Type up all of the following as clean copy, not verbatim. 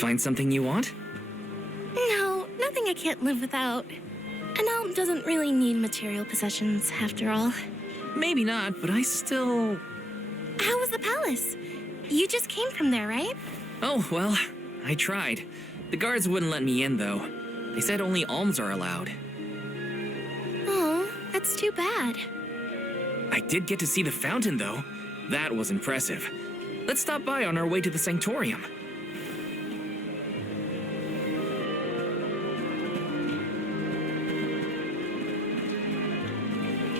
Find something you want? No, nothing I can't live without. An elm doesn't really need material possessions, after all. Maybe not, but I still... How was the palace? You just came from there, right? Oh, well, I tried. The guards wouldn't let me in, though. They said only alms are allowed. Oh, that's too bad. I did get to see the fountain, though. That was impressive. Let's stop by on our way to the sanctorium.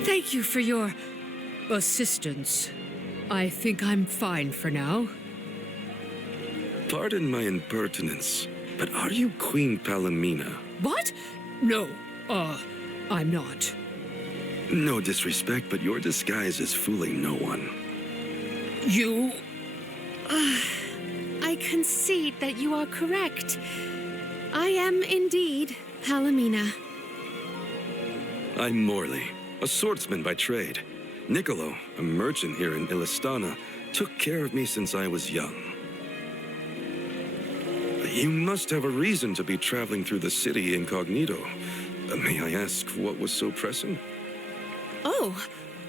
Thank you for your assistance. I think I'm fine for now. Pardon my impertinence, but are you Queen Palomina? What? No, I'm not. No disrespect, but your disguise is fooling no one. You... I concede that you are correct. I am indeed Palomina. I'm Morley, a swordsman by trade. Niccolo, a merchant here in Illistana, took care of me since I was young. You must have a reason to be traveling through the city incognito. May I ask what was so pressing? Oh,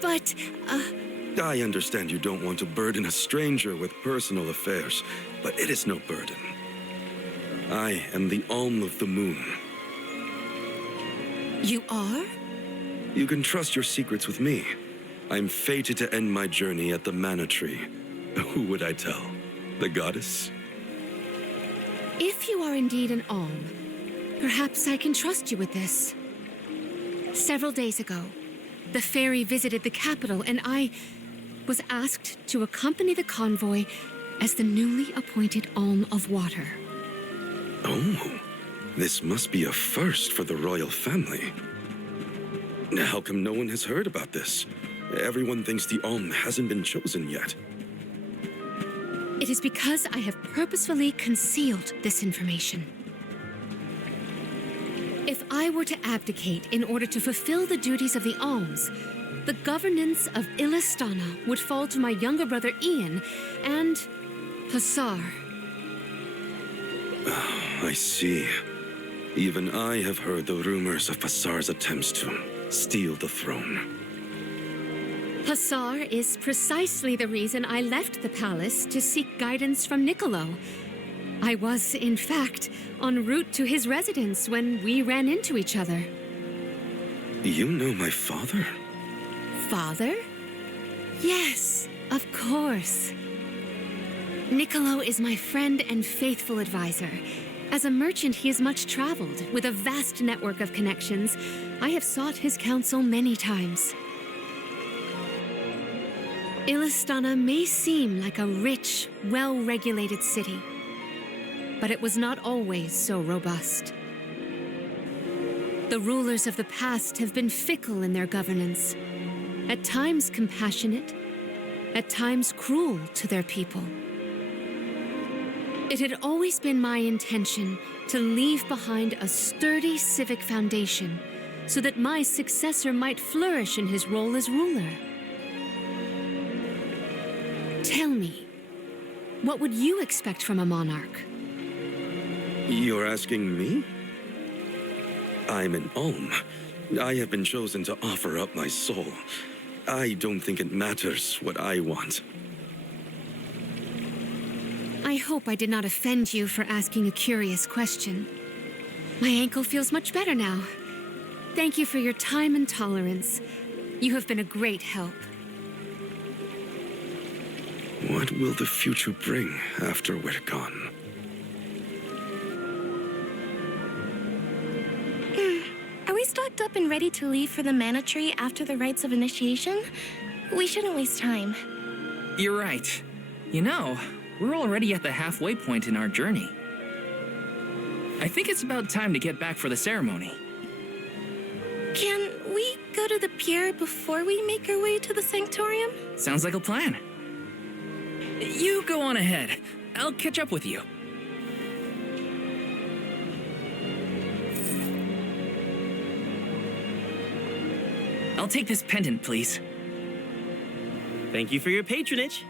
but, I understand you don't want to burden a stranger with personal affairs, but it is no burden. I am the Alm of the Moon. You are? You can trust your secrets with me. I'm fated to end my journey at the Mana Tree. Who would I tell? The goddess? If you are indeed an Alm, perhaps I can trust you with this. Several days ago, the fairy visited the capital, and I was asked to accompany the convoy as the newly appointed Alm of Water. Oh, this must be a first for the royal family. How come no one has heard about this? Everyone thinks the Alm hasn't been chosen yet. It is because I have purposefully concealed this information. If I were to abdicate in order to fulfill the duties of the alms, the governance of Illistana would fall to my younger brother Ian and Passar. I see. Even I have heard the rumors of Passar's attempts to steal the throne. Passar is precisely the reason I left the palace to seek guidance from Niccolo. I was, in fact, en route to his residence when we ran into each other. You know my father? Father? Yes, of course. Niccolo is my friend and faithful advisor. As a merchant, he is much traveled, with a vast network of connections. I have sought his counsel many times. Illistana may seem like a rich, well-regulated city, but it was not always so robust. The rulers of the past have been fickle in their governance, at times compassionate, at times cruel to their people. It had always been my intention to leave behind a sturdy civic foundation so that my successor might flourish in his role as ruler. Tell me, what would you expect from a monarch? You're asking me? I'm an Alm. I have been chosen to offer up my soul. I don't think it matters what I want. I hope I did not offend you for asking a curious question. My ankle feels much better now. Thank you for your time and tolerance. You have been a great help. What will the future bring after we're gone? Are we stocked up and ready to leave for the Mana Tree after the rites of initiation? We shouldn't waste time. You're right. You know, we're already at the halfway point in our journey. I think it's about time to get back for the ceremony. Can we go to the pier before we make our way to the sanctorium? Sounds like a plan. You go on ahead. I'll catch up with you. I'll take this pendant, please. Thank you for your patronage.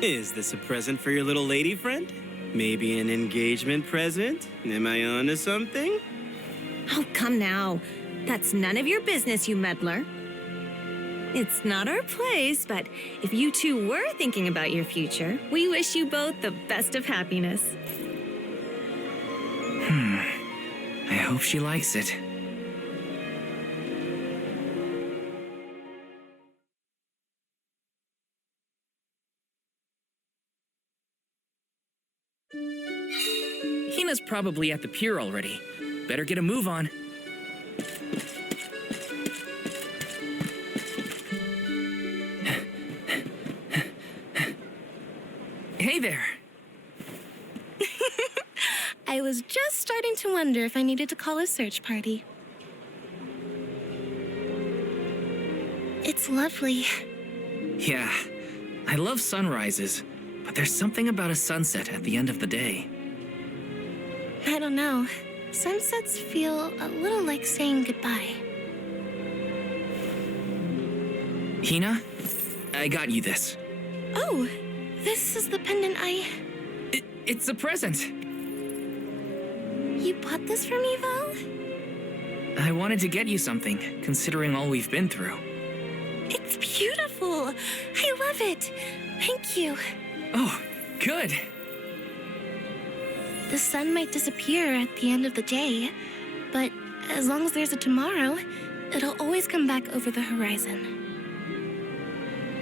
Is this a present for your little lady friend? Maybe an engagement present? Am I onto something? Oh, come now. That's none of your business, you meddler. It's not our place, but if you two were thinking about your future, we wish you both the best of happiness. I hope she likes it. Hina's probably at the pier already. Better get a move on. Hey there. I was just starting to wonder if I needed to call a search party. It's lovely. Yeah, I love sunrises, but there's something about a sunset at the end of the day. I don't know. Sunsets feel a little like saying goodbye. Hina, I got you this. Oh, this is the pendant It's a present. You bought this for me, Val? I wanted to get you something, considering all we've been through. It's beautiful. I love it. Thank you. Oh, good. The sun might disappear at the end of the day, but as long as there's a tomorrow, it'll always come back over the horizon.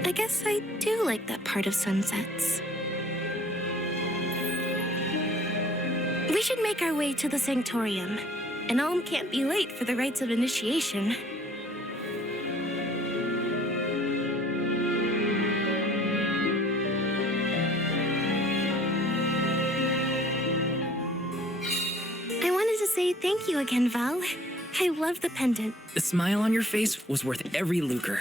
I guess I do like that part of sunsets. We should make our way to the sanctorium. An alm can't be late for the rites of initiation. I wanted to say thank you again, Val. I love the pendant. The smile on your face was worth every lucre.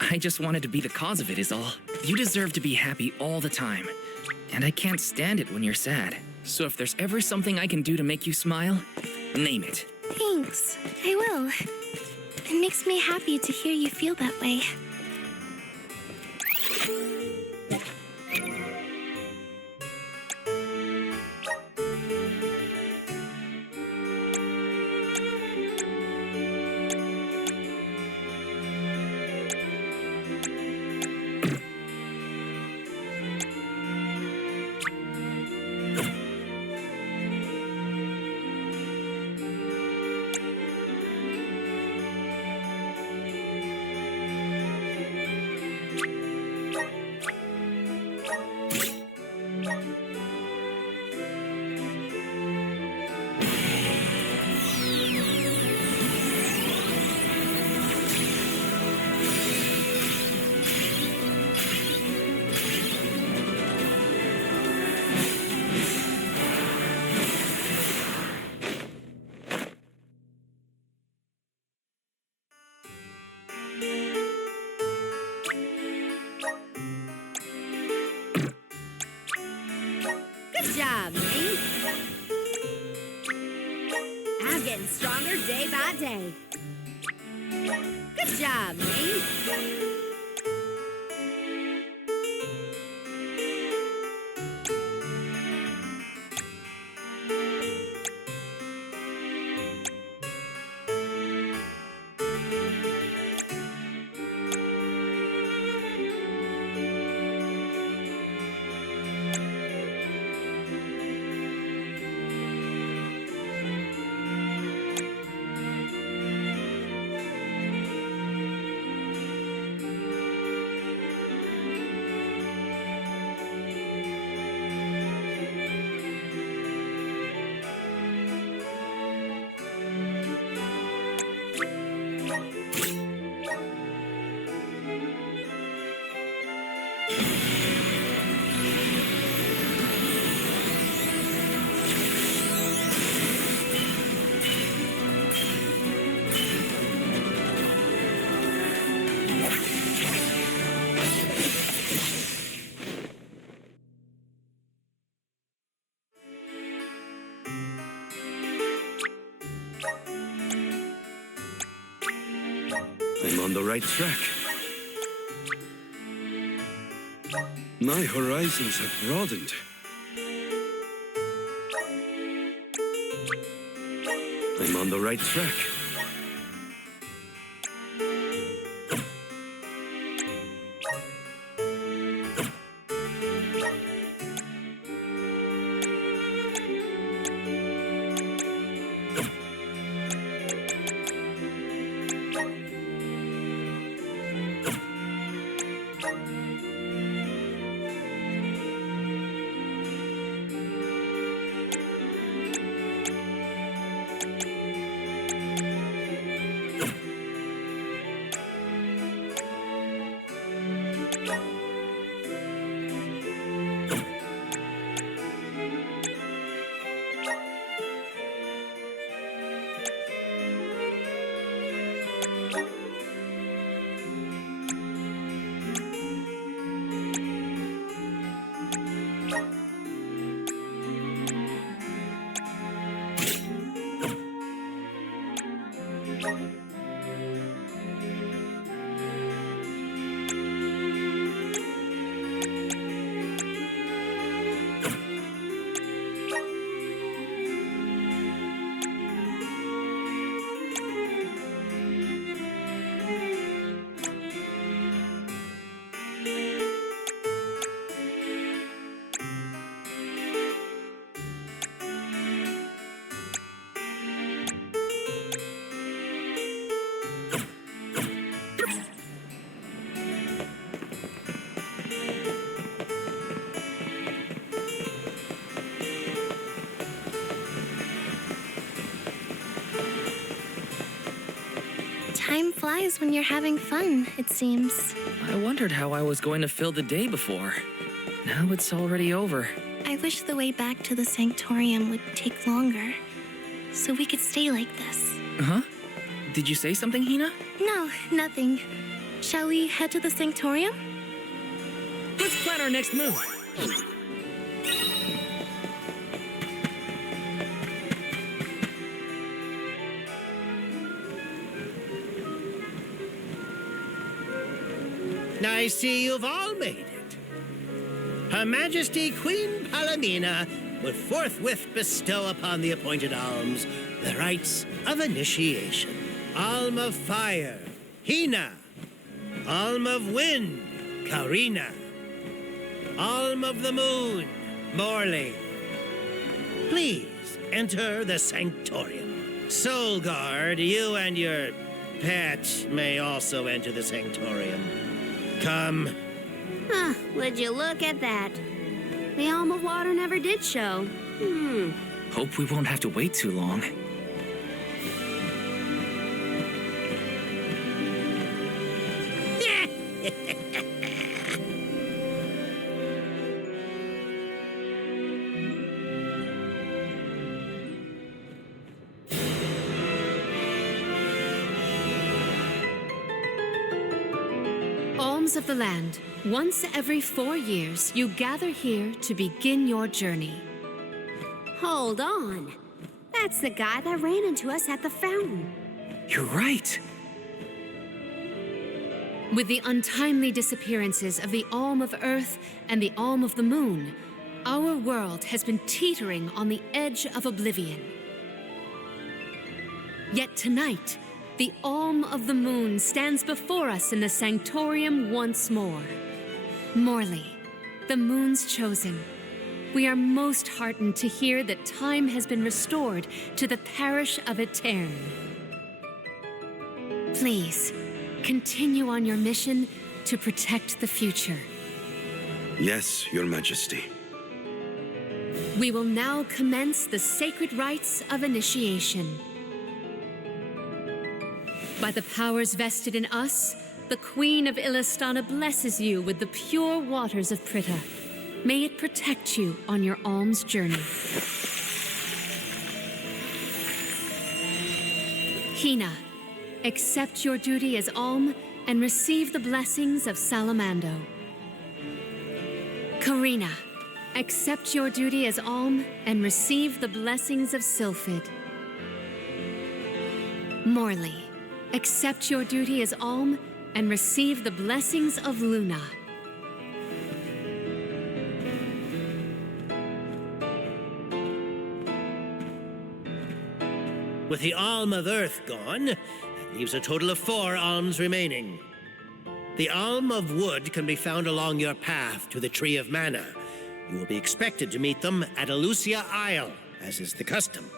I just wanted to be the cause of it is all. You deserve to be happy all the time. And I can't stand it when you're sad. So if there's ever something I can do to make you smile, name it. Thanks. I will. It makes me happy to hear you feel that way. Good job, mate. I'm getting stronger day by day. Good job, mate. I'm on the right track. My horizons have broadened. I'm on the right track. Time flies when you're having fun, it seems. I wondered how I was going to fill the day before. Now it's already over. I wish the way back to the sanctorium would take longer, so we could stay like this. Huh? Did you say something, Hina? No, nothing. Shall we head to the sanctorium? Let's plan our next move. I see you've all made it. Her Majesty Queen Palamina will forthwith bestow upon the appointed alms the rites of initiation. Alm of Fire, Hina. Alm of Wind, Karina. Alm of the Moon, Morley. Please enter the sanctorium. Soul Guard, you and your pet may also enter the sanctorium. Come. Huh, would you look at that? The Alm of Water never did show. Hope we won't have to wait too long. Alms of the land. Once every 4 years, you gather here to begin your journey. Hold on. That's the guy that ran into us at the fountain. You're right. With the untimely disappearances of the Alm of Earth and the Alm of the Moon, our world has been teetering on the edge of oblivion. Yet tonight, the Alm of the Moon stands before us in the sanctorium once more. Morley, the Moon's chosen. We are most heartened to hear that time has been restored to the parish of Eterne. Please, continue on your mission to protect the future. Yes, Your Majesty. We will now commence the sacred rites of initiation. By the powers vested in us, the Queen of Illistana blesses you with the pure waters of Pritta. May it protect you on your alms journey. Hina, accept your duty as alm and receive the blessings of Salamando. Karina, accept your duty as alm and receive the blessings of Sylphid. Morley, accept your duty as alm and receive the blessings of Luna. With the alm of earth gone, that leaves a total of 4 alms remaining. The alm of wood can be found along your path to the tree of mana. You will be expected to meet them at Elucia Isle, as is the custom.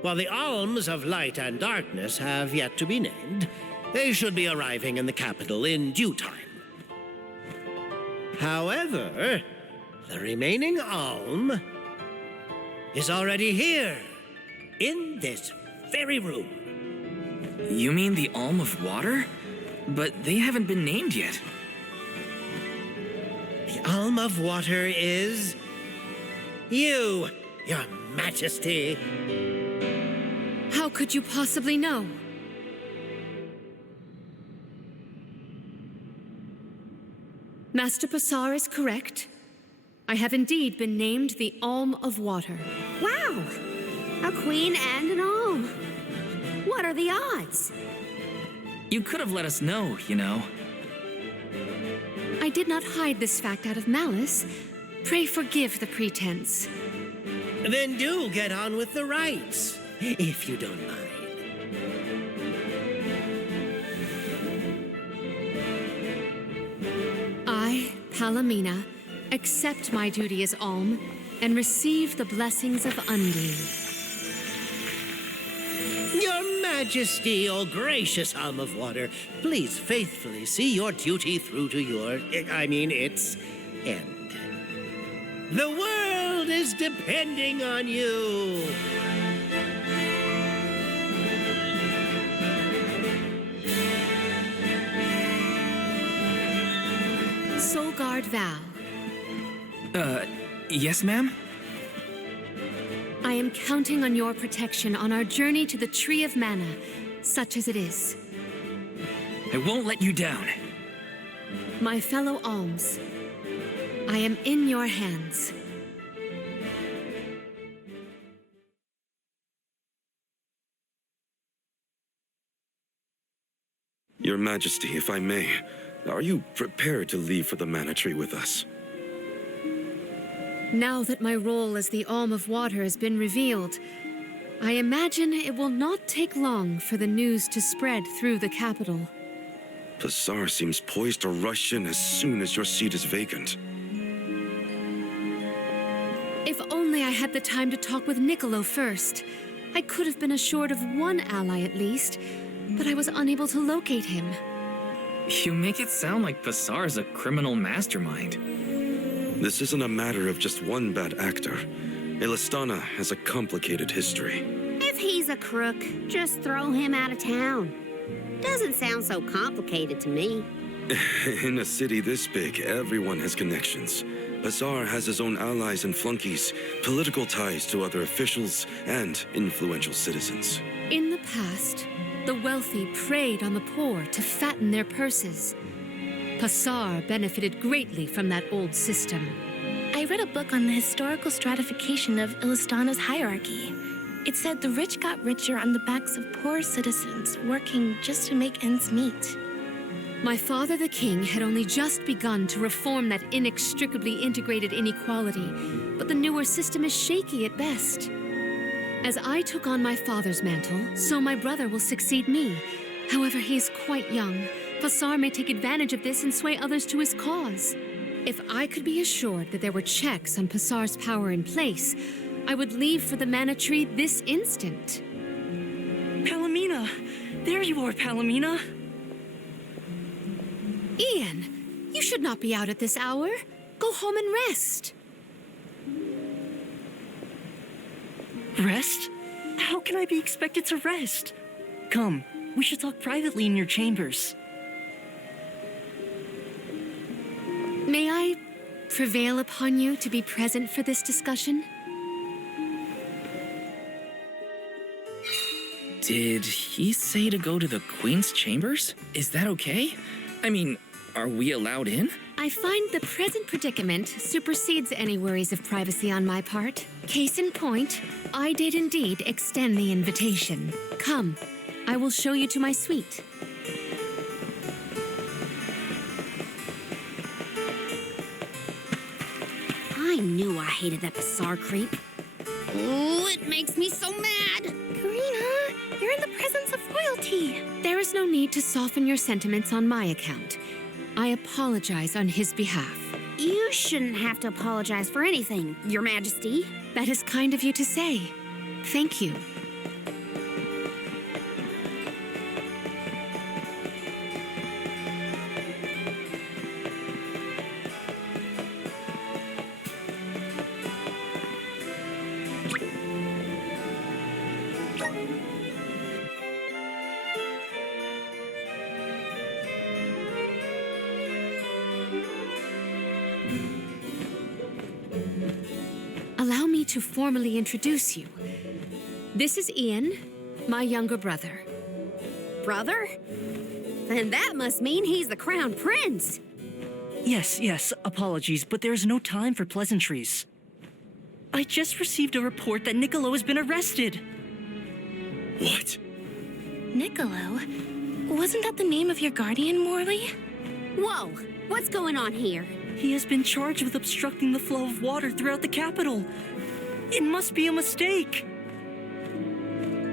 While the alms of light and darkness have yet to be named, they should be arriving in the capital in due time. However, the remaining alm is already here, in this very room. You mean the alm of water? But they haven't been named yet. The alm of water is you, Your Majesty. How could you possibly know? Master Pasture is correct. I have indeed been named the Alm of Water. Wow! A queen and an alm. What are the odds? You could have let us know, you know. I did not hide this fact out of malice. Pray forgive the pretense. Then do get on with the rites, if you don't mind. I, Palomina, accept my duty as Alm and receive the blessings of Undine. Your Majesty, O gracious alm of water, please faithfully see your duty through to its end. The world is depending on you. Solgard Val, Yes, ma'am? I am counting on your protection on our journey to the Tree of Mana, such as it is. I won't let you down. My fellow alms, I am in your hands. Your Majesty, if I may, are you prepared to leave for the Mana Tree with us? Now that my role as the Alm of Water has been revealed, I imagine it will not take long for the news to spread through the capital. Pasture seems poised to rush in as soon as your seat is vacant. If only I had the time to talk with Niccolo first. I could have been assured of one ally at least, but I was unable to locate him. You make it sound like Passure's a criminal mastermind. This isn't a matter of just one bad actor. Elistana has a complicated history. If he's a crook, just throw him out of town. Doesn't sound so complicated to me. In a city this big, everyone has connections. Pasture has his own allies and flunkies, political ties to other officials, and influential citizens. In the past, the wealthy preyed on the poor to fatten their purses. Pasture benefited greatly from that old system. I read a book on the historical stratification of Ilistana's hierarchy. It said the rich got richer on the backs of poor citizens, working just to make ends meet. My father, the king, had only just begun to reform that inextricably integrated inequality, but the newer system is shaky at best. As I took on my father's mantle, so my brother will succeed me. However, he is quite young. Pasture may take advantage of this and sway others to his cause. If I could be assured that there were checks on Passure's power in place, I would leave for the Mana Tree this instant. Palomina! There you are, Palomina! Ian, you should not be out at this hour. Go home and rest. Rest? How can I be expected to rest? Come, we should talk privately in your chambers. May I prevail upon you to be present for this discussion? Did he say to go to the Queen's chambers? Is that okay? I mean, are we allowed in? I find the present predicament supersedes any worries of privacy on my part. Case in point, I did indeed extend the invitation. Come, I will show you to my suite. I knew I hated that Pasture creep. Oh, it makes me so mad. Karina! tea. There is no need to soften your sentiments on my account. I apologize on his behalf. You shouldn't have to apologize for anything, Your Majesty. That is kind of you to say. Thank you. Allow me to formally introduce you. This is Ian, my younger brother. Brother? Then that must mean he's the crown prince. Yes, apologies, but there's no time for pleasantries. I just received a report that Niccolo has been arrested. What? Niccolo? Wasn't that the name of your guardian, Morley? Whoa, what's going on here? He has been charged with obstructing the flow of water throughout the capital. It must be a mistake.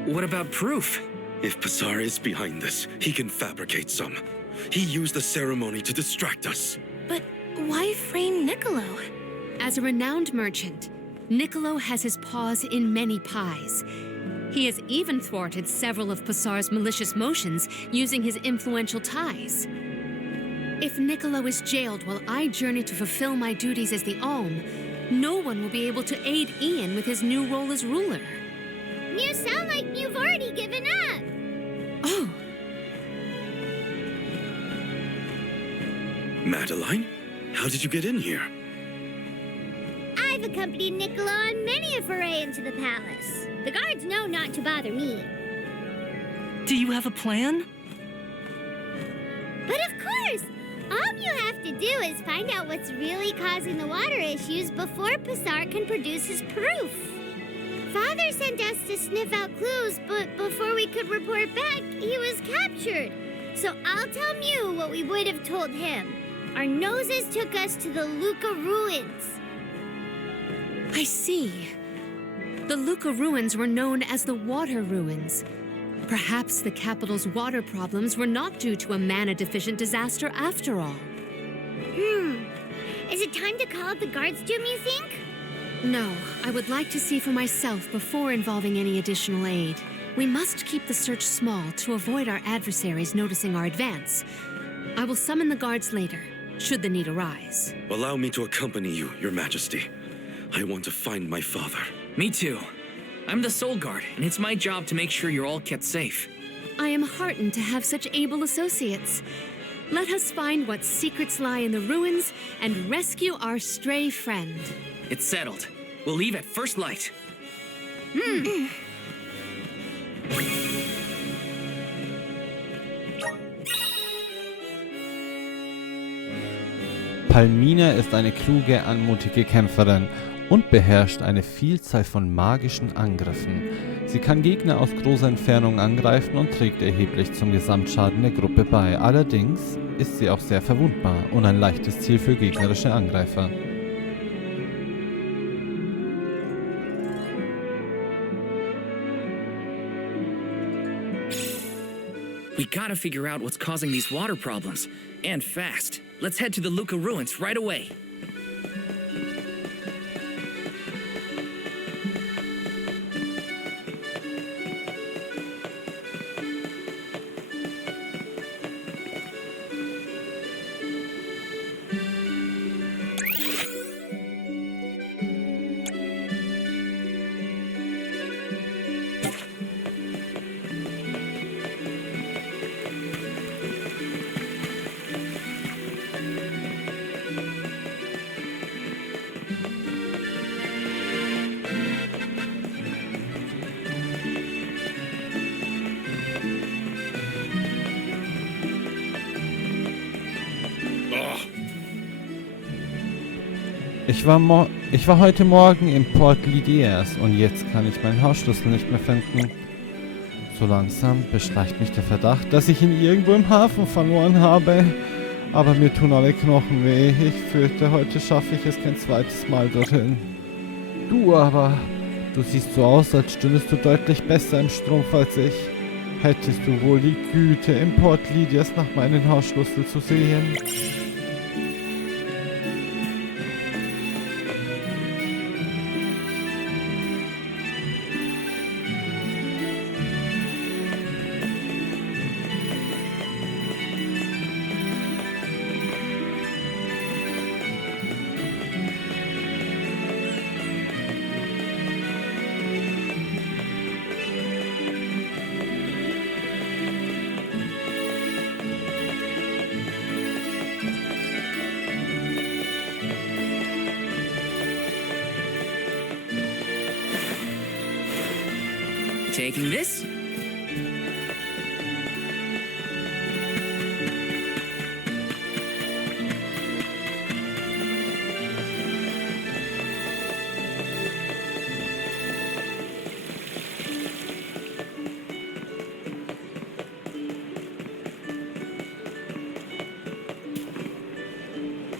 What about proof? If Pasture is behind this, he can fabricate some. He used the ceremony to distract us. But why frame Niccolo? As a renowned merchant, Niccolo has his paws in many pies. He has even thwarted several of Passure's malicious motions using his influential ties. If Niccolo is jailed while I journey to fulfill my duties as the Alm, no one will be able to aid Ian with his new role as ruler. You sound like you've already given up. Oh, Madeline? How did you get in here? I've accompanied Niccolo on many a foray into the palace. The guards know not to bother me. Do you have a plan? But of course! All you have to do is find out what's really causing the water issues before Pasture can produce his proof. Father sent us to sniff out clues, but before we could report back, he was captured. So I'll tell Mew what we would have told him. Our noses took us to the Luca ruins. I see. The Luca ruins were known as the water ruins. Perhaps the capital's water problems were not due to a mana-deficient disaster after all. Is it time to call up the guards, Doom, you think? No, I would like to see for myself before involving any additional aid. We must keep the search small to avoid our adversaries noticing our advance. I will summon the guards later, should the need arise. Allow me to accompany you, Your Majesty. I want to find my father. Me too. I'm the Soul Guard, and it's my job to make sure you're all kept safe. I am heartened to have such able associates. Let us find what secrets lie in the ruins and rescue our stray friend. It's settled. We'll leave at first light. Palmina ist eine kluge, anmutige Kämpferin und beherrscht eine Vielzahl von magischen Angriffen. Sie kann Gegner aus großer Entfernung angreifen und trägt erheblich zum Gesamtschaden der Gruppe bei. Allerdings ist sie auch sehr verwundbar und ein leichtes Ziel für gegnerische Angreifer. We gotta figure out what's causing these water problems. And fast. Let's head to the Luca ruins right away. Ich war heute Morgen im Port Lidiers und jetzt kann ich meinen Hausschlüssel nicht mehr finden. So langsam beschleicht mich der Verdacht, dass ich ihn irgendwo im Hafen verloren habe. Aber mir tun alle Knochen weh. Ich fürchte, heute schaffe ich es kein zweites Mal dorthin. Du siehst so aus, als stündest du deutlich besser im Strumpf als ich. Hättest du wohl die Güte, im Port Lydias nach meinem Hausschlüssel zu sehen? Taking this?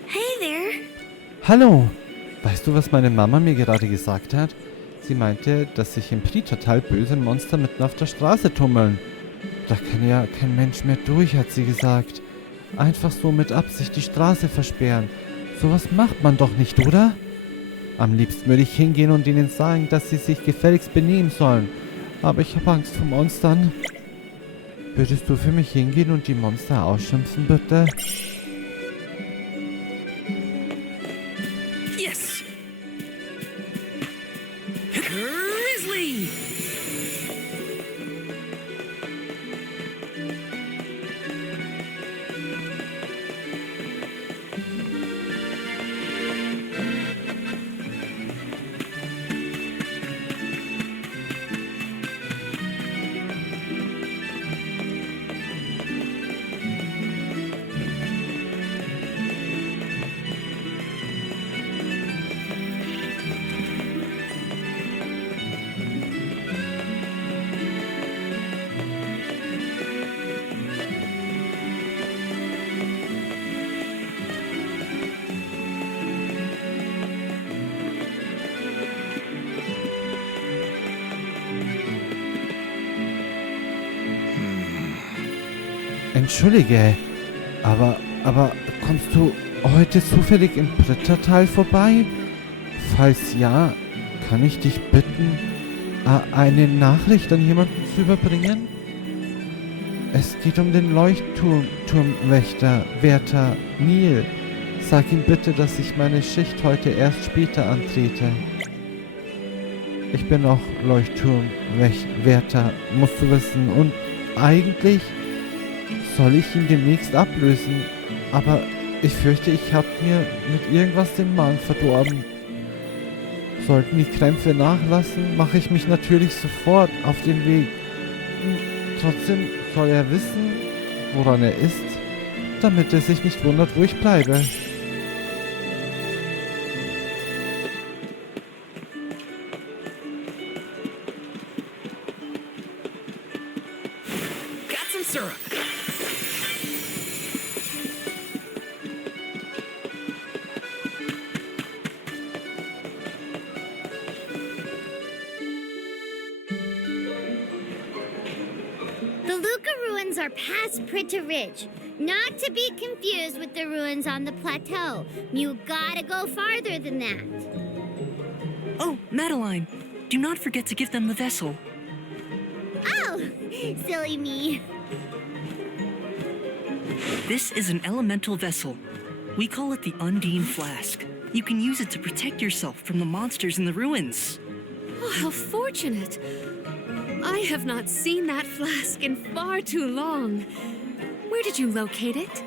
Hey there. Hallo! Weißt du, was meine Mama mir gerade gesagt hat? Sie meinte, dass sich im Teil böse Monster mitten auf der Straße tummeln. Da kann ja kein Mensch mehr durch, hat sie gesagt. Einfach so mit Absicht die Straße versperren. Sowas macht man doch nicht, oder? Am liebsten würde ich hingehen und ihnen sagen, dass sie sich gefälligst benehmen sollen. Aber ich habe Angst vor Monstern. Würdest du für mich hingehen und die Monster ausschimpfen, bitte? Yes! Grizzly! Entschuldige, aber kommst du heute zufällig im Teil vorbei? Falls ja, kann ich dich bitten, eine Nachricht an jemanden zu überbringen? Es geht um den Wärter Neil. Sag ihm bitte, dass ich meine Schicht heute erst später antrete. Ich bin auch Leuchtturmwärter, musst du wissen. Und eigentlich soll ich ihn demnächst ablösen. Aber ich fürchte, ich habe mir mit irgendwas den Magen verdorben. Sollten die Krämpfe nachlassen, mache ich mich natürlich sofort auf den Weg. Trotzdem soll er wissen, woran er ist, damit er sich nicht wundert, wo ich bleibe. Got some syrup. The Luca ruins are past Prita Ridge, not to be confused with the ruins on the plateau. You gotta go farther than that. Oh, Madeline, do not forget to give them the vessel. Oh, silly me. This is an elemental vessel. We call it the Undine Flask. You can use it to protect yourself from the monsters in the ruins. Oh, how fortunate. I have not seen that flask in far too long. Where did you locate it?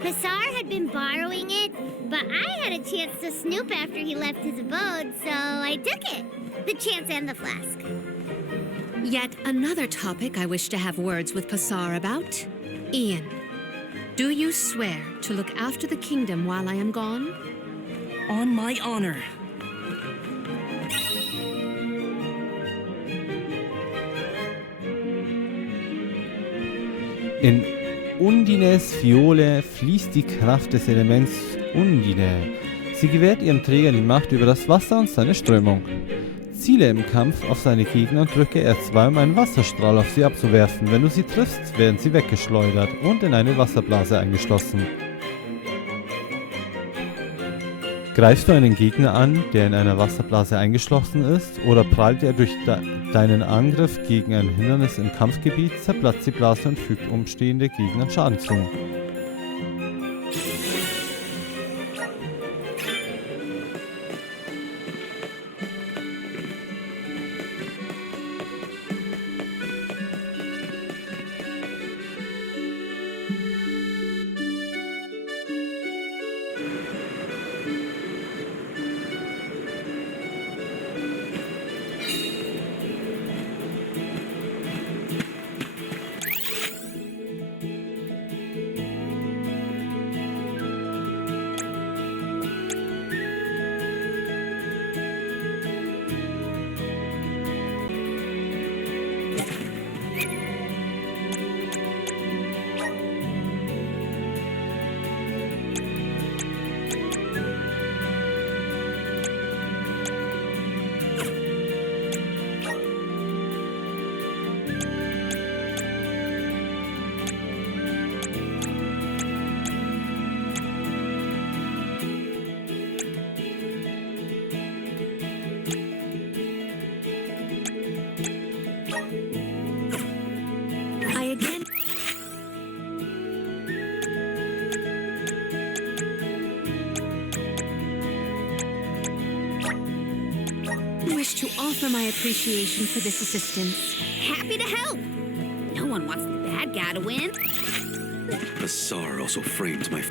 Pasar had been borrowing it, but I had a chance to snoop after he left his abode, so I took it. The chance and the flask. Yet another topic I wish to have words with Pasar about. Ian, do you swear to look after the kingdom while I am gone? On my honor. In Undines Fiole fließt die Kraft des Elements Undine. Sie gewährt ihrem Träger die Macht über das Wasser und seine Strömung. Ziele im Kampf auf seine Gegner und drücke R2, um einen Wasserstrahl auf sie abzuwerfen. Wenn du sie triffst, werden sie weggeschleudert und in eine Wasserblase eingeschlossen. Greifst du einen Gegner an, der in einer Wasserblase eingeschlossen ist, oder prallt er durch deinen Angriff gegen ein Hindernis im Kampfgebiet, zerplatzt die Blase und fügt umstehende Gegnern Schaden zu. To offer my appreciation for this assistance. Happy to help. No one wants the bad guy to win. The Tsar also framed my...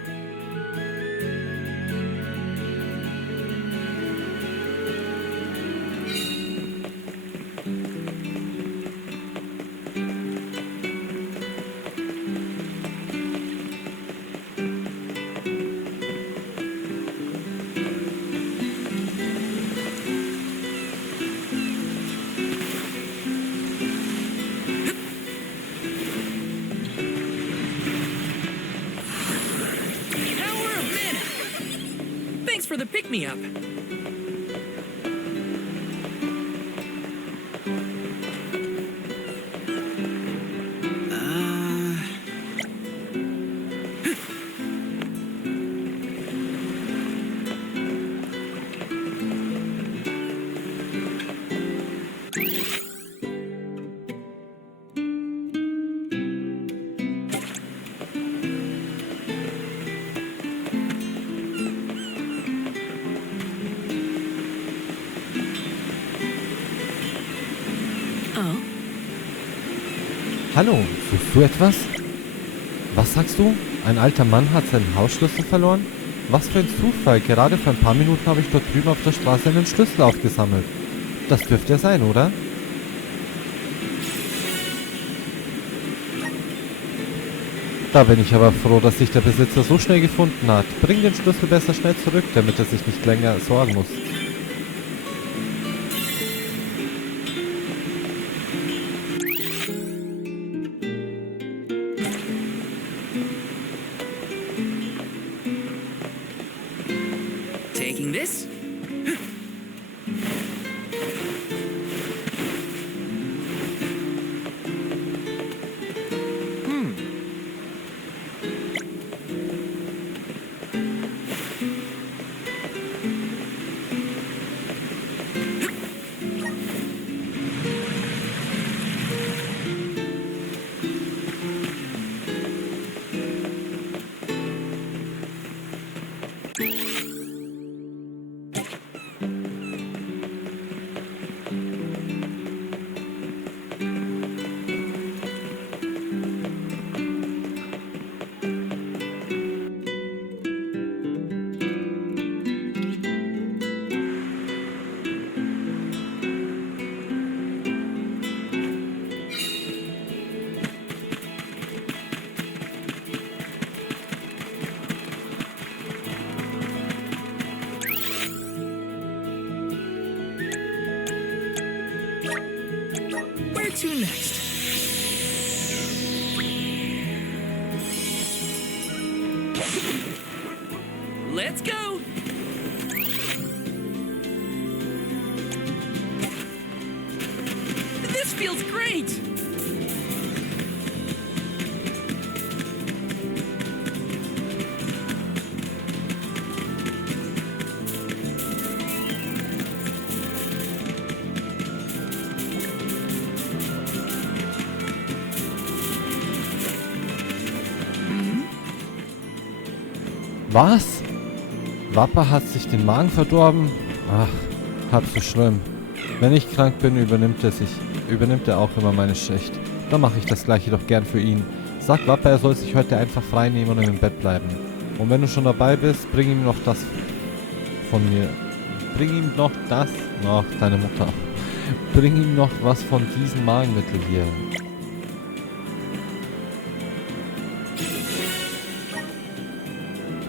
For the pick-me-up. Hallo, suchst du etwas? Was sagst du? Ein alter Mann hat seinen Hausschlüssel verloren? Was für ein Zufall, gerade vor ein paar Minuten habe ich dort drüben auf der Straße einen Schlüssel aufgesammelt. Das dürfte er sein, oder? Da bin ich aber froh, dass sich der Besitzer so schnell gefunden hat. Bring den Schlüssel besser schnell zurück, damit er sich nicht länger sorgen muss. Taking this? To next. Let's go. feels great! Was? Wappa hat sich den Magen verdorben? Ach, halb so schlimm. Wenn ich krank bin, übernimmt er auch immer meine Schicht. Dann mache ich das gleiche doch gern für ihn. Sag Wappa, er soll sich heute einfach frei nehmen und im Bett bleiben. Und wenn du schon dabei bist, bring ihm noch das von mir. Bring ihm noch das... Ach, deine Mutter. Bring ihm noch was von diesem Magenmittel hier.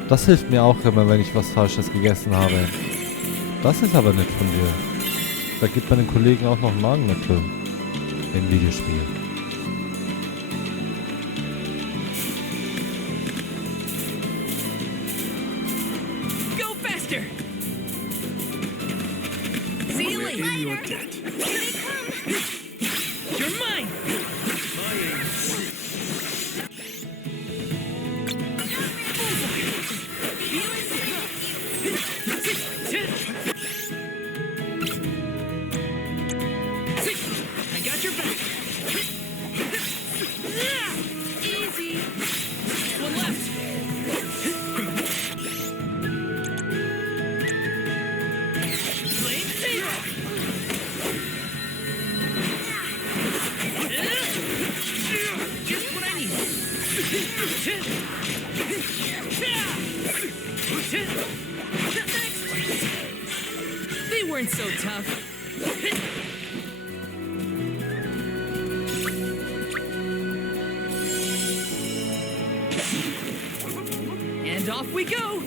Das hilft mir auch immer, wenn ich was Falsches gegessen habe. Das ist aber nett von dir. Da gibt man den Kollegen auch noch Magenmittel. Im Videospiel. Go faster! See you later! In your debt. You're mine! I got your back! Easy! One left! Flame saber! Just what I need! They weren't so tough. And off we go!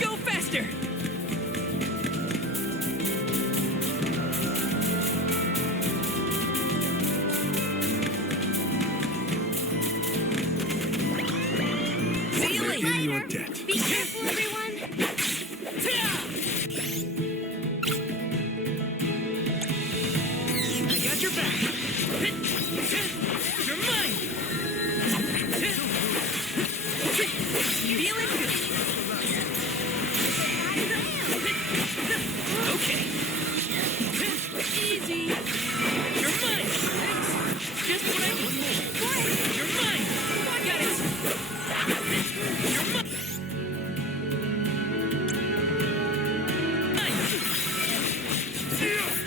Go faster! See you later! In your debt. Be careful, everyone. I got your back! You're mine! Feeling good! Okay. Easy! You're mine! Just what I need! You're mine! I got it! You're mine!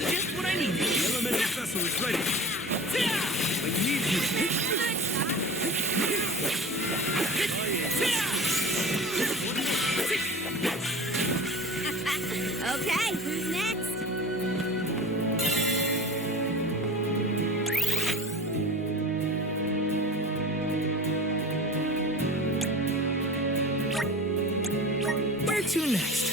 Just what I need! The elemental vessel is ready. I need you. Okay, who's next? Where to next?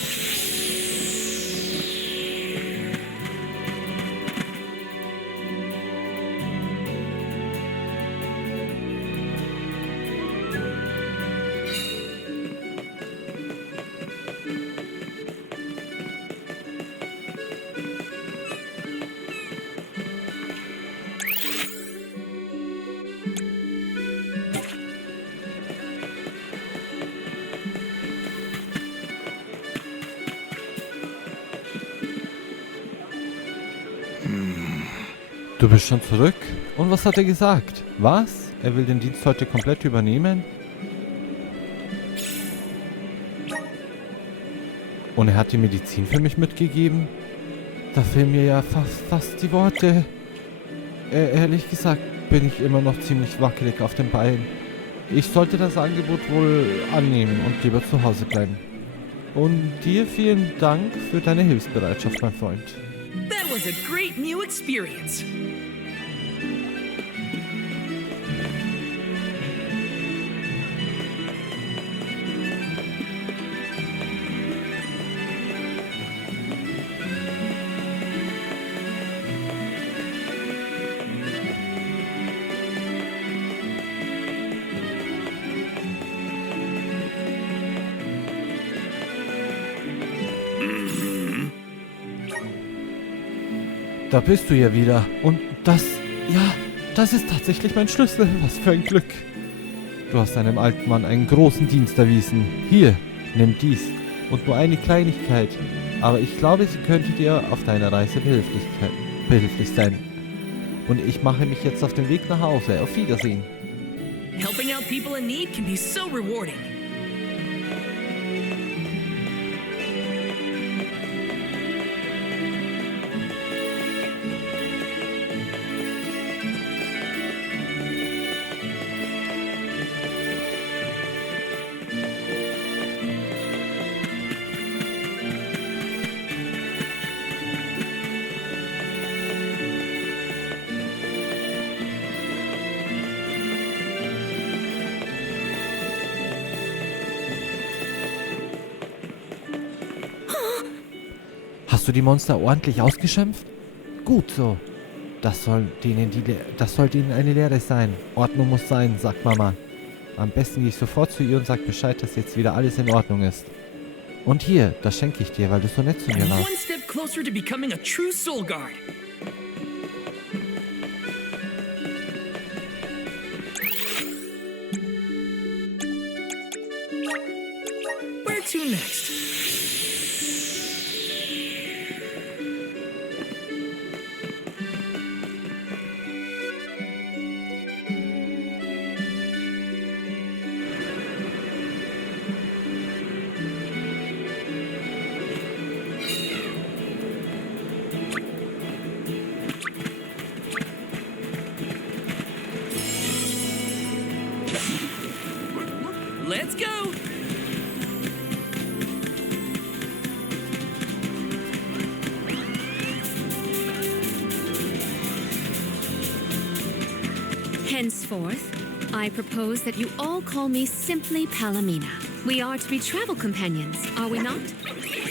Du bist schon zurück? Und was hat er gesagt? Was? Er will den Dienst heute komplett übernehmen? Und er hat die Medizin für mich mitgegeben? Da fehlen mir ja fast die Worte. Ehrlich gesagt bin ich immer noch ziemlich wackelig auf den Beinen. Ich sollte das Angebot wohl annehmen und lieber zu Hause bleiben. Und dir vielen Dank für deine Hilfsbereitschaft, mein Freund. That was a great new experience. Da bist du ja wieder. Und das, ja, das ist tatsächlich mein Schlüssel. Was für ein Glück. Du hast einem alten Mann einen großen Dienst erwiesen. Hier, nimm dies. Und nur eine Kleinigkeit. Aber ich glaube, sie könnte dir auf deiner Reise behilflich sein. Und ich mache mich jetzt auf den Weg nach Hause. Auf Wiedersehen. Helping out people in need can be so rewarding. Hast du die Monster ordentlich ausgeschimpft? Gut so. Das sollte ihnen eine Lehre sein. Ordnung muss sein, sagt Mama. Am besten gehe ich sofort zu ihr und sag Bescheid, dass jetzt wieder alles in Ordnung ist. Und hier, das schenke ich dir, weil du so nett zu mir And warst. one step closer to becoming a true soul guard. Where to next? Let's go! Henceforth, I propose that you all call me simply Palomina. We are to be travel companions, are we not?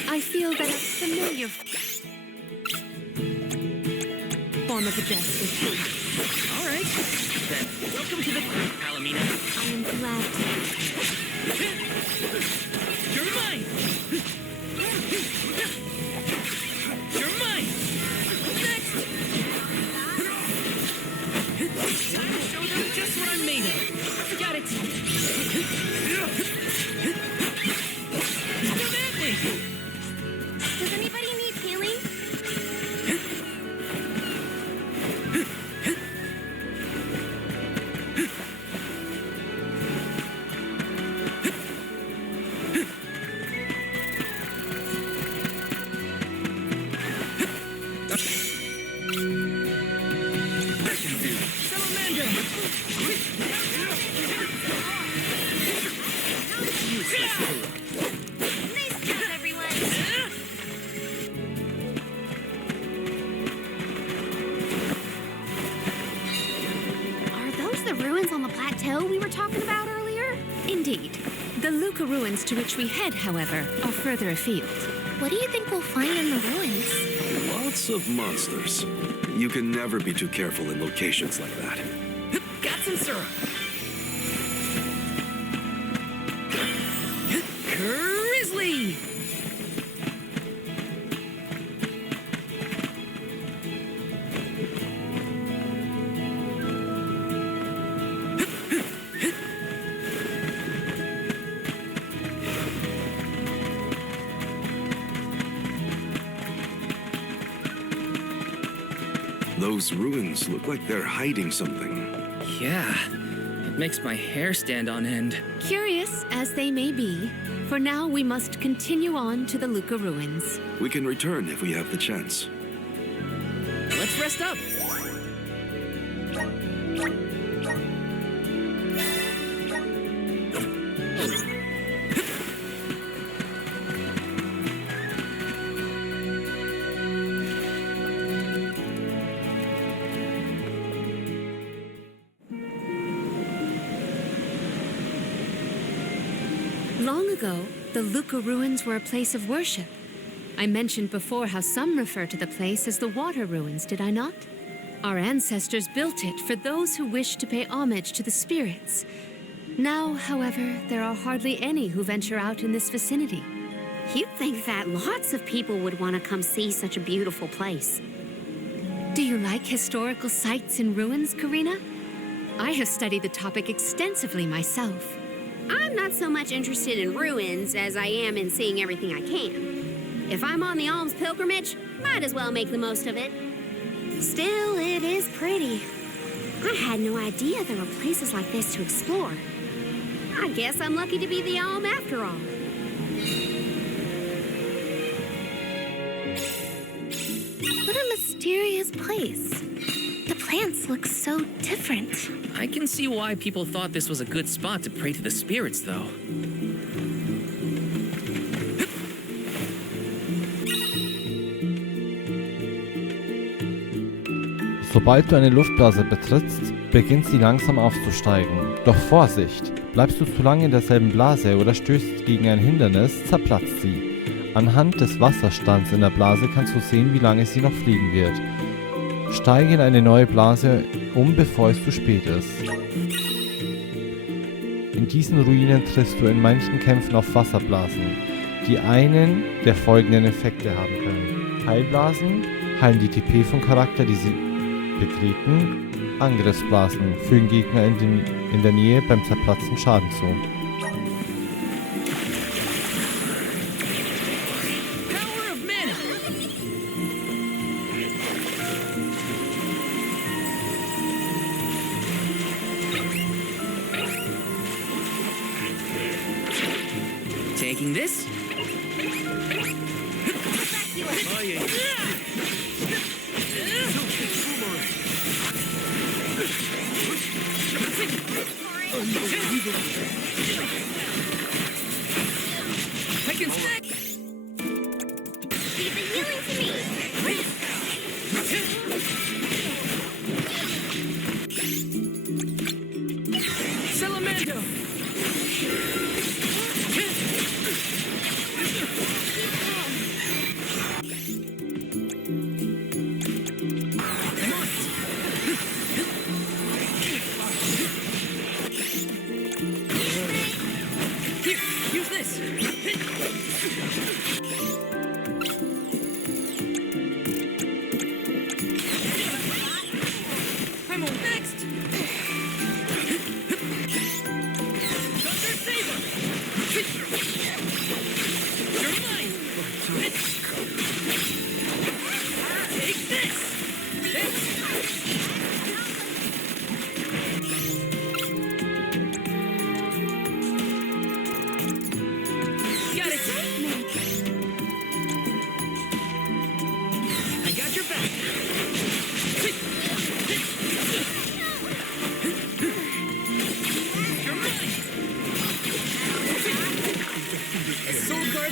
I feel that a familiar form of address is All right. Then welcome to the group, Palomina. I am glad to. You're mine! You're mine! Next! Time to show them just what I'm made of. Got it! Come at me! Does anybody need healing? Nice job, everyone! Are those the ruins on the plateau we were talking about earlier? Indeed. The Luca ruins to which we head, however, are further afield. What do you think we'll find in the ruins? Lots of monsters. You can never be too careful in locations like that. Got some syrup. Grizzly! Those ruins look like they're hiding something. Yeah, it makes my hair stand on end. Curious as they may be, for now we must continue on to the Luca ruins. We can return if we have the chance. Let's rest up. Long ago, the Luca ruins were a place of worship. I mentioned before how some refer to the place as the water ruins, did I not? Our ancestors built it for those who wished to pay homage to the spirits. Now, however, there are hardly any who venture out in this vicinity. You'd think that lots of people would want to come see such a beautiful place. Do you like historical sites and ruins, Karina? I have studied the topic extensively myself. I'm not so much interested in ruins as I am in seeing everything I can. If I'm on the alms pilgrimage, might as well make the most of it. Still, it is pretty. I had no idea there were places like this to explore. I guess I'm lucky to be the alm after all. What a mysterious place. The plants look so different. I can see why people thought this was a good spot to pray to the spirits, though. Sobald du eine Luftblase betrittst, beginnt sie langsam aufzusteigen. Doch Vorsicht! Bleibst du zu lange in derselben Blase oder stößt gegen ein Hindernis, zerplatzt sie. Anhand des Wasserstands in der Blase kannst du sehen, wie lange sie noch fliegen wird. Steige in eine neue Blase bevor es zu spät ist. In diesen Ruinen triffst du in manchen Kämpfen auf Wasserblasen, die einen der folgenden Effekte haben können. Heilblasen heilen die TP vom Charakter, die sie betreten. Angriffsblasen fügen Gegner in der Nähe beim Zerplatzen Schaden zu. Taking this? I can stick! Keep the healing to me. Salamando!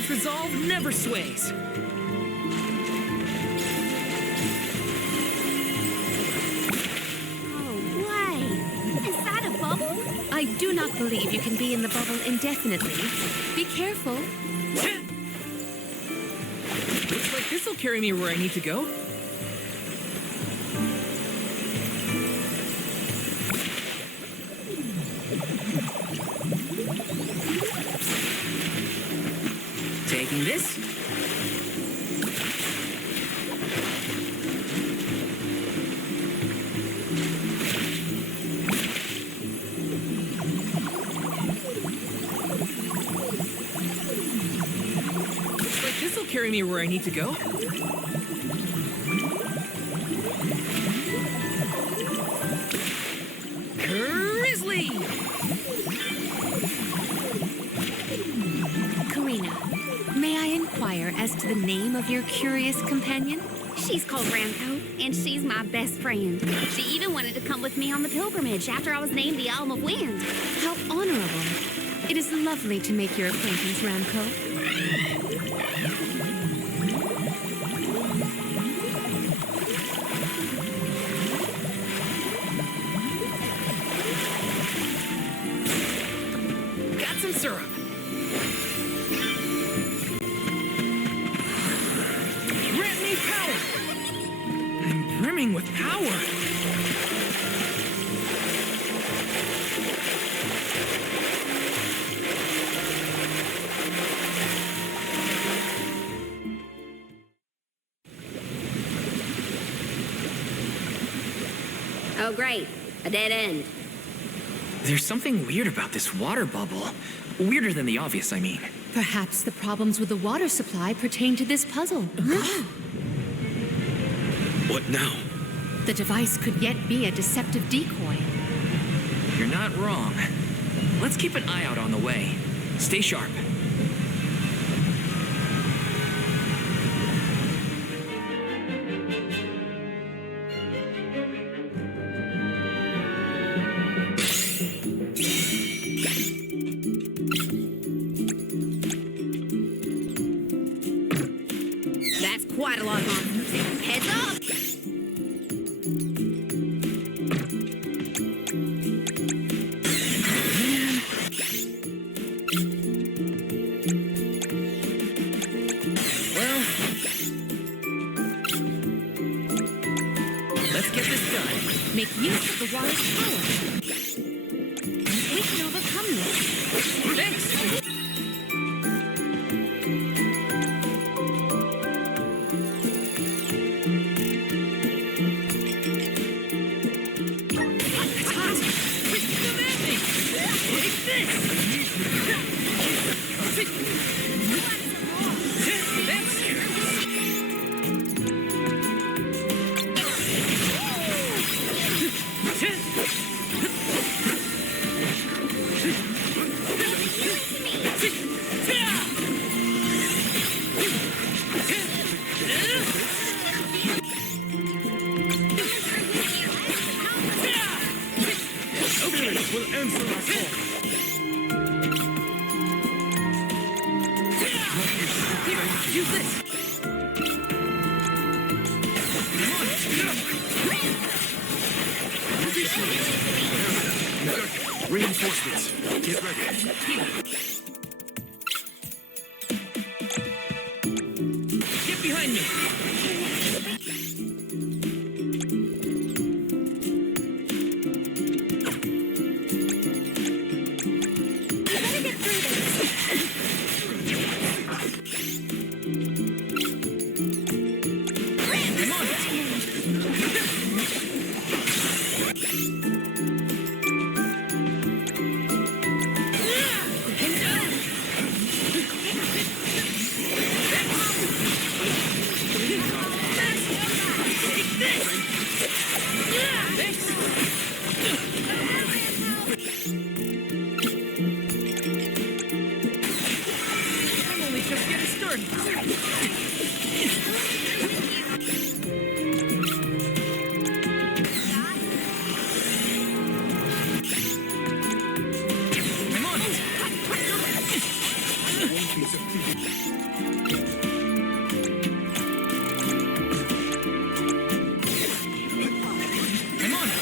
Resolve never sways. Oh, wait. Is that a bubble? I do not believe you can be in the bubble indefinitely. Be careful. Looks like this'll carry me where I need to go. Taking this? Looks like this'll carry me where I need to go. Grizzly! Karina, may I inquire as to the name of your curious companion? She's called Ramco, and she's my best friend. She even wanted to come with me on the pilgrimage after I was named the Alm of Wind. How honorable. It is lovely to make your acquaintance, Ramco. Got some syrup. Grant me power! I'm brimming with power! Oh, great. A dead end. There's something weird about this water bubble. Weirder than the obvious, I mean. Perhaps the problems with the water supply pertain to this puzzle. What now? The device could yet be a deceptive decoy. You're not wrong. Let's keep an eye out on the way. Stay sharp. That's quite a lot of monsters. Heads up! Well, let's get this done. Make use of the water's power. We can overcome this. Thanks! Use this! Reinforcements. Get ready. Get behind me! I'm only just getting started. I'm on it. I'm on it.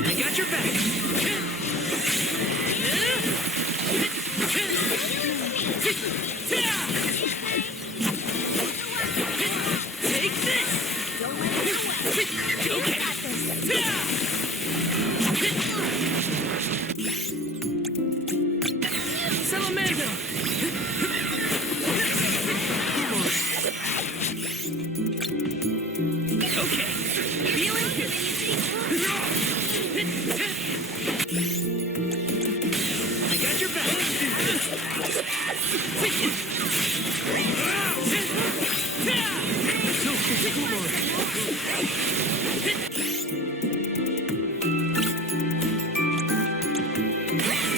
I got your back. Take this. Okay. Salamando. Okay. Feeling good. I got your back.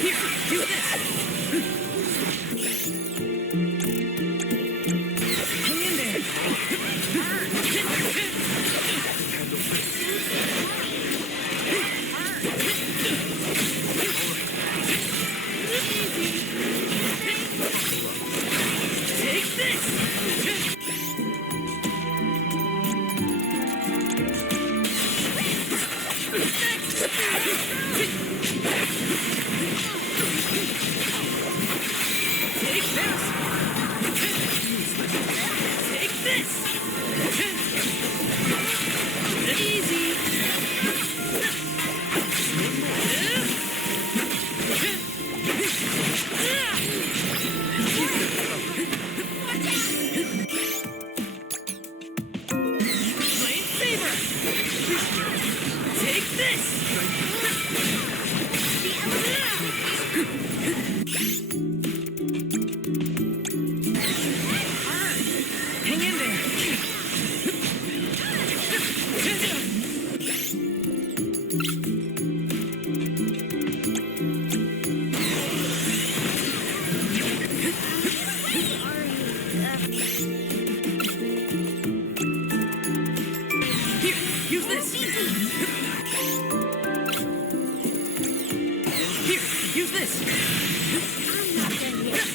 Here, do this. Hang in there. Take this. Use this! I'm not done yet.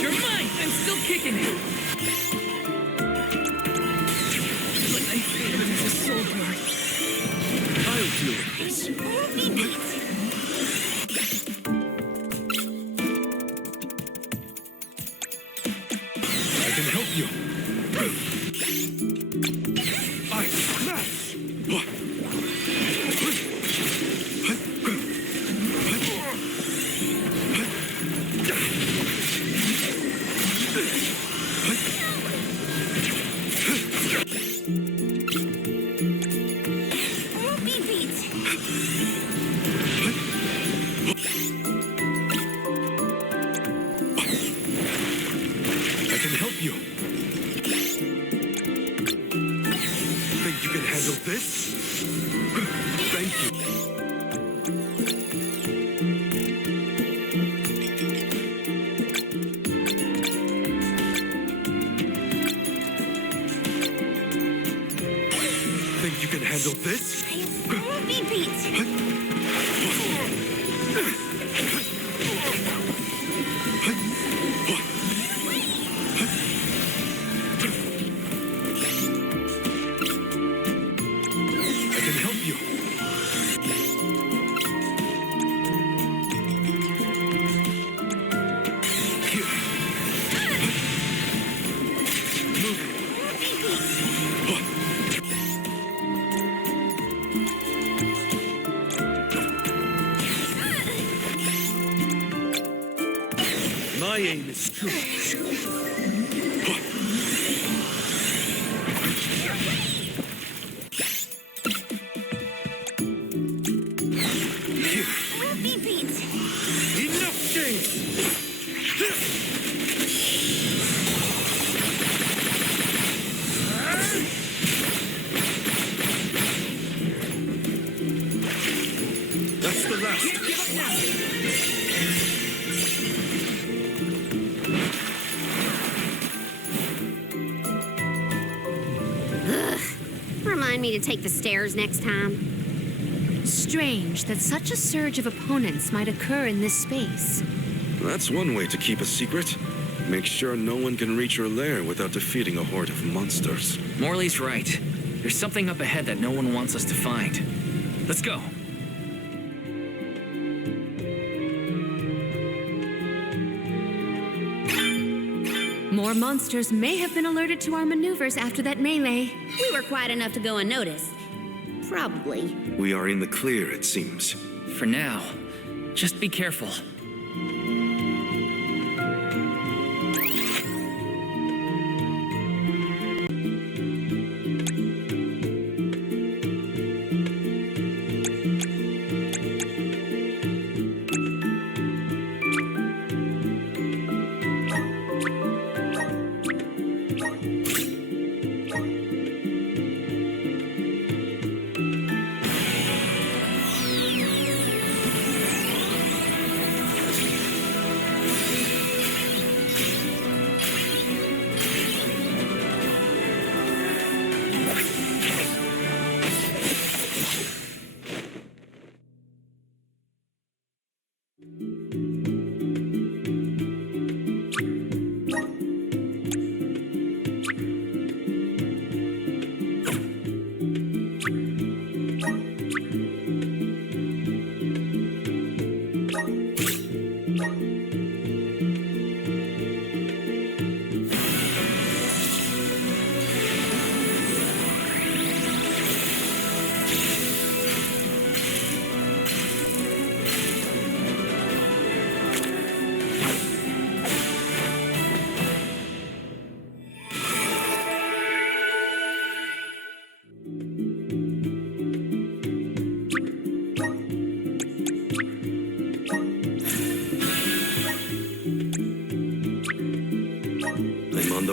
You're mine! I'm still kicking it! But I feel it as a soldier. I'll deal with this. I can help you. I smash! I can help you. Think you can handle this? Thank you. Think you can handle this? Beep beat. I can help you. Here. My aim is true. Beep beat. Enough games! That's the last. Remind me to take the stairs next time. Strange that such a surge of opponents might occur in this space. That's one way to keep a secret. Make sure no one can reach your lair without defeating a horde of monsters. Morley's right. There's something up ahead that no one wants us to find. Let's go. More monsters may have been alerted to our maneuvers after that melee. We were quiet enough to go unnoticed. Probably. We are in the clear, it seems. For now, just be careful.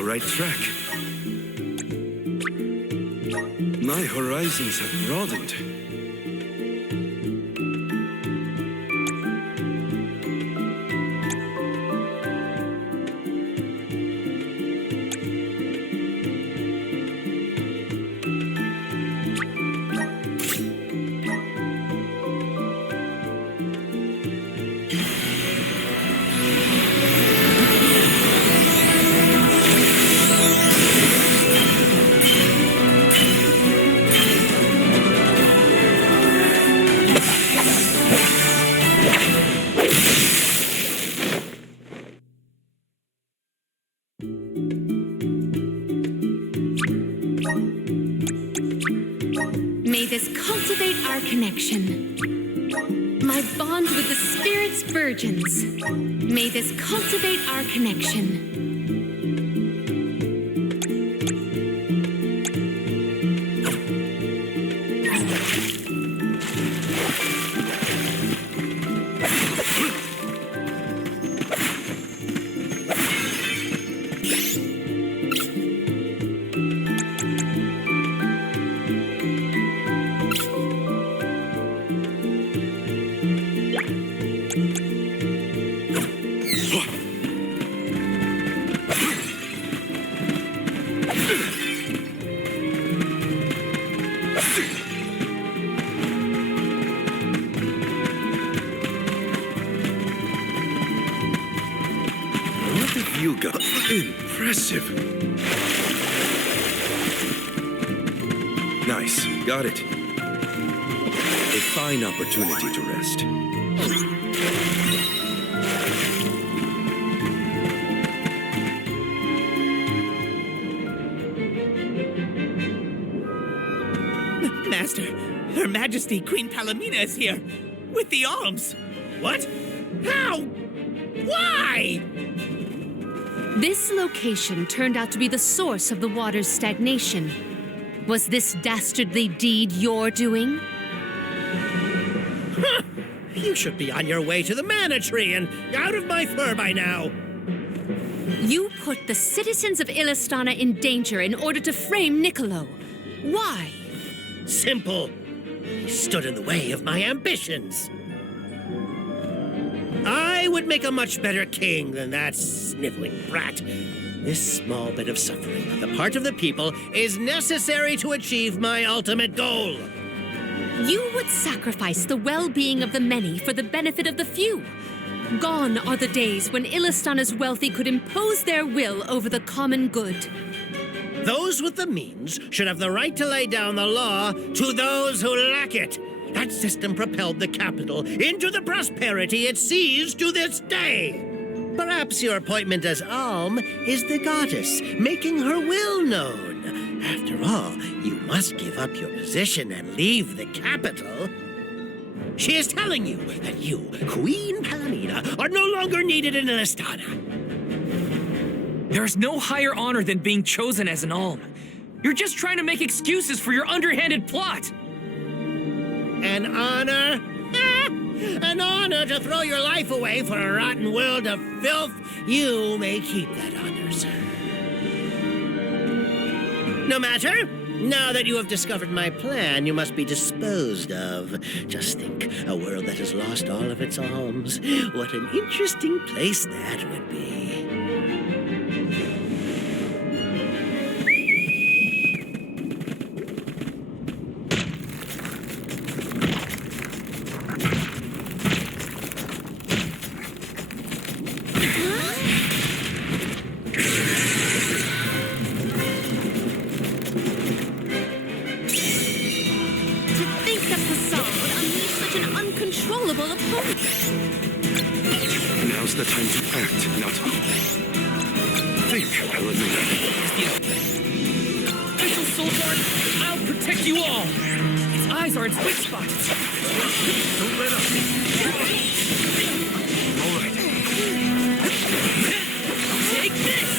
right track. My horizons have broadened. May this cultivate our connection. My bond with the spirit's virgins. May this cultivate our connection. You got impressive. Nice, got it. A fine opportunity to rest. Master, Her Majesty Queen Palomina is here with the alms. What? How? Why? This location turned out to be the source of the water's stagnation. Was this dastardly deed your doing? Huh. You should be on your way to the mana tree and out of my fur by now. You put the citizens of Illistana in danger in order to frame Niccolo. Why? Simple. He stood in the way of my ambitions. I would make a much better king than that sniveling brat. This small bit of suffering on the part of the people is necessary to achieve my ultimate goal. You would sacrifice the well-being of the many for the benefit of the few. Gone are the days when Illistana's wealthy could impose their will over the common good. Those with the means should have the right to lay down the law to those who lack it. That system propelled the capital into the prosperity it sees to this day. Perhaps your appointment as Alm is the goddess, making her will known. After all, you must give up your position and leave the capital. She is telling you that you, Queen Palomina, are no longer needed in Illistana. There's no higher honor than being chosen as an alm. You're just trying to make excuses for your underhanded plot. An honor? An honor to throw your life away for a rotten world of filth? You may keep that honor, sir. No matter. Now that you have discovered my plan, you must be disposed of. Just think, a world that has lost all of its alms. What an interesting place that would be. Now's the time to act, not think, Palomina. Official Soul Guard, I'll protect you all. Its eyes are its weak spot. Don't let up. All right. Take this!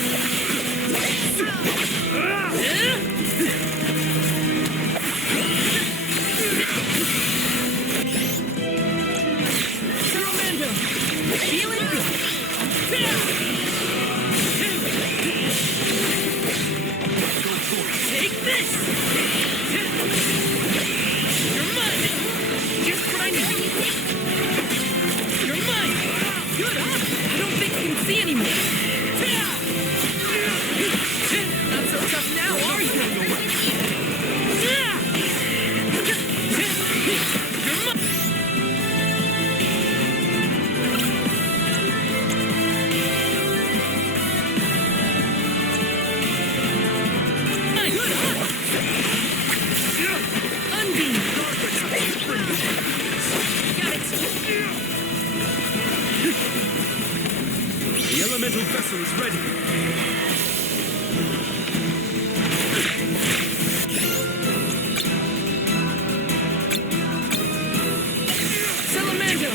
Feel it? this! You're mine! Just what I need! You're mine! Good, huh? I don't think you can see anymore! Not so tough now, are you? You're mine! The elemental vessel is ready. Salamando!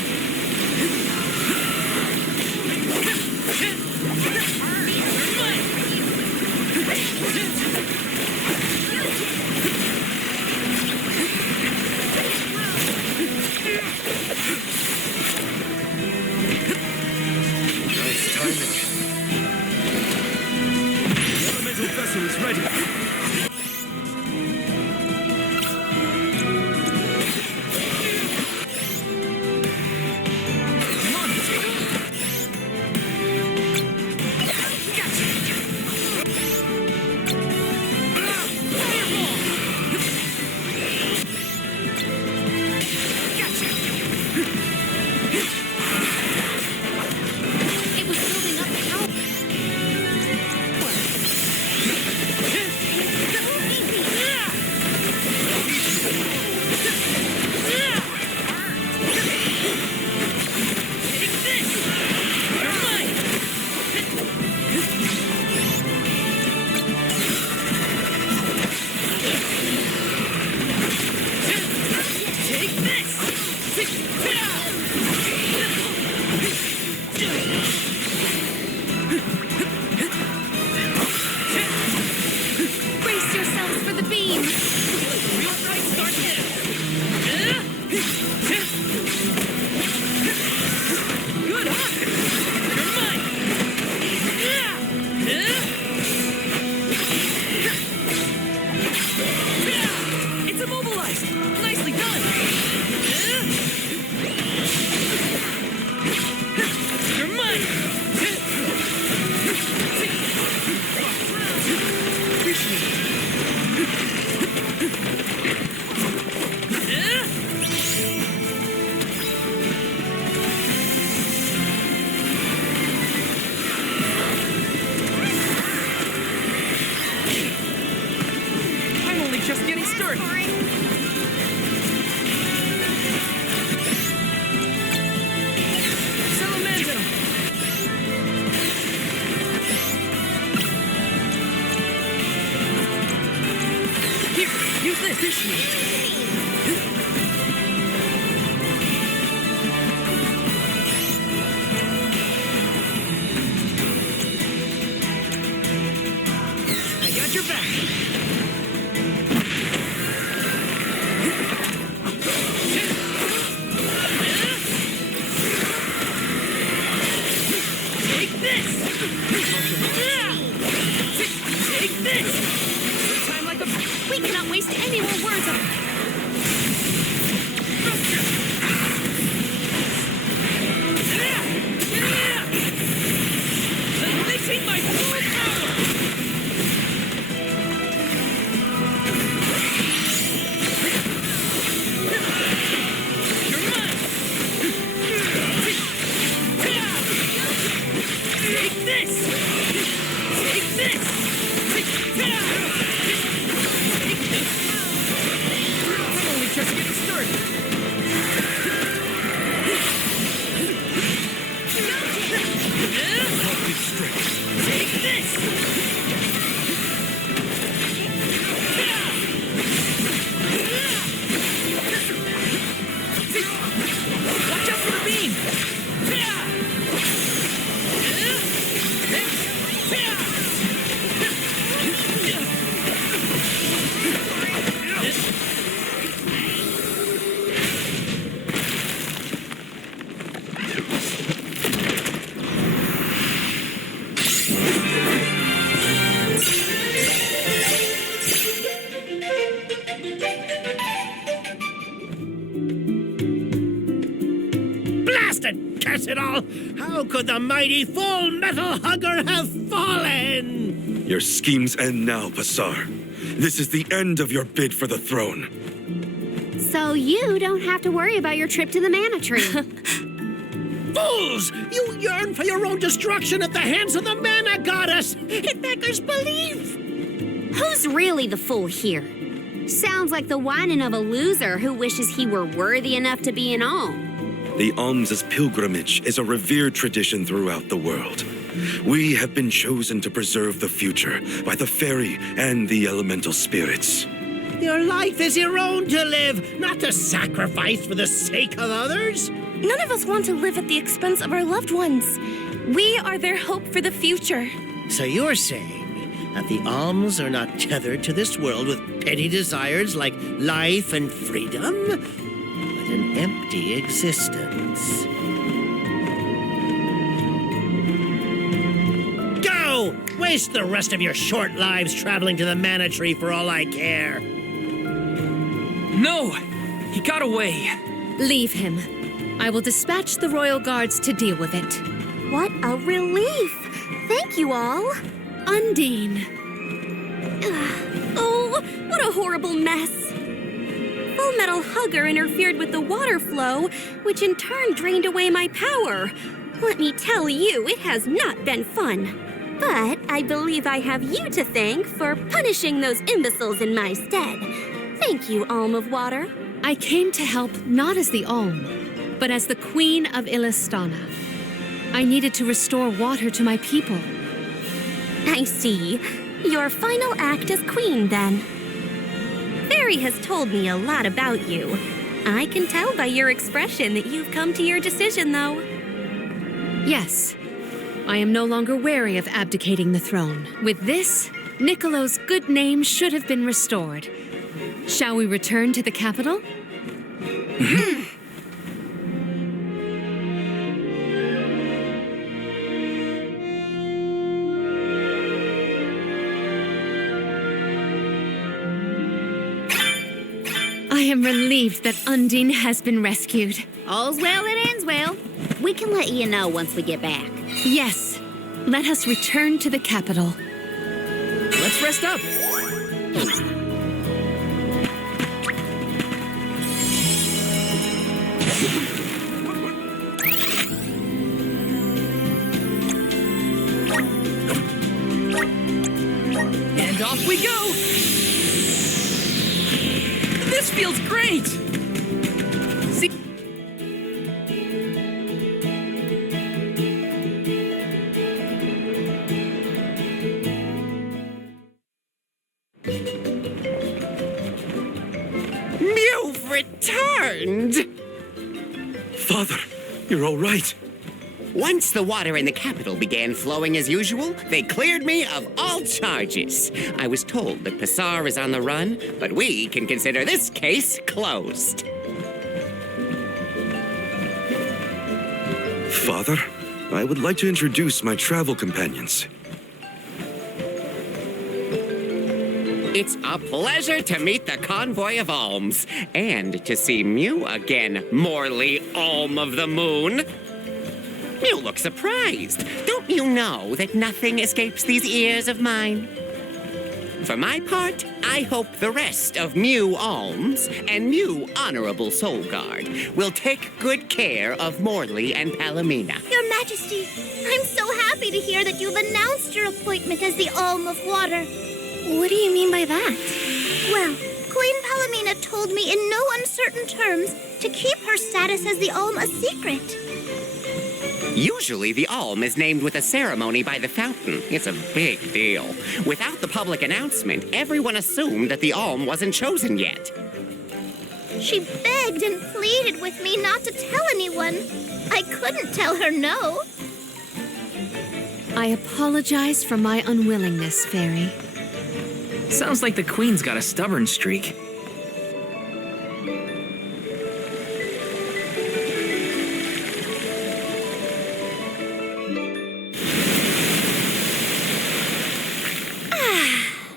Nice timing. The elemental vessel is ready. It was building up power. Brace yourselves for the beam. Good, huh? You're mine! It's immobilized! Nicely done! You're mine! Appreciate it. I'm only just getting started. Salamando! Here, use this. Appreciate it. I got your back. Take this! Take this! Time like a... We cannot waste any more words on They take my full power! You're mine! Take this! Take this! Take this! Curse it all! How could the mighty full metal hugger have fallen? Your schemes end now, Pasar. This is the end of your bid for the throne. So you don't have to worry about your trip to the mana tree. Fools! You yearn for your own destruction at the hands of the mana goddess! It beggars belief! Who's really the fool here? Sounds like the whining of a loser who wishes he were worthy enough to be an alm. The alms' pilgrimage is a revered tradition throughout the world. We have been chosen to preserve the future by the fairy and the elemental spirits. Your life is your own to live, not to sacrifice for the sake of others. None of us want to live at the expense of our loved ones. We are their hope for the future. So you're saying that the alms are not tethered to this world with petty desires like life and freedom, but an empty existence. Go! Waste the rest of your short lives traveling to the mana tree for all I care. No! He got away. Leave him. I will dispatch the royal guards to deal with it. What a relief! Thank you all. Undine. Oh, what a horrible mess. Full Metal Hugger interfered with the water flow, which in turn drained away my power. Let me tell you, it has not been fun. But I believe I have you to thank for punishing those imbeciles in my stead. Thank you, Alm of Water. I came to help not as the Alm, but as the Queen of Illistana. I needed to restore water to my people. I see. Your final act as queen, then. Fairy has told me a lot about you. I can tell by your expression that you've come to your decision, though. Yes. I am no longer wary of abdicating the throne. With this, Niccolo's good name should have been restored. Shall we return to the capital? I am relieved that Undine has been rescued. All's well that ends well. We can let you know once we get back. Yes. Let us return to the capital. Let's rest up. And off we go! This feels great! See? You've returned! Father, you're all right. Once the water in the capital began flowing as usual, they cleared me of all charges. I was told that Pasar is on the run, but we can consider this case closed. Father, I would like to introduce my travel companions. It's a pleasure to meet the convoy of alms, and to see Mew again, Morley Alm of the Moon. You look surprised. Don't you know that nothing escapes these ears of mine? For my part, I hope the rest of Mew Alms and Mew Honorable Soul Guard will take good care of Morley and Palomina. Your Majesty, I'm so happy to hear that you've announced your appointment as the Alm of Water. What do you mean by that? Well, Queen Palomina told me in no uncertain terms to keep her status as the Alm a secret. Usually, the Alm is named with a ceremony by the fountain. It's a big deal. Without the public announcement, everyone assumed that the Alm wasn't chosen yet. She begged and pleaded with me not to tell anyone. I couldn't tell her no. I apologize for my unwillingness, Fairy. Sounds like the Queen's got a stubborn streak.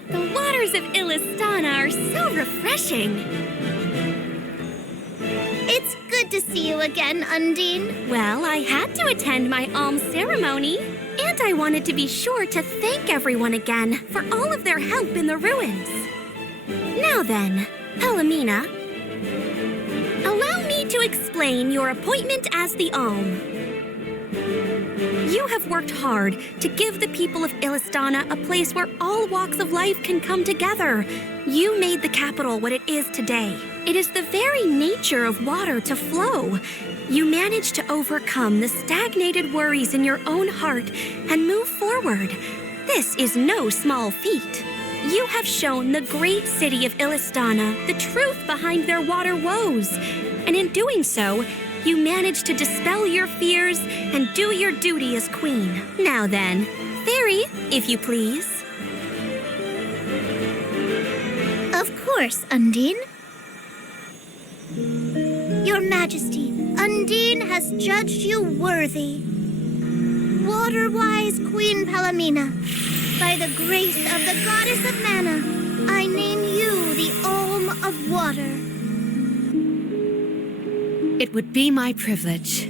The waters of Illistana are so refreshing. It's good to see you again, Undine. Well, I had to attend my alms ceremony. And I wanted to be sure to thank everyone again for all of their help in the ruins. Now then, Palomina, allow me to explain your appointment as the Alm. You have worked hard to give the people of Illistana a place where all walks of life can come together. You made the capital what it is today. It is the very nature of water to flow. You managed to overcome the stagnated worries in your own heart and move forward. This is no small feat. You have shown the great city of Illistana the truth behind their water woes. And in doing so, you managed to dispel your fears and do your duty as queen. Now then, Fairy, if you please. Of course, Undine. Your Majesty, Undine has judged you worthy. Water-wise Queen Palomina, by the grace of the Goddess of Mana, I name you the Alm of Water. It would be my privilege.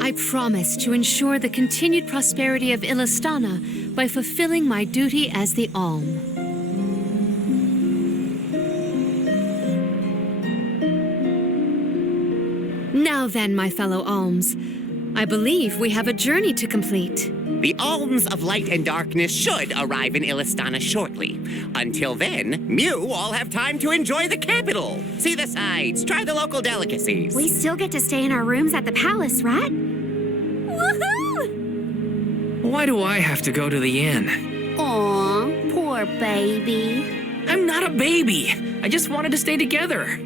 I promise to ensure the continued prosperity of Illistana by fulfilling my duty as the Alm. Now then, my fellow alms, I believe we have a journey to complete. The alms of light and darkness should arrive in Illistana shortly. Until then, Mew all have time to enjoy the capital. See the sights, try the local delicacies. We still get to stay in our rooms at the palace, right? Woohoo! Why do I have to go to the inn? Aw, poor baby. I'm not a baby. I just wanted to stay together.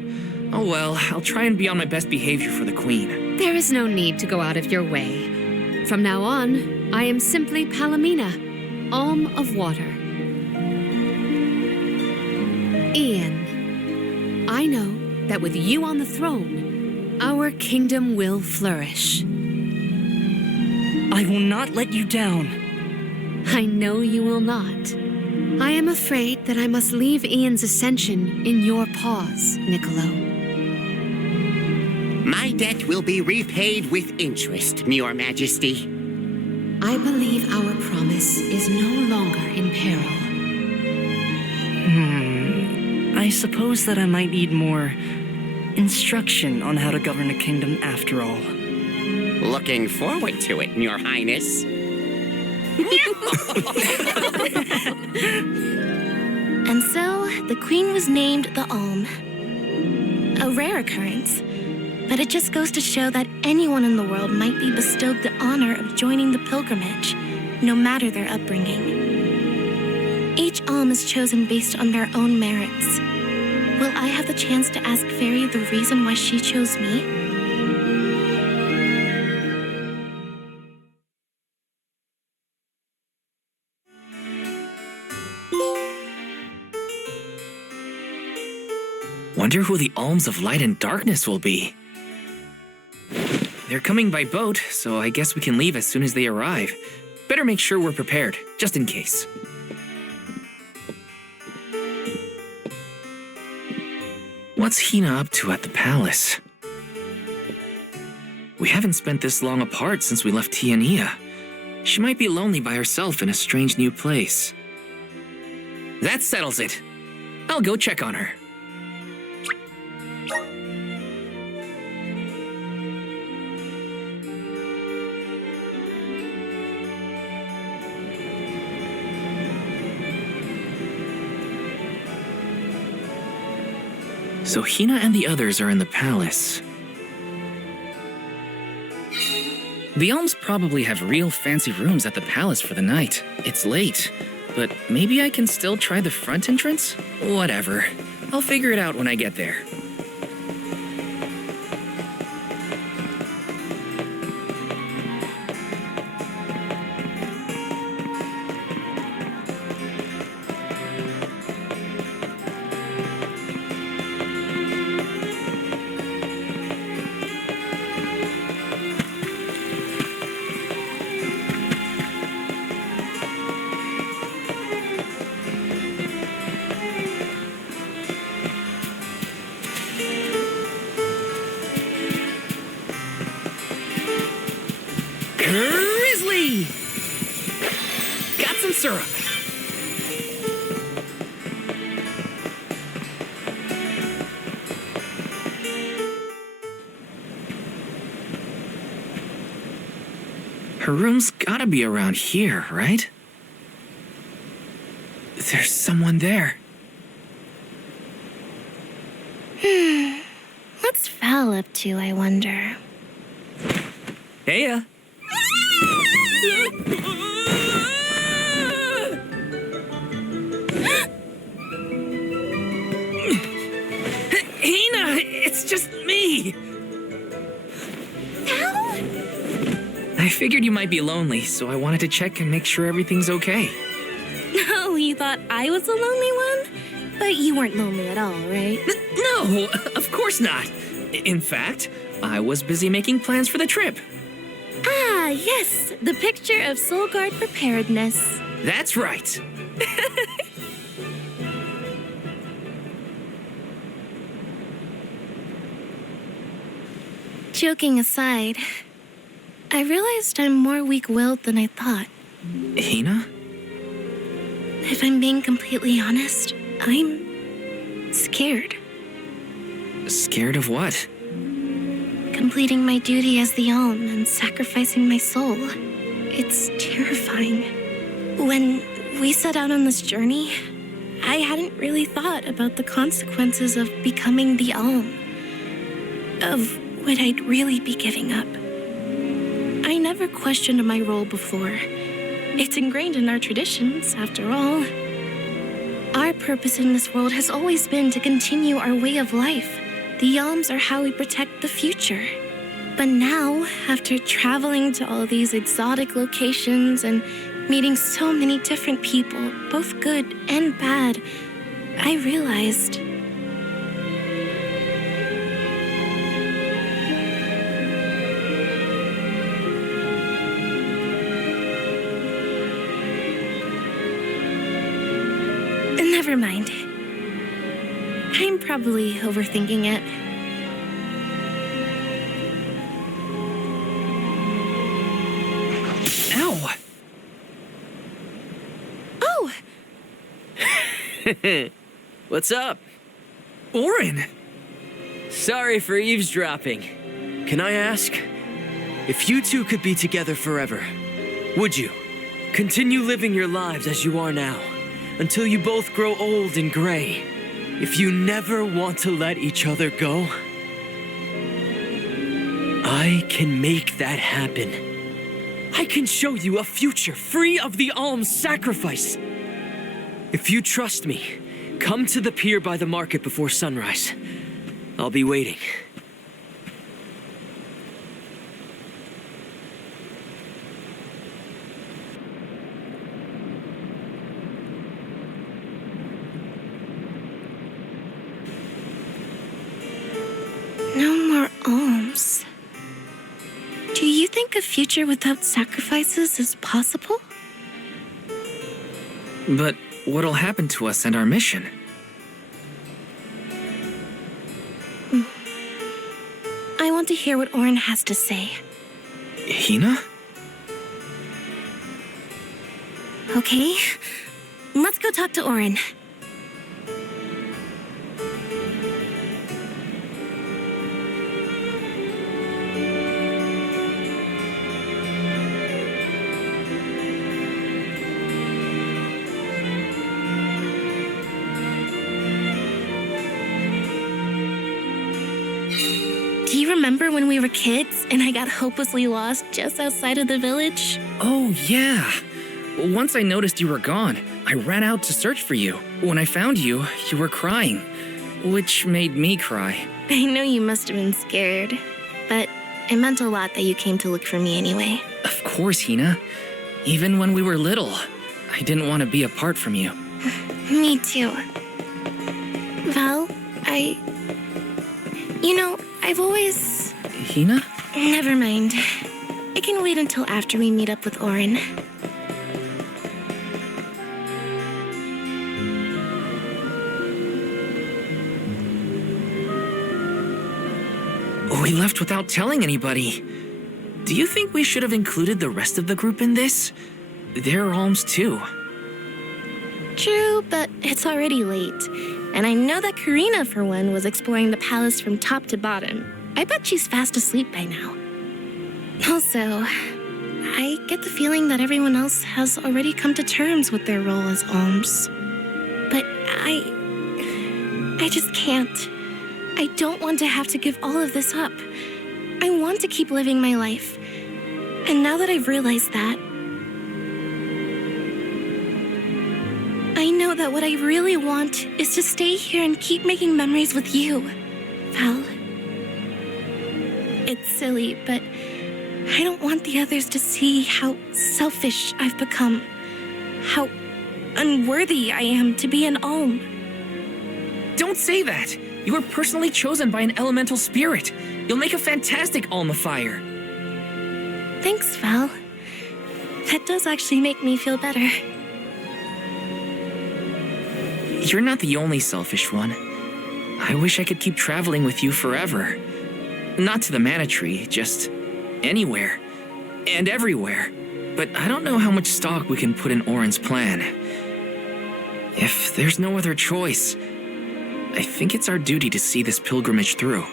Oh well, I'll try and be on my best behavior for the queen. There is no need to go out of your way. From now on, I am simply Palomina, Alm of Water. Ian, I know that with you on the throne, our kingdom will flourish. I will not let you down. I know you will not. I am afraid that I must leave Ian's ascension in your paws, Niccolo. My debt will be repaid with interest, Your Majesty. I believe our promise is no longer in peril. I suppose that I might need more instruction on how to govern a kingdom after all. Looking forward to it, Your Highness. And so, the queen was named the Alm. A rare occurrence, but it just goes to show that anyone in the world might be bestowed the honor of joining the pilgrimage, no matter their upbringing. Each Alm is chosen based on their own merits. Will I have the chance to ask Fairy the reason why she chose me? Wonder who the Alms of Light and Darkness will be. They're coming by boat, so I guess we can leave as soon as they arrive. Better make sure we're prepared, just in case. What's Hina up to at the palace? We haven't spent this long apart since we left Tiania. She might be lonely by herself in a strange new place. That settles it. I'll go check on her. So Hina and the others are in the palace. The Alms probably have real fancy rooms at the palace for the night. It's late, but maybe I can still try the front entrance? Whatever. I'll figure it out when I get there. syrup! Her room's gotta be around here, right? There's someone there. What's Val up to, I wonder? Heya! Hina! It's just me! I figured you might be lonely, so I wanted to check and make sure everything's okay. Oh, you thought I was the lonely one? But you weren't lonely at all, right? No, of course not. In fact, I was busy making plans for the trip. Ah, yes, the picture of Soul Guard preparedness. That's right. Joking aside, I realized I'm more weak-willed than I thought. Hina? If I'm being completely honest, I'm scared. Scared of what? Completing my duty as the Alm and sacrificing my soul. It's terrifying. When we set out on this journey, I hadn't really thought about the consequences of becoming the Alm. Of what I'd really be giving up. I never questioned my role before. It's ingrained in our traditions, after all. Our purpose in this world has always been to continue our way of life. The Alms are how we protect the future. But now, after traveling to all these exotic locations and meeting so many different people, both good and bad, I realized... Never mind. I'm probably overthinking it. Ow! Oh! What's up? Orin! Sorry for eavesdropping. Can I ask? If you two could be together forever, would you? Continue living your lives as you are now, until you both grow old and gray. If you never want to let each other go, I can make that happen. I can show you a future free of the Alm's sacrifice. If you trust me, come to the pier by the market before sunrise. I'll be waiting. No more alms. Do you think a future without sacrifices is possible? But what'll happen to us and our mission? I want to hear what Orin has to say. Hina? Okay, let's go talk to Orin. Do you remember when we were kids and I got hopelessly lost just outside of the village? Oh, yeah. Once I noticed you were gone, I ran out to search for you. When I found you, you were crying, which made me cry. I know you must have been scared, but it meant a lot that you came to look for me anyway. Of course, Hina. Even when we were little, I didn't want to be apart from you. Me too. Val, You know, I've always... Hina? Never mind. I can wait until after we meet up with Orin. We left without telling anybody. Do you think we should have included the rest of the group in this? They're alms too. True, but it's already late. And I know that Karina, for one, was exploring the palace from top to bottom. I bet she's fast asleep by now. Also, I get the feeling that everyone else has already come to terms with their role as alms. But I just can't. I don't want to have to give all of this up. I want to keep living my life. And now that I've realized that, I know that what I really want is to stay here and keep making memories with you, Val. It's silly, but I don't want the others to see how selfish I've become, how unworthy I am to be an alm. Don't say that! You were personally chosen by an elemental spirit. You'll make a fantastic alm of fire. Thanks, Val. That does actually make me feel better. You're not the only selfish one. I wish I could keep traveling with you forever. Not to the mana tree, just anywhere and everywhere. But I don't know how much stock we can put in Orin's plan. If there's no other choice, I think it's our duty to see this pilgrimage through.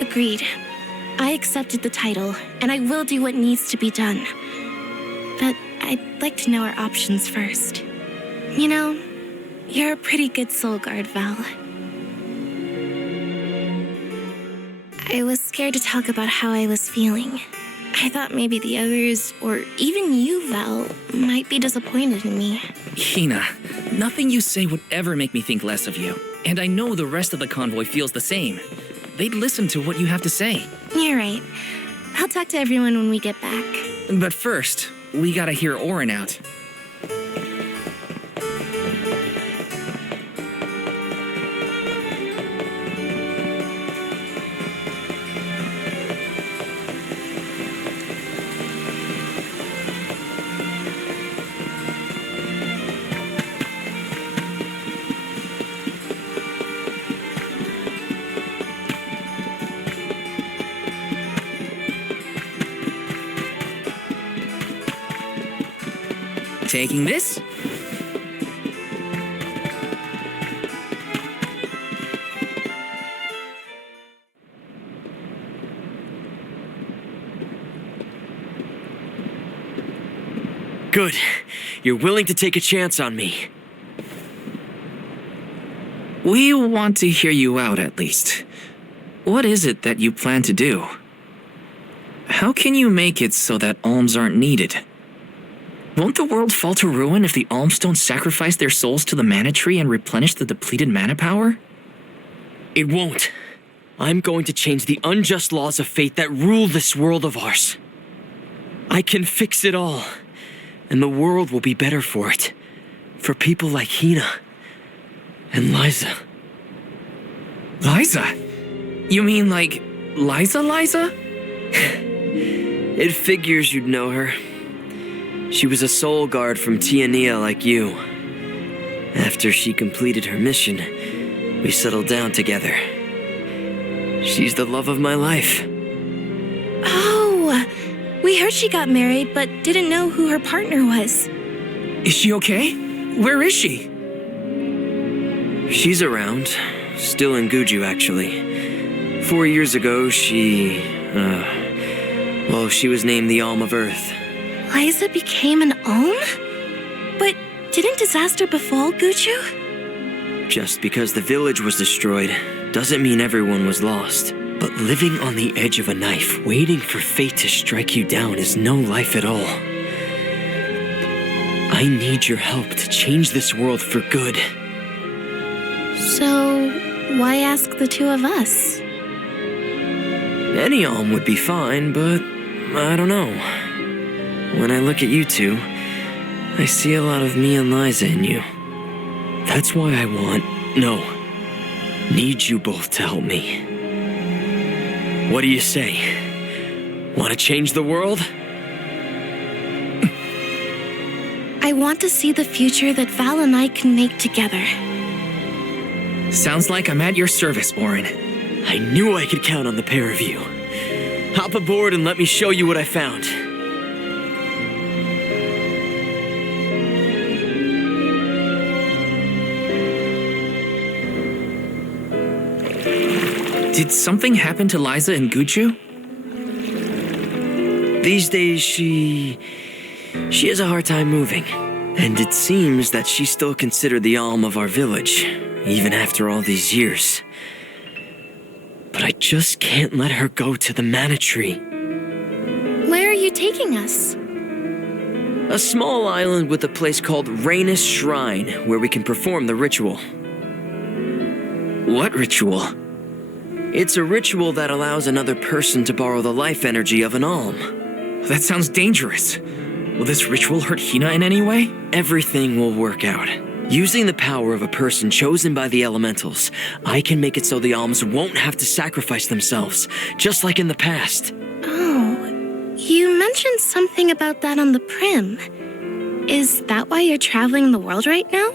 Agreed. I accepted the title, and I will do what needs to be done. But I'd like to know our options first. You know, you're a pretty good soul guard, Val. I was scared to talk about how I was feeling. I thought maybe the others, or even you, Val, might be disappointed in me. Hina, nothing you say would ever make me think less of you. And I know the rest of the convoy feels the same. They'd listen to what you have to say. You're right. I'll talk to everyone when we get back. But first, we gotta hear Orin out. Taking this? Good. You're willing to take a chance on me. We want to hear you out, at least. What is it that you plan to do? How can you make it so that alms aren't needed? Won't the world fall to ruin if the alms don't sacrifice their souls to the mana tree and replenish the depleted mana power? It won't. I'm going to change the unjust laws of fate that rule this world of ours. I can fix it all, and the world will be better for it. For people like Hina and Liza. Liza? You mean like Liza? It figures you'd know her. She was a soul guard from Tiania like you. After she completed her mission, we settled down together. She's the love of my life. Oh, we heard she got married, but didn't know who her partner was. Is she okay? Where is she? She's around. Still in Guju, actually. 4 years ago, she was named the Alm of Earth. Liza became an alm? But didn't disaster befall Guju? Just because the village was destroyed doesn't mean everyone was lost. But living on the edge of a knife, waiting for fate to strike you down is no life at all. I need your help to change this world for good. So, why ask the two of us? Any alm would be fine, but I don't know. When I look at you two, I see a lot of me and Liza in you. That's why I need you both to help me. What do you say? Want to change the world? I want to see the future that Val and I can make together. Sounds like I'm at your service, Orin. I knew I could count on the pair of you. Hop aboard and let me show you what I found. Did something happen to Liza and Guchu? These days, she has a hard time moving. And it seems that she's still considered the alm of our village, even after all these years. But I just can't let her go to the mana tree. Where are you taking us? A small island with a place called Rhaenus Shrine, where we can perform the ritual. What ritual? It's a ritual that allows another person to borrow the life energy of an alm. That sounds dangerous. Will this ritual hurt Hina in any way? Everything will work out. Using the power of a person chosen by the elementals, I can make it so the alms won't have to sacrifice themselves, just like in the past. Oh, you mentioned something about that on the Prim. Is that why you're traveling the world right now?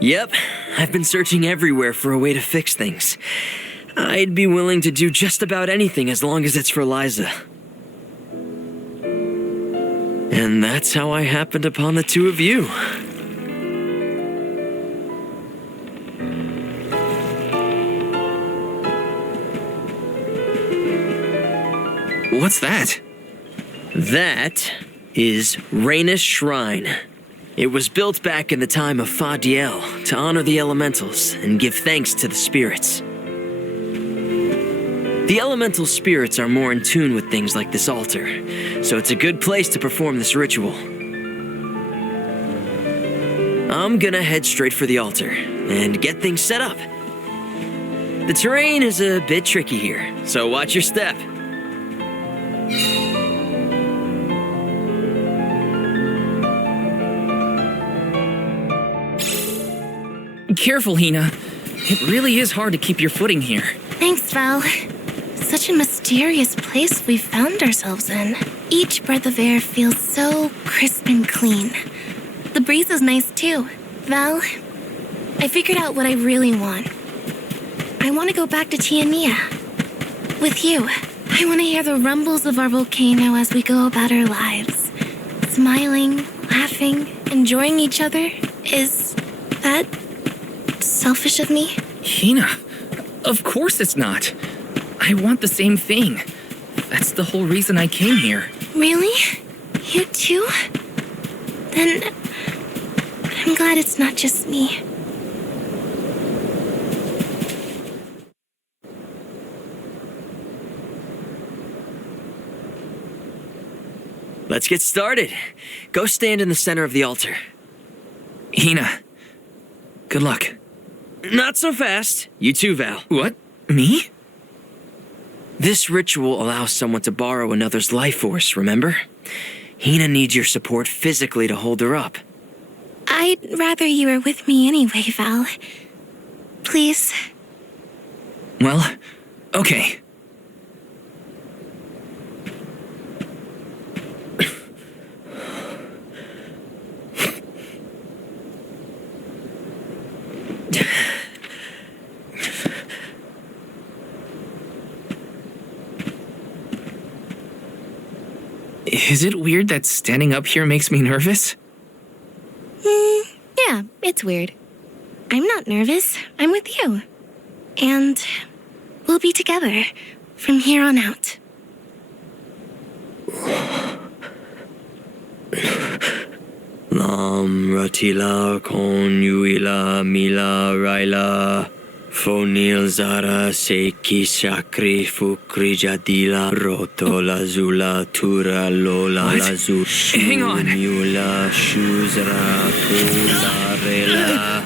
Yep, I've been searching everywhere for a way to fix things. I'd be willing to do just about anything as long as it's for Liza. And that's how I happened upon the two of you. What's that? That is Rhaenus Shrine. It was built back in the time of Fadiel to honor the elementals and give thanks to the spirits. The elemental spirits are more in tune with things like this altar, so it's a good place to perform this ritual. I'm gonna head straight for the altar and get things set up. The terrain is a bit tricky here, so watch your step. Careful, Hina. It really is hard to keep your footing here. Thanks, Val. Such a mysterious place we've found ourselves in. Each breath of air feels so crisp and clean. The breeze is nice too. Val, I figured out what I really want. I want to go back to Tiania. With you. I want to hear the rumbles of our volcano as we go about our lives. Smiling, laughing, enjoying each other. Is that selfish of me? Hina, of course it's not. I want the same thing. That's the whole reason I came here. Really? You too? Then I'm glad it's not just me. Let's get started. Go stand in the center of the altar. Hina, good luck. Not so fast. You too, Val. What? Me? This ritual allows someone to borrow another's life force, remember? Hina needs your support physically to hold her up. I'd rather you were with me anyway, Val. Please. Well, okay. Is it weird that standing up here makes me nervous? Yeah, it's weird. I'm not nervous. I'm with you. And we'll be together from here on out. Lam ratila konyuila mila raila fonil zara seki shakri fukri jadila roto lazula tura lola lazu Hang on. mula shuzra pula rela.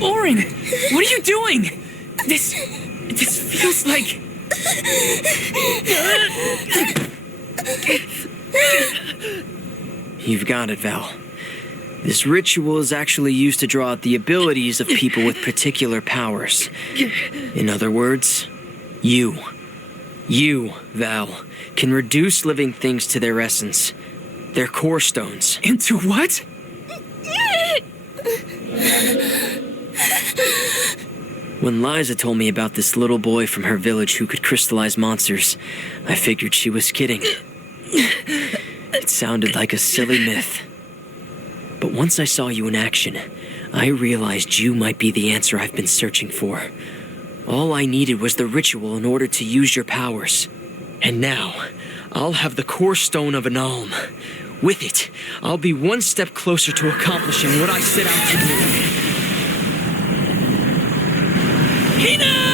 Orin, what are you doing? This feels like... You've got it, Val. This ritual is actually used to draw out the abilities of people with particular powers. In other words, you, Val, can reduce living things to their essence, their core stones. Into what? When Liza told me about this little boy from her village who could crystallize monsters, I figured she was kidding. It sounded like a silly myth. But once I saw you in action, I realized you might be the answer I've been searching for. All I needed was the ritual in order to use your powers. And now, I'll have the core stone of an alm. With it, I'll be one step closer to accomplishing what I set out to do. Hina!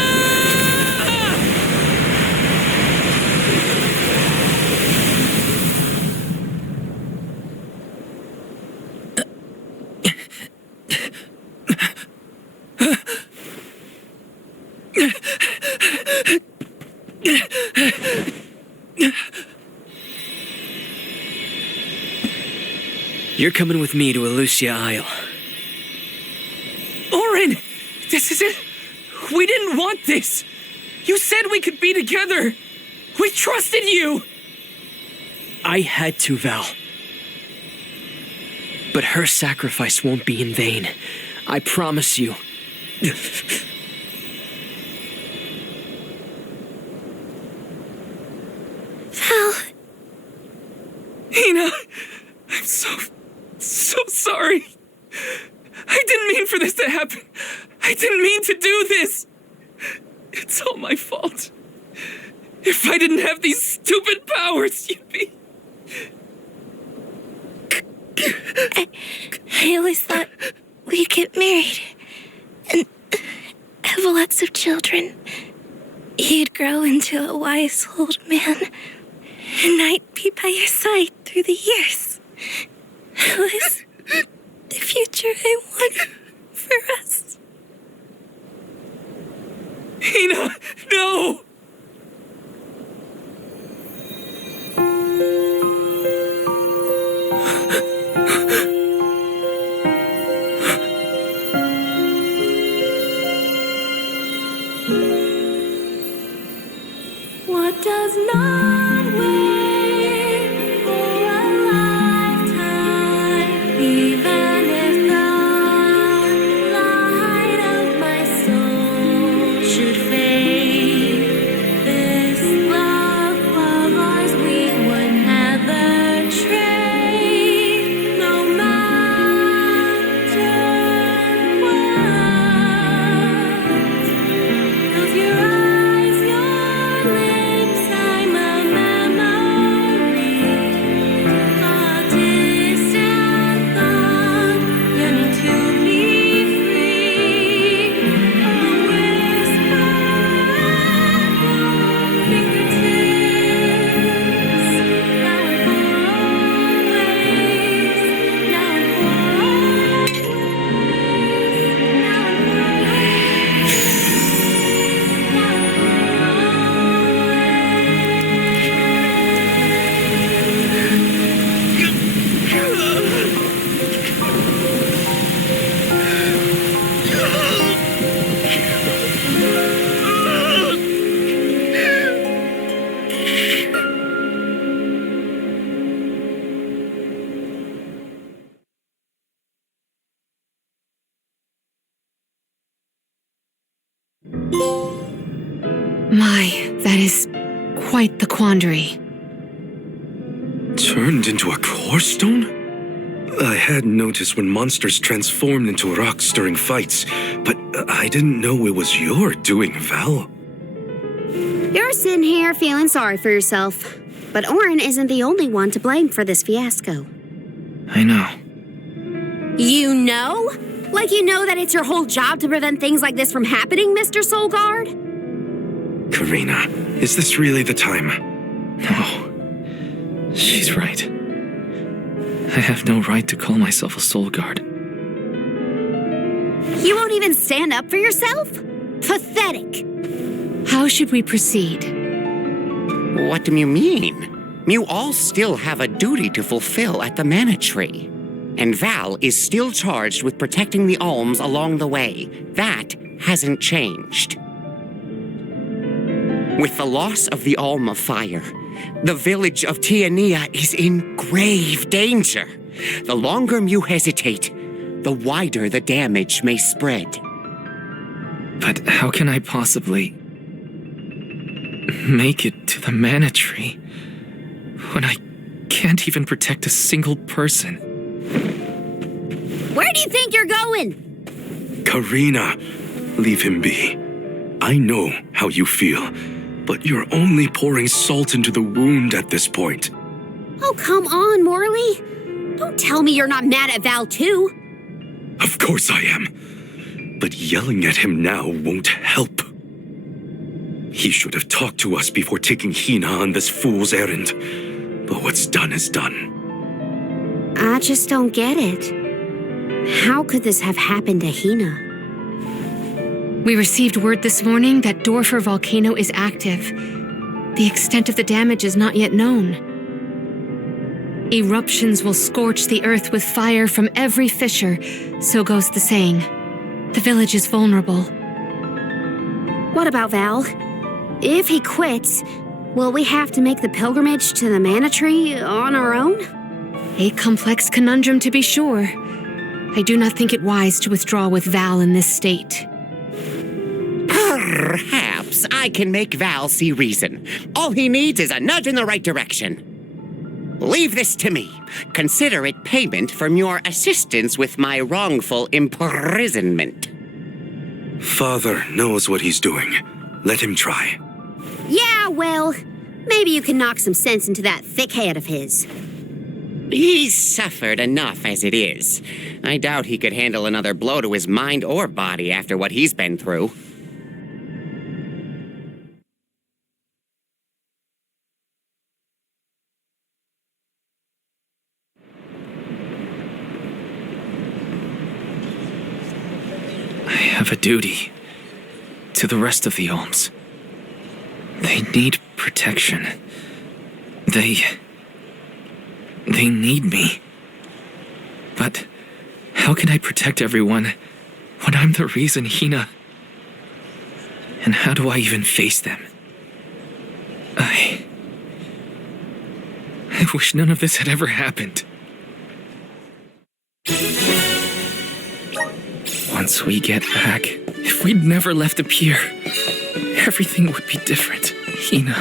You're coming with me to Elucia Isle. Orin! This is it! We didn't want this! You said we could be together! We trusted you! I had to, Val. But her sacrifice won't be in vain. I promise you. Val. Hina, I'm so sorry. I didn't mean for this to happen. I didn't mean to do this. It's all my fault. If I didn't have these stupid powers, you'd be... I always thought we'd get married and have lots of children. You'd grow into a wise old man, and I'd be by your side through the years. It was the future I wanted for us. Hina, no! What does not wait for a lifetime, even if the light of my soul should fade? This love of ours we would never trade, no matter what. Close your eyes, your lips, I'm a memory, a distant thought, yearning to be free, a whisper at your fingertips, now and for always, now and for always, now and for My, that is quite the quandary. Turned into a core stone? I had noticed when monsters transformed into rocks during fights, but I didn't know it was your doing, Val. You're sitting here feeling sorry for yourself. But Orin isn't the only one to blame for this fiasco. I know. You know? Like you know that it's your whole job to prevent things like this from happening, Mr. Soulguard? Karina, is this really the time? No. She's right. I have no right to call myself a soul guard. You won't even stand up for yourself? Pathetic. How should we proceed? What do you mean? You all still have a duty to fulfill at the Mana Tree. And Val is still charged with protecting the alms along the way. That hasn't changed. With the loss of the Alm of Fire, the village of Tiania is in grave danger. The longer you hesitate, the wider the damage may spread. But how can I possibly make it to the mana tree when I can't even protect a single person? Where do you think you're going? Karina, leave him be. I know how you feel, but you're only pouring salt into the wound at this point. Oh, come on, Morley. Don't tell me you're not mad at Val, too. Of course I am. But yelling at him now won't help. He should have talked to us before taking Hina on this fool's errand. But what's done is done. I just don't get it. How could this have happened to Hina? We received word this morning that Dorfer volcano is active. The extent of the damage is not yet known. Eruptions will scorch the earth with fire from every fissure, so goes the saying. The village is vulnerable. What about Val? If he quits, will we have to make the pilgrimage to the mana tree on our own? A complex conundrum, to be sure. I do not think it wise to withdraw with Val in this state. Perhaps I can make Val see reason. All he needs is a nudge in the right direction. Leave this to me. Consider it payment from your assistance with my wrongful imprisonment. Father knows what he's doing. Let him try. Yeah, well, maybe you can knock some sense into that thick head of his. He's suffered enough as it is. I doubt he could handle another blow to his mind or body after what he's been through. I have a duty to the rest of the Alms. They need protection. They need me. But how can I protect everyone when I'm the reason Hina... And how do I even face them? I wish none of this had ever happened. Once we get back, if we'd never left the pier, everything would be different, Hina.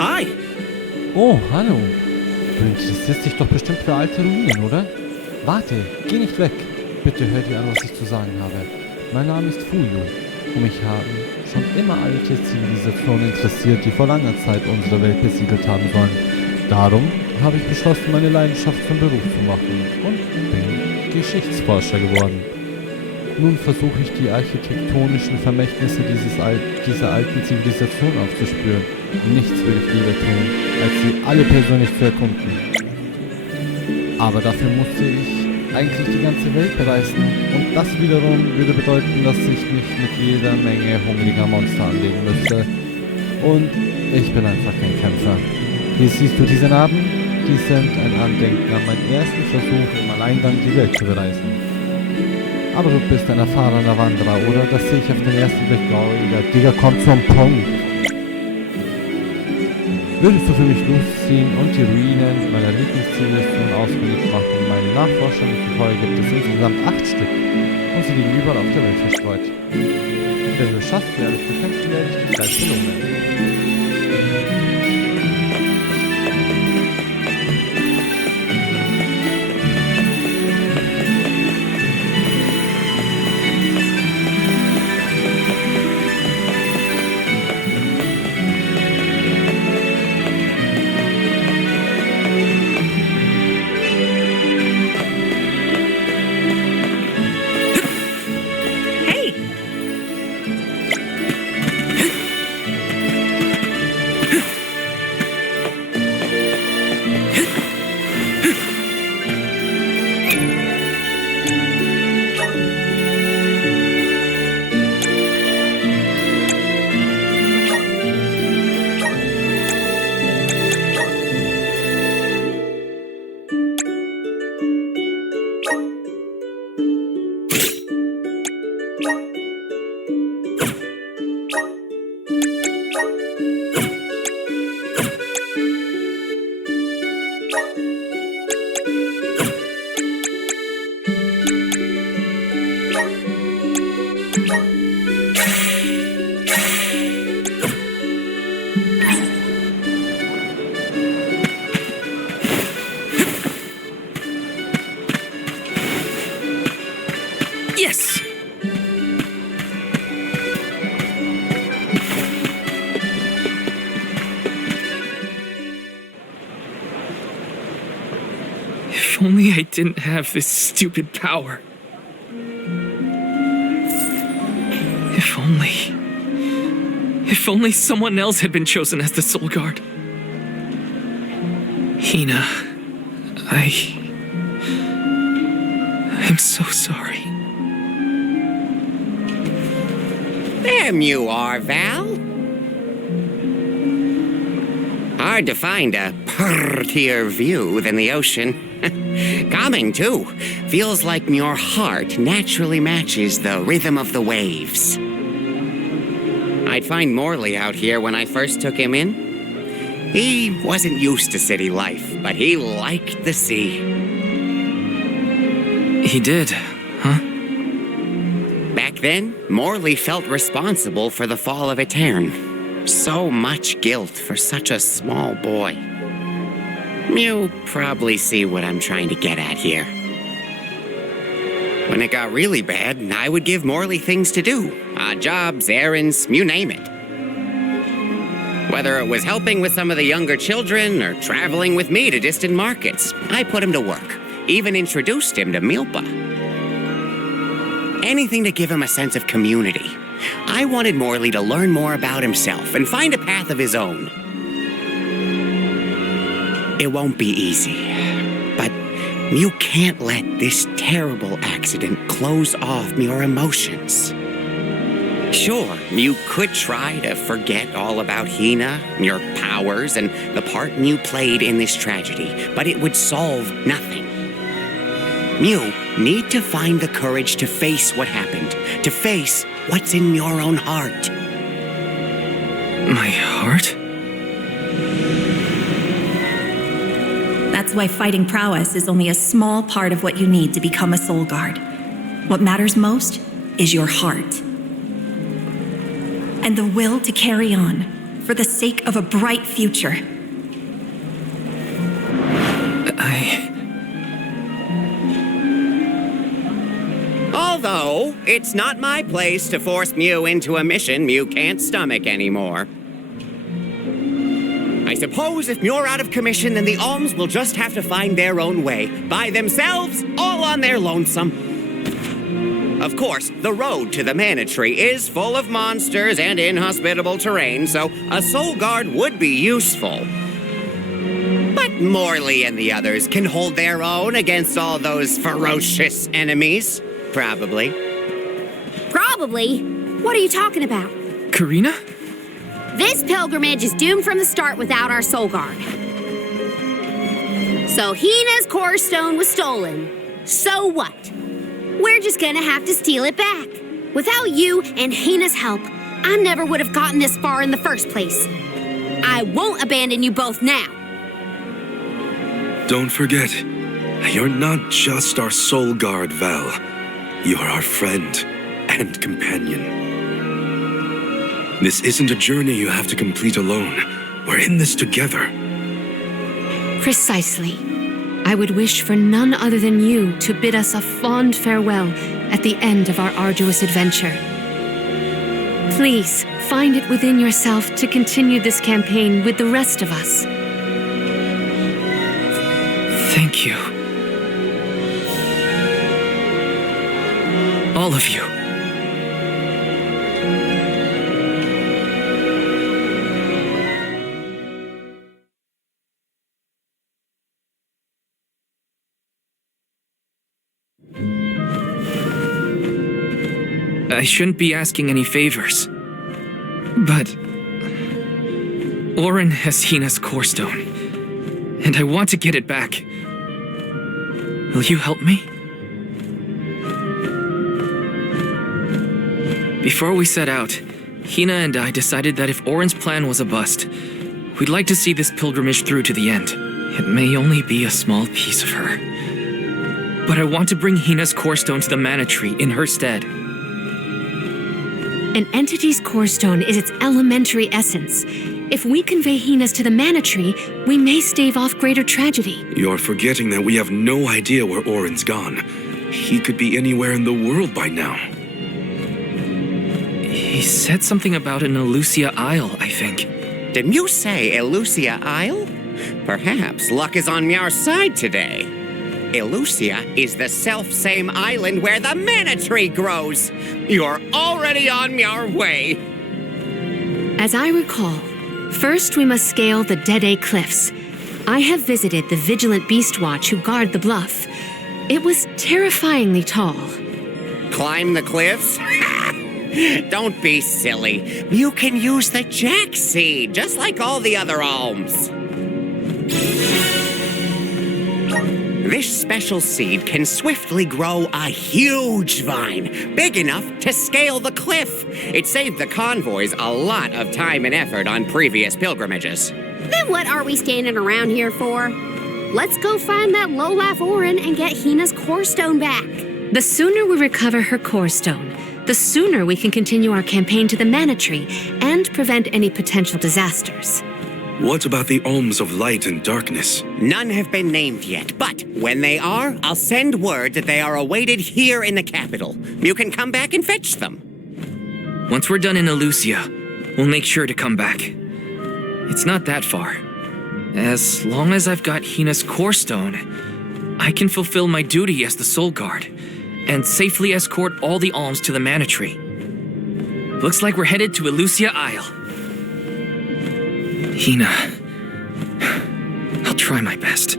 Hi. Oh, hallo. Du interessierst dich doch bestimmt für alte Ruinen, oder? Warte, geh nicht weg. Bitte hör dir an, was ich zu sagen habe. Mein Name ist Fuyu und mich haben schon immer alte Zivilisationen interessiert, die vor langer Zeit unsere Welt besiedelt haben sollen. Darum habe ich beschlossen, meine Leidenschaft zum Beruf zu machen und bin Geschichtsforscher geworden. Nun versuche ich die architektonischen Vermächtnisse dieser alten Zivilisation aufzuspüren. Nichts würde ich lieber tun, als sie alle persönlich zu erkunden. Aber dafür musste ich eigentlich die ganze Welt bereisen und das wiederum würde bedeuten, dass ich mich mit jeder Menge hungriger Monster anlegen müsste. Und ich bin einfach kein Kämpfer. Hier siehst du diese Narben? Die sind ein Andenken an meinen ersten Versuch, im Alleingang die Welt zu bereisen. Aber du bist ein erfahrener Wanderer, oder? Das sehe ich auf den ersten Blick. Oh, Digga, komm zum Punkt. Würdest du für mich losziehen und die Ruinen meiner Lieblingszivilisation ausfindig machen? Meine Nachforschungen zufolge gibt es insgesamt 8 Stück und sie liegen überall auf der Welt verstreut. Wenn du es schaffst, sie alle zu kämpfen, werde ich dich gleich belohnen. Yes! If only I didn't have this stupid power. If only someone else had been chosen as the Soul Guard. Hina, I'm so sorry. There you are, Val. Hard to find a prettier view than the ocean. Calming, too. Feels like your heart naturally matches the rhythm of the waves. I'd find Morley out here when I first took him in. He wasn't used to city life, but he liked the sea. He did, huh? Back then, Morley felt responsible for the fall of Etern. So much guilt for such a small boy. You probably see what I'm trying to get at here. When it got really bad, I would give Morley things to do. Odd jobs, errands, you name it. Whether it was helping with some of the younger children or traveling with me to distant markets, I put him to work. Even introduced him to Milpa. Anything to give him a sense of community. I wanted Morley to learn more about himself and find a path of his own. It won't be easy, but you can't let this terrible accident close off your emotions. Sure, you could try to forget all about Hina, your powers, and the part you played in this tragedy, but it would solve nothing. You need to find the courage to face what happened, to face what's in your own heart. My heart? That's why fighting prowess is only a small part of what you need to become a soul guard. What matters most is your heart. And the will to carry on for the sake of a bright future. Although, it's not my place to force Mew into a mission Mew can't stomach anymore. I suppose if Mew're out of commission, then the Alms will just have to find their own way, by themselves, all on their lonesome. Of course, the road to the Mana Tree is full of monsters and inhospitable terrain, so a soul guard would be useful. But Morley and the others can hold their own against all those ferocious enemies. Probably. Probably? What are you talking about? Karina? This pilgrimage is doomed from the start without our soul guard. So Hina's core stone was stolen. So what? We're just gonna have to steal it back. Without you and Hina's help, I never would have gotten this far in the first place. I won't abandon you both now. Don't forget, you're not just our soul guard, Val. You're our friend and companion. This isn't a journey you have to complete alone. We're in this together. Precisely. I would wish for none other than you to bid us a fond farewell at the end of our arduous adventure. Please, find it within yourself to continue this campaign with the rest of us. Thank you. All of you. I shouldn't be asking any favors, but Orin has Hina's core stone, and I want to get it back. Will you help me? Before we set out, Hina and I decided that if Orin's plan was a bust, we'd like to see this pilgrimage through to the end. It may only be a small piece of her, but I want to bring Hina's core stone to the Mana Tree in her stead. An entity's core stone is its elementary essence. If we convey Hina's to the mana tree, we may stave off greater tragedy. You're forgetting that we have no idea where Orin's gone. He could be anywhere in the world by now. He said something about an elucia isle, I think. Didn't you say elucia isle? Perhaps luck is on your side today. Elucia is the self-same island where the mana tree grows. You're already on your way. As I recall, first we must scale the Dead Cliffs. I have visited the vigilant beast watch who guard the bluff. It was terrifyingly tall. Climb the cliffs? Don't be silly. You can use the jack seed, just like all the other alms. This special seed can swiftly grow a huge vine, big enough to scale the cliff. It saved the convoys a lot of time and effort on previous pilgrimages. Then what are we standing around here for? Let's go find that lowlife Orin and get Hina's core stone back. The sooner we recover her core stone, the sooner we can continue our campaign to the mana tree and prevent any potential disasters. What about the alms of light and darkness? None have been named yet, but when they are, I'll send word that they are awaited here in the capital. You can come back and fetch them. Once we're done in Elucia, we'll make sure to come back. It's not that far. As long as I've got Hina's core stone, I can fulfill my duty as the soul guard and safely escort all the alms to the mana tree. Looks like we're headed to Elucia Isle. Hina, I'll try my best.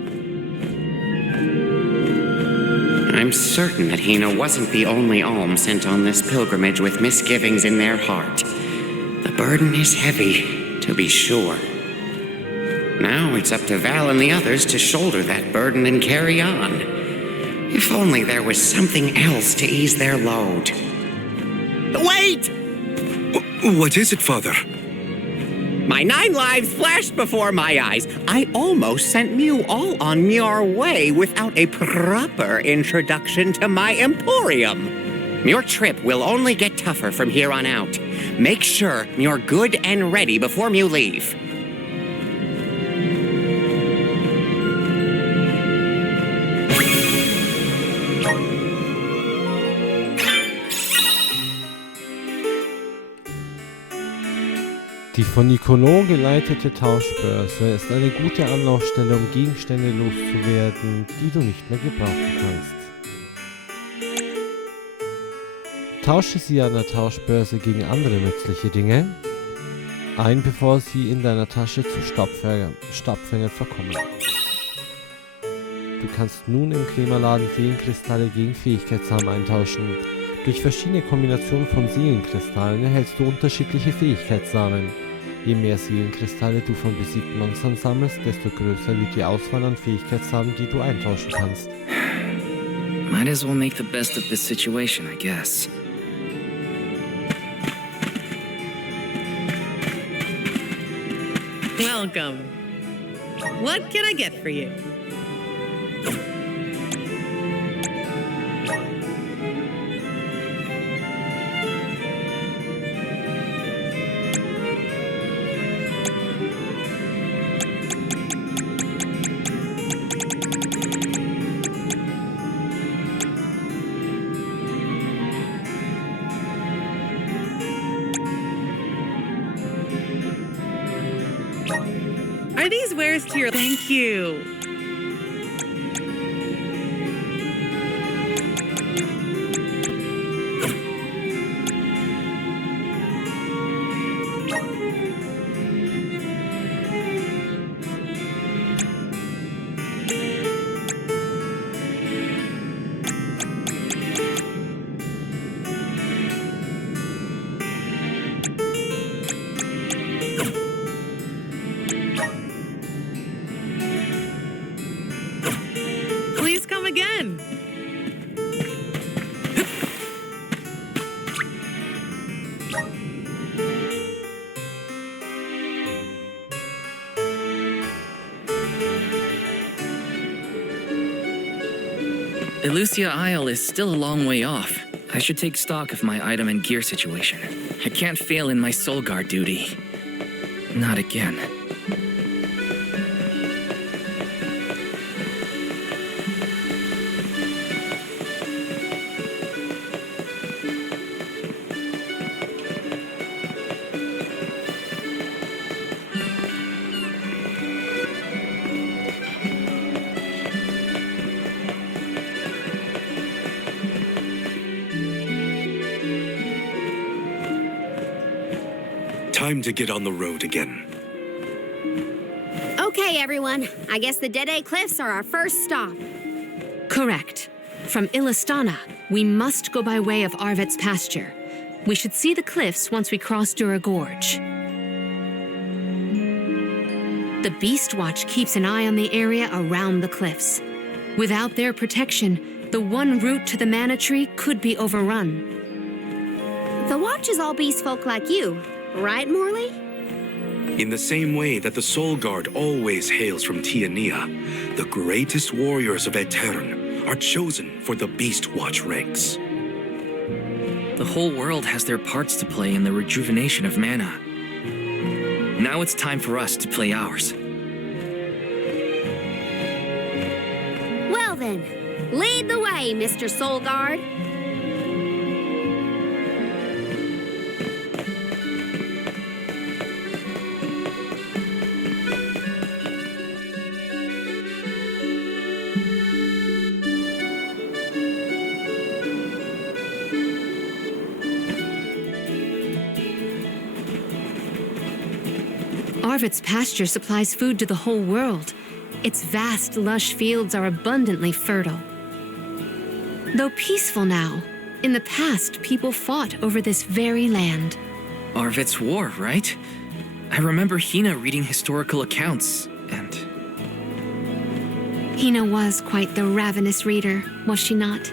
I'm certain that Hina wasn't the only alm sent on this pilgrimage with misgivings in their heart. The burden is heavy, to be sure. Now it's up to Val and the others to shoulder that burden and carry on. If only there was something else to ease their load. Wait! What is it, Father? My 9 lives flashed before my eyes. I almost sent Mew all on your way without a proper introduction to my emporium. Your trip will only get tougher from here on out. Make sure you're good and ready before you leave. Die von Nicolo geleitete Tauschbörse ist eine gute Anlaufstelle, um Gegenstände loszuwerden, die du nicht mehr gebrauchen kannst. Tausche sie an der Tauschbörse gegen andere nützliche Dinge ein, bevor sie in deiner Tasche zu Staubfängern verkommen. Du kannst nun im Krämerladen Seelenkristalle gegen Fähigkeitssamen eintauschen. Durch verschiedene Kombinationen von Seelenkristallen erhältst du unterschiedliche Fähigkeitssamen. Je mehr Seelenkristalle du von besiegten Monstern sammelst, desto größer wird die Auswahl an Fähigkeitssamen, die du eintauschen kannst. Might as well make the best of this situation, I guess. Welcome. What can I get for you? Are these wares to your... Thank you. Please come again. Elucia Isle is still a long way off, I should take stock of my item and gear situation. I can't fail in my soul guard duty. Not again. Time to get on the road again. Okay, everyone. I guess the Dede Cliffs are our first stop. Correct. From Illistana, we must go by way of Arvit's pasture. We should see the cliffs once we cross Dura Gorge. The Beast Watch keeps an eye on the area around the cliffs. Without their protection, the one route to the mana tree could be overrun. The Watch is all beast folk like you, right, Morley? In the same way that the Soul Guard always hails from Tiania, the greatest warriors of Aetern are chosen for the Beast Watch ranks. The whole world has their parts to play in the rejuvenation of mana. Now it's time for us to play ours. Well then, lead the way, Mr. Soul Guard. Arvit's pasture supplies food to the whole world. Its vast, lush fields are abundantly fertile. Though peaceful now, in the past people fought over this very land. Arvit's war, right? I remember Hina reading historical accounts, and... Hina was quite the ravenous reader, was she not?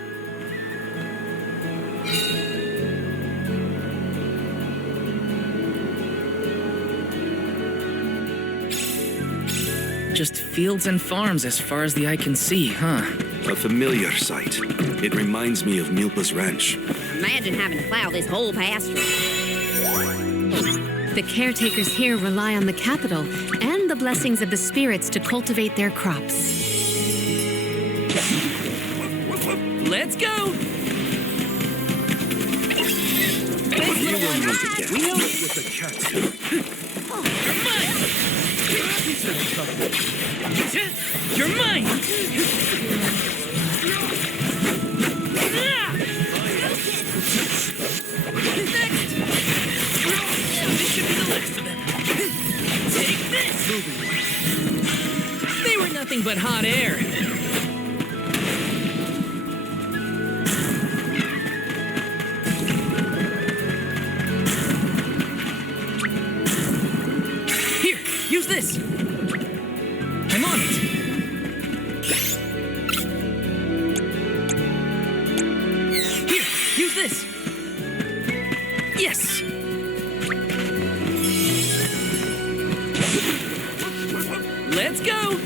Just fields and farms as far as the eye can see, huh? A familiar sight. It reminds me of Milpa's ranch. Imagine having to plow this whole pasture. The caretakers here rely on the capital and the blessings of the spirits to cultivate their crops. Let's go! You will need to get with the cat. You're mine! Next! This should be the last of them. Take this! They were nothing but hot air. Here, use this. I'm on it. Here, use this. Yes. Let's go.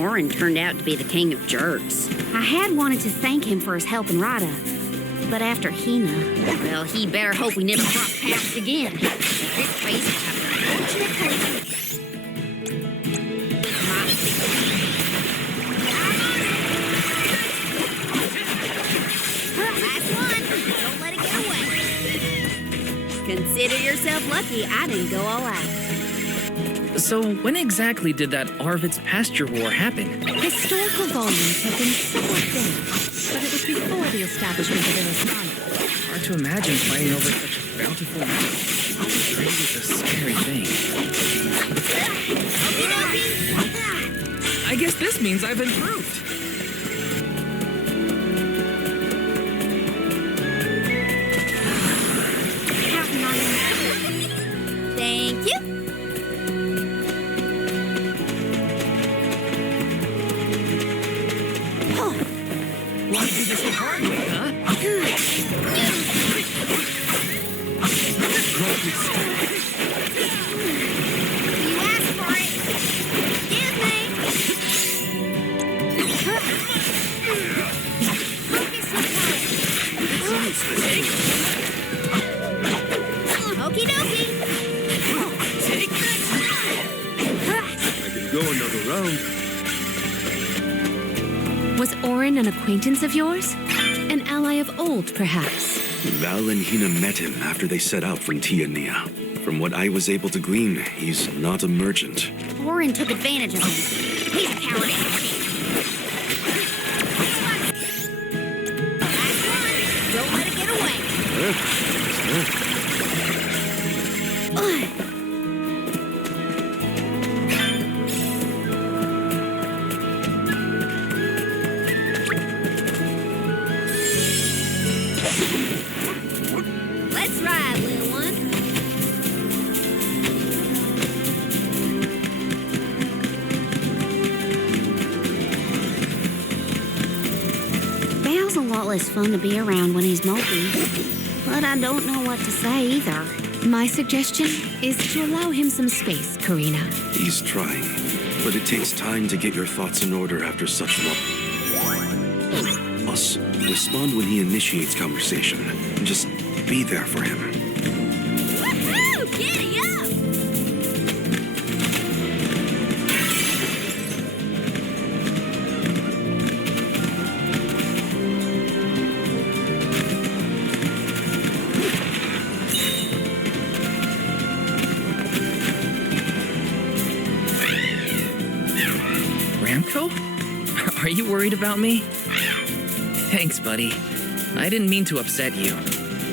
Orin turned out to be the king of jerks. I had wanted to thank him for his help in Rada, but after Hina, well, he better hope we never cross paths again. This place will have an unfortunate Consider yourself lucky I didn't go all out. So when exactly did that Arvit's pasture war happen? Historical volumes have been somewhat vague, but it was before the establishment of Illistana. Hard to imagine fighting over such a bountiful land. Trade is a scary thing. I guess this means I've improved. Thank you. Why do this the hard way, huh? You asked for it. Excuse me. Focus your power. road. Was Orin an acquaintance of yours? An ally of old, perhaps? Val and Hina met him after they set out from Nia. From what I was able to glean, he's not a merchant. Orin took advantage of him. He's a coward. Don't let it get away. Let's ride, little one. Val's a lot less fun to be around when he's mopey, but I don't know what to say either. My suggestion is to allow him some space, Karina. He's trying, but it takes time to get your thoughts in order after such long. Plus, respond when he initiates conversation. Just be there for him. Woohoo! Giddy up! Ramco? Are you worried about me? Thanks, buddy. I didn't mean to upset you.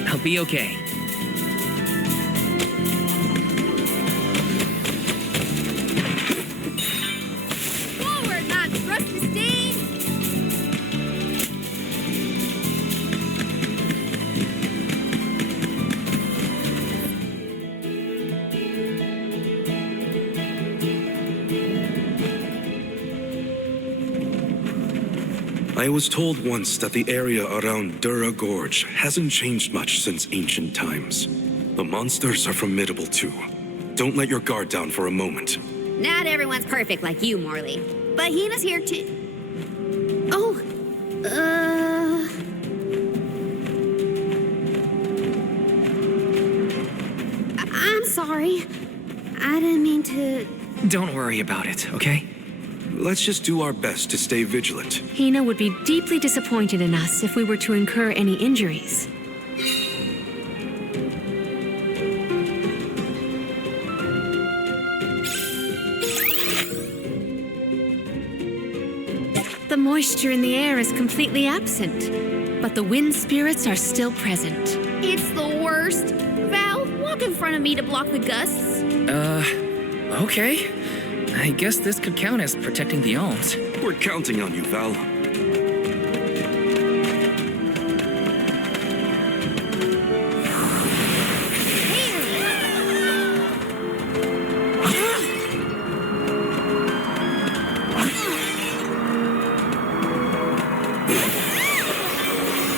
I'll be okay. Forward, not rusty steam! I was told once that the area around Dura Gorge hasn't changed much since ancient times. The monsters are formidable too. Don't let your guard down for a moment. Not everyone's perfect like you, Morley. But Hina's here too. Oh, I'm sorry. I didn't mean to... Don't worry about it, okay? Let's just do our best to stay vigilant. Hina would be deeply disappointed in us if we were to incur any injuries. The moisture in the air is completely absent, but the wind spirits are still present. It's the worst. Val, walk in front of me to block the gusts. Okay. I guess this could count as protecting the alms. We're counting on you, Val.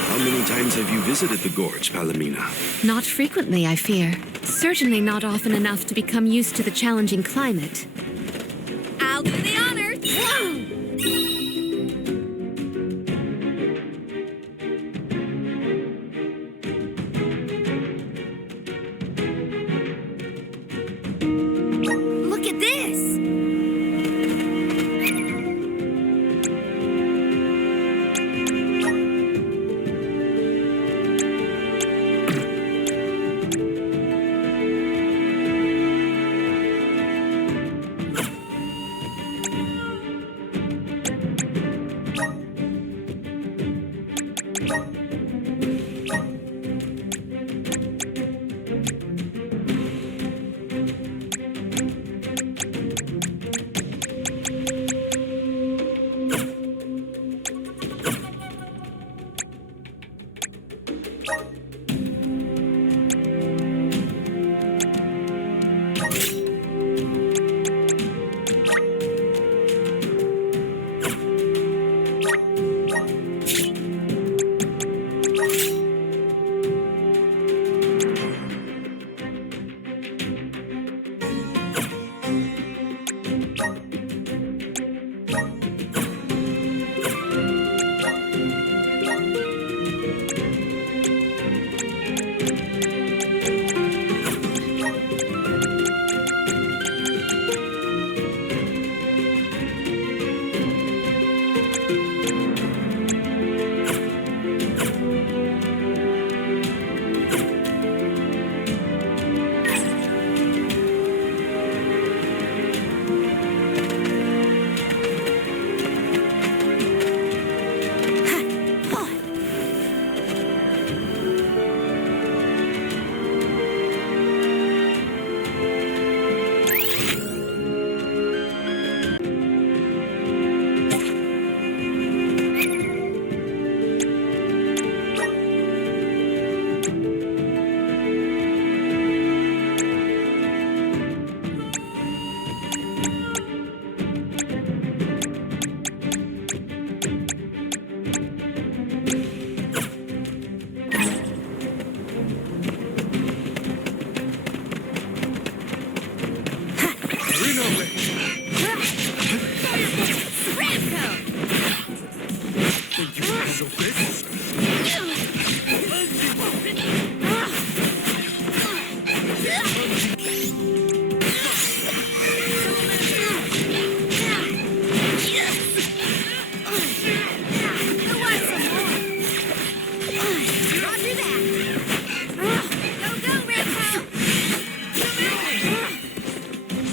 How many times have you visited the gorge, Palomina? Not frequently, I fear. Certainly not often enough to become used to the challenging climate. I'll do the honors. Whoa! Look at this!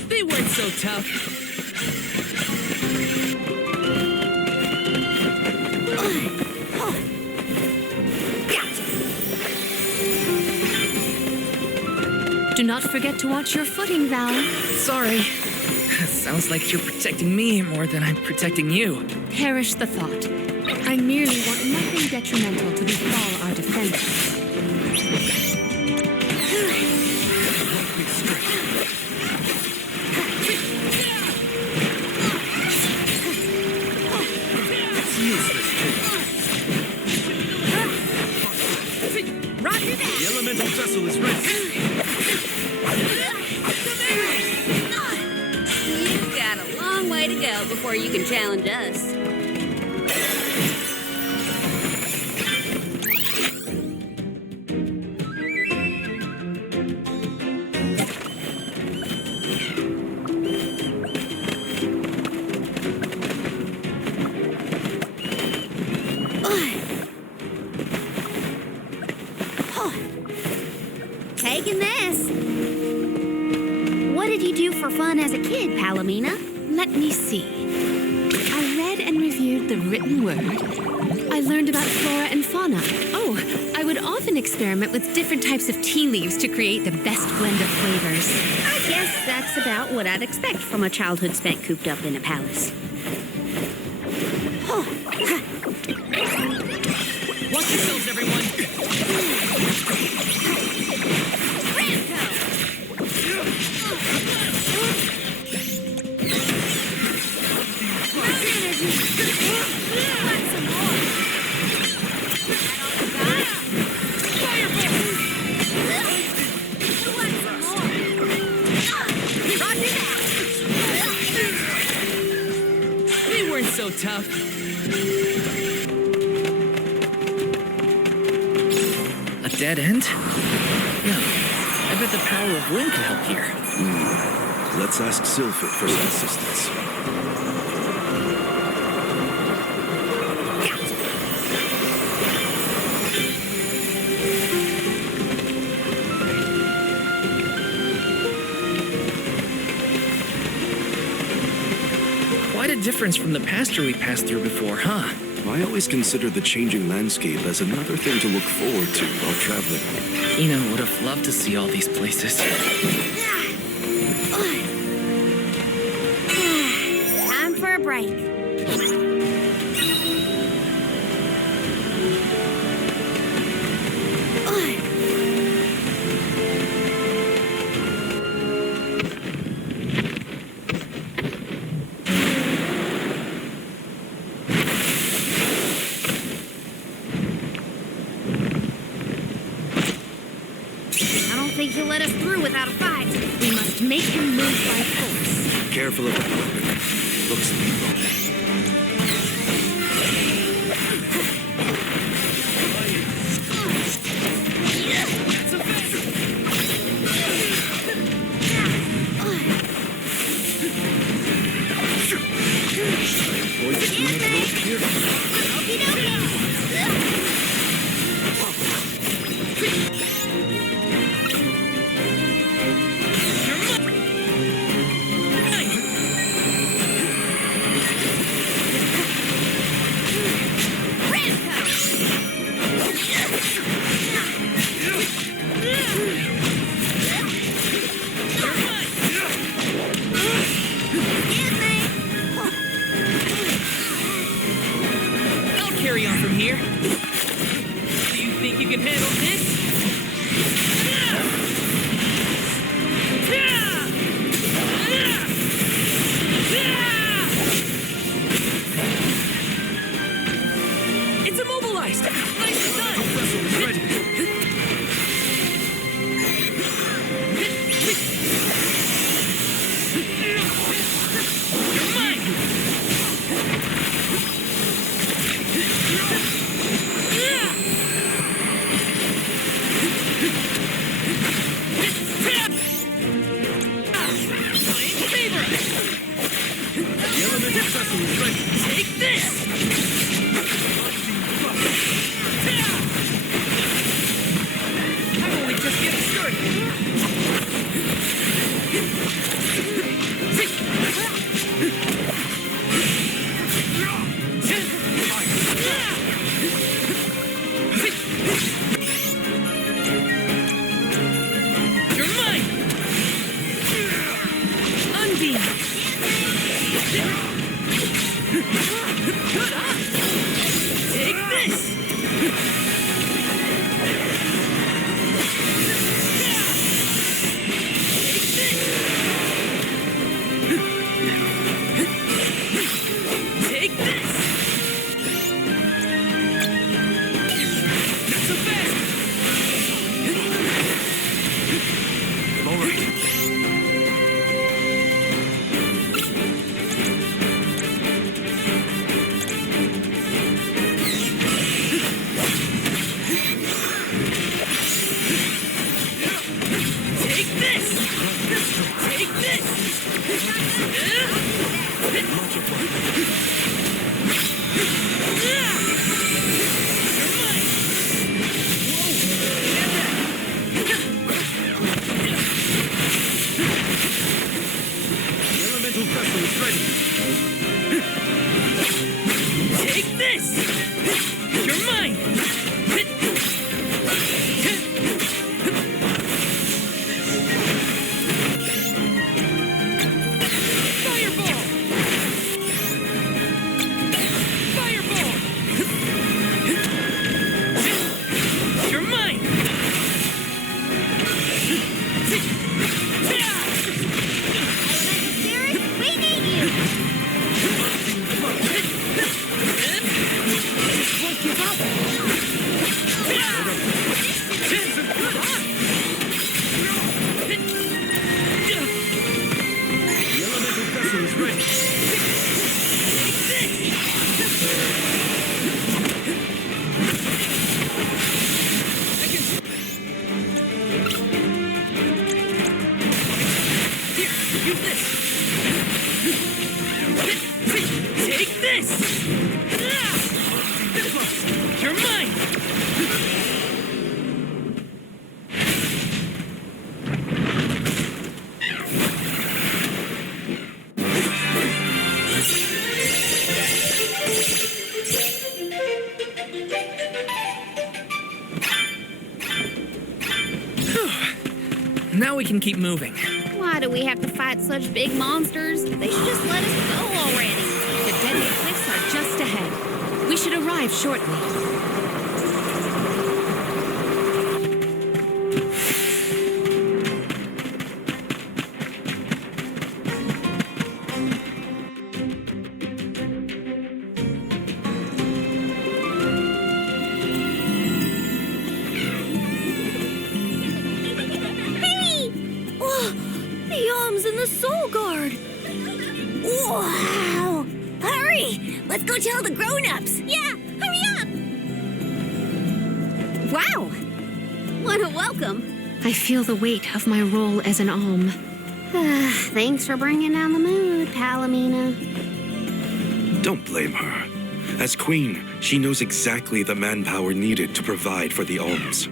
They weren't so tough. Do not forget to watch your footing, Val. Sorry. Sounds like you're protecting me more than I'm protecting you. Perish the thought. I merely want nothing detrimental to befall our defenders. Roger that! The elemental vessel is ready. You've got a long way to go before you can challenge us. Taking this. What did you do for fun as a kid, Palomina? Let me see. I read and reviewed the written word. I learned about flora and fauna. Oh, I would often experiment with different types of tea leaves to create the best blend of flavors. I guess that's about what I'd expect from a childhood spent cooped up in a palace. Watch yourselves, everyone. They weren't so tough. A dead end? No. I bet the power of wind could help here. Let's ask Sylphid for some assistance. Quite a difference from the pasture we passed through before, huh? I always consider the changing landscape as another thing to look forward to while traveling. Hina would have loved to see all these places. Time for a break. Think he'll let us through without a fight. We must make him move by force. Careful of that weapon. Looks lethal. Now we can keep moving. Why do we have to fight such big monsters? They should just let us go already. The deadly cliffs are just ahead. We should arrive shortly. Wow! Hurry! Let's go tell the grown-ups! Yeah, hurry up! Wow! What a welcome! I feel the weight of my role as an alm. Thanks for bringing down the mood, Palomina. Don't blame her. As queen, she knows exactly the manpower needed to provide for the alms.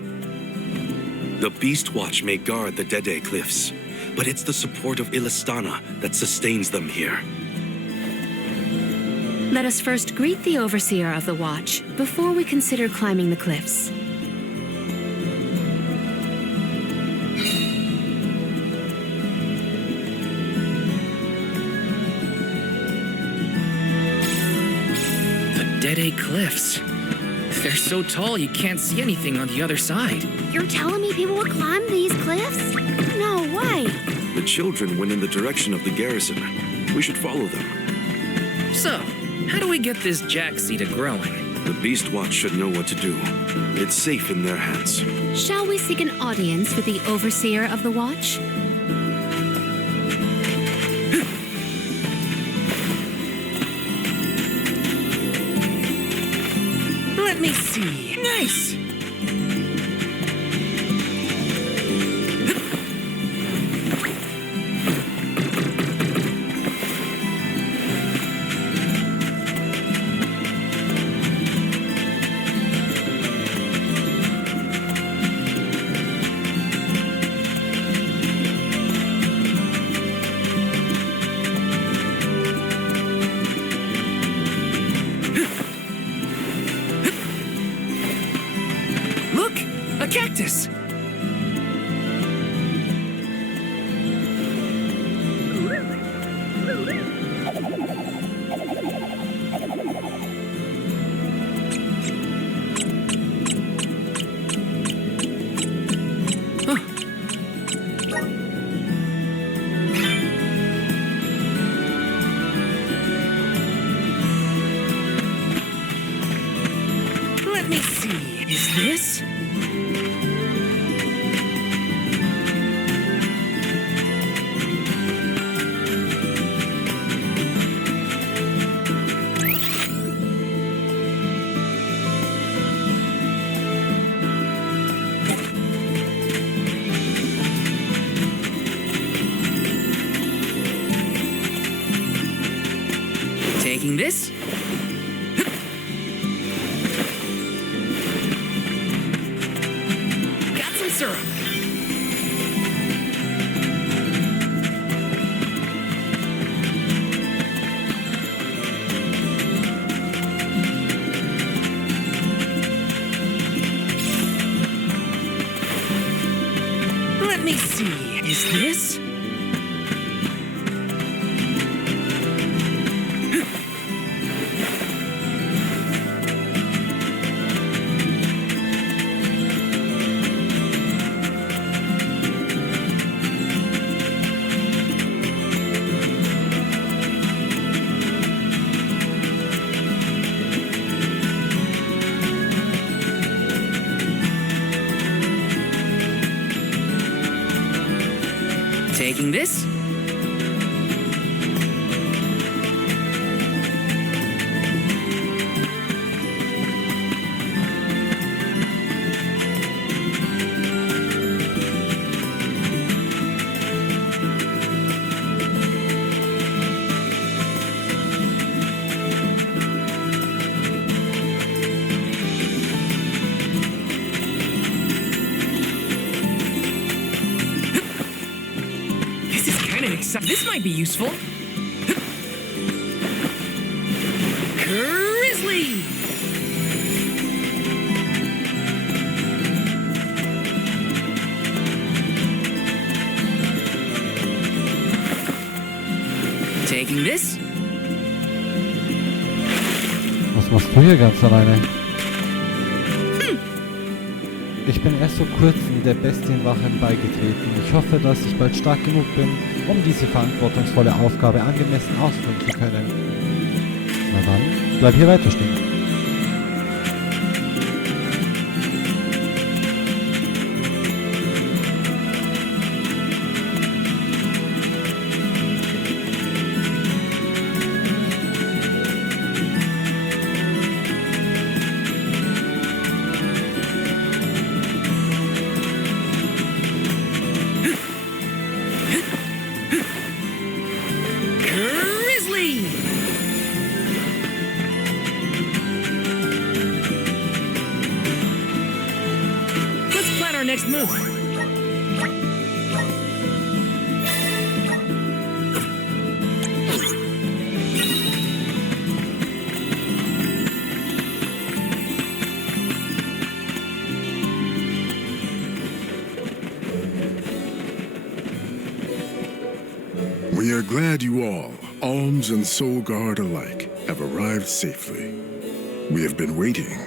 The Beast Watch may guard the Dede Cliffs, but it's the support of Ilistana that sustains them here. Let us first greet the overseer of the watch before we consider climbing the cliffs. The Dede Cliffs. They're so tall you can't see anything on the other side. You're telling me people would climb these cliffs? No way. The children went in the direction of the garrison. We should follow them. So, how do we get this jack seed growing? The Beast Watch should know what to do. It's safe in their hands. Shall we seek an audience with the overseer of the watch? Let me see. Nice! this. Got some syrup. Let me see. Is this? Taking this. This might be useful. Grizzly! Taking this. Was machst du hier ganz alleine? Ich bin erst vor kurzem der Bestienwache beigetreten. Ich hoffe, dass ich bald stark genug bin, um diese verantwortungsvolle Aufgabe angemessen ausführen zu können. Na dann, bleib hier weiter stehen. Next move. We are glad you all, Alms and Soul Guard alike, have arrived safely. We have been waiting.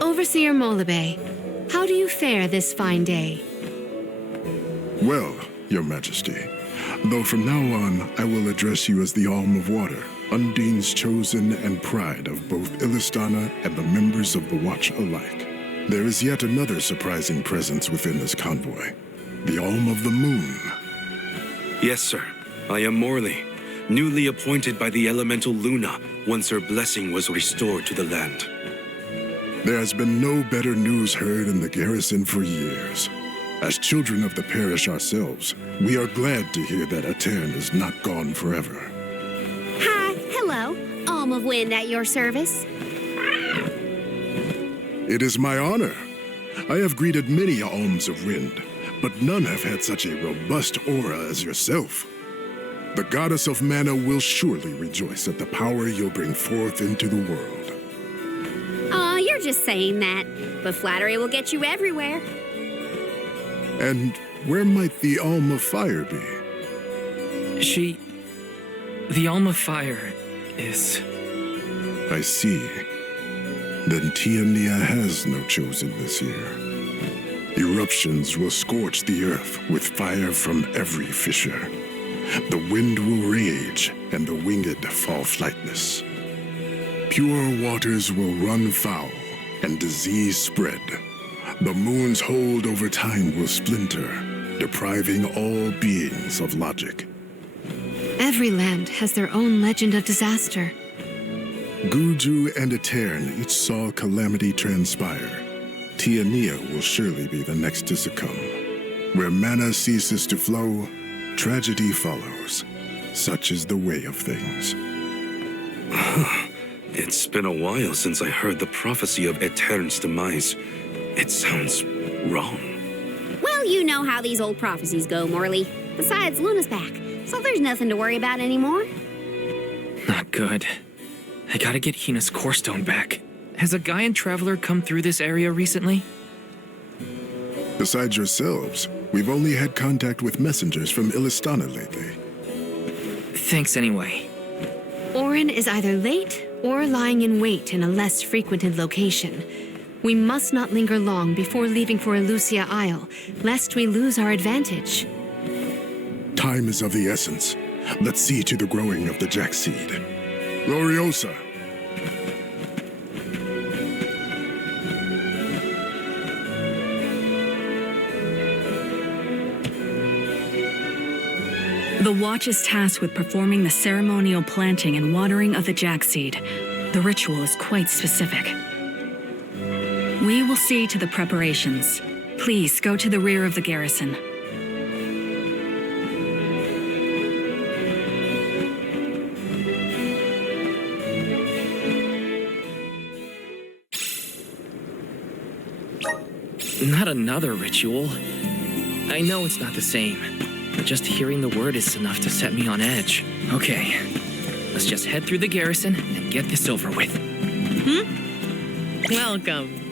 Overseer Molebe, how do you fare this fine day? Well, Your Majesty, though from now on I will address you as the Alm of Water, Undine's chosen and pride of both Illistana and the members of the Watch alike. There is yet another surprising presence within this convoy, the Alm of the Moon. Yes, sir. I am Morley, newly appointed by the elemental Luna once her blessing was restored to the land. There has been no better news heard in the garrison for years. As children of the parish ourselves, we are glad to hear that Atern is not gone forever. Hi, hello. Alm of Wind at your service. It is my honor. I have greeted many Alms of Wind, but none have had such a robust aura as yourself. The goddess of mana will surely rejoice at the power you'll bring forth into the world. Aw, you're just saying that, but flattery will get you everywhere. And where might the Alm of Fire be? The Alm of Fire is... I see. Then Hina has no chosen this year. Eruptions will scorch the earth with fire from every fissure. The wind will rage, and the winged fall flightless. Pure waters will run foul, and disease spread. The moon's hold over time will splinter, depriving all beings of logic. Every land has their own legend of disaster. Guju and Atern each saw calamity transpire. Hina will surely be the next to succumb. Where mana ceases to flow, tragedy follows. Such is the way of things. It's been a while since I heard the prophecy of Etern's demise. It sounds wrong. Well, you know how these old prophecies go, Morley. Besides, Luna's back, so there's nothing to worry about anymore. Not good. I gotta get Hina's core stone back. Has a Gaian traveler come through this area recently? Besides yourselves, we've only had contact with messengers from Illistana lately. Thanks anyway. Orin is either late or lying in wait in a less frequented location. We must not linger long before leaving for Elucia Isle, lest we lose our advantage. Time is of the essence. Let's see to the growing of the jack seed. Gloriosa! The Watch is tasked with performing the ceremonial planting and watering of the jackseed. The ritual is quite specific. We will see to the preparations. Please go to the rear of the garrison. Not another ritual. I know it's not the same, but just hearing the word is enough to set me on edge. Okay, let's just head through the garrison and get this over with. Welcome.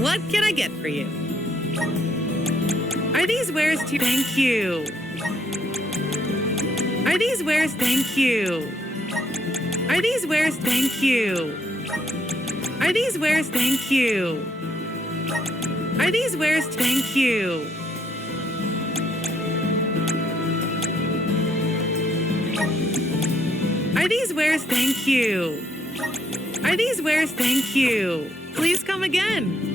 What can I get for you? Are these wares to... Thank you. Are these wares... Thank you. Are these wares... Thank you. Are these wares... Thank you. Are these wares... Thank you. Are these wares... Thank you. Are these wares... Thank you. Please come again.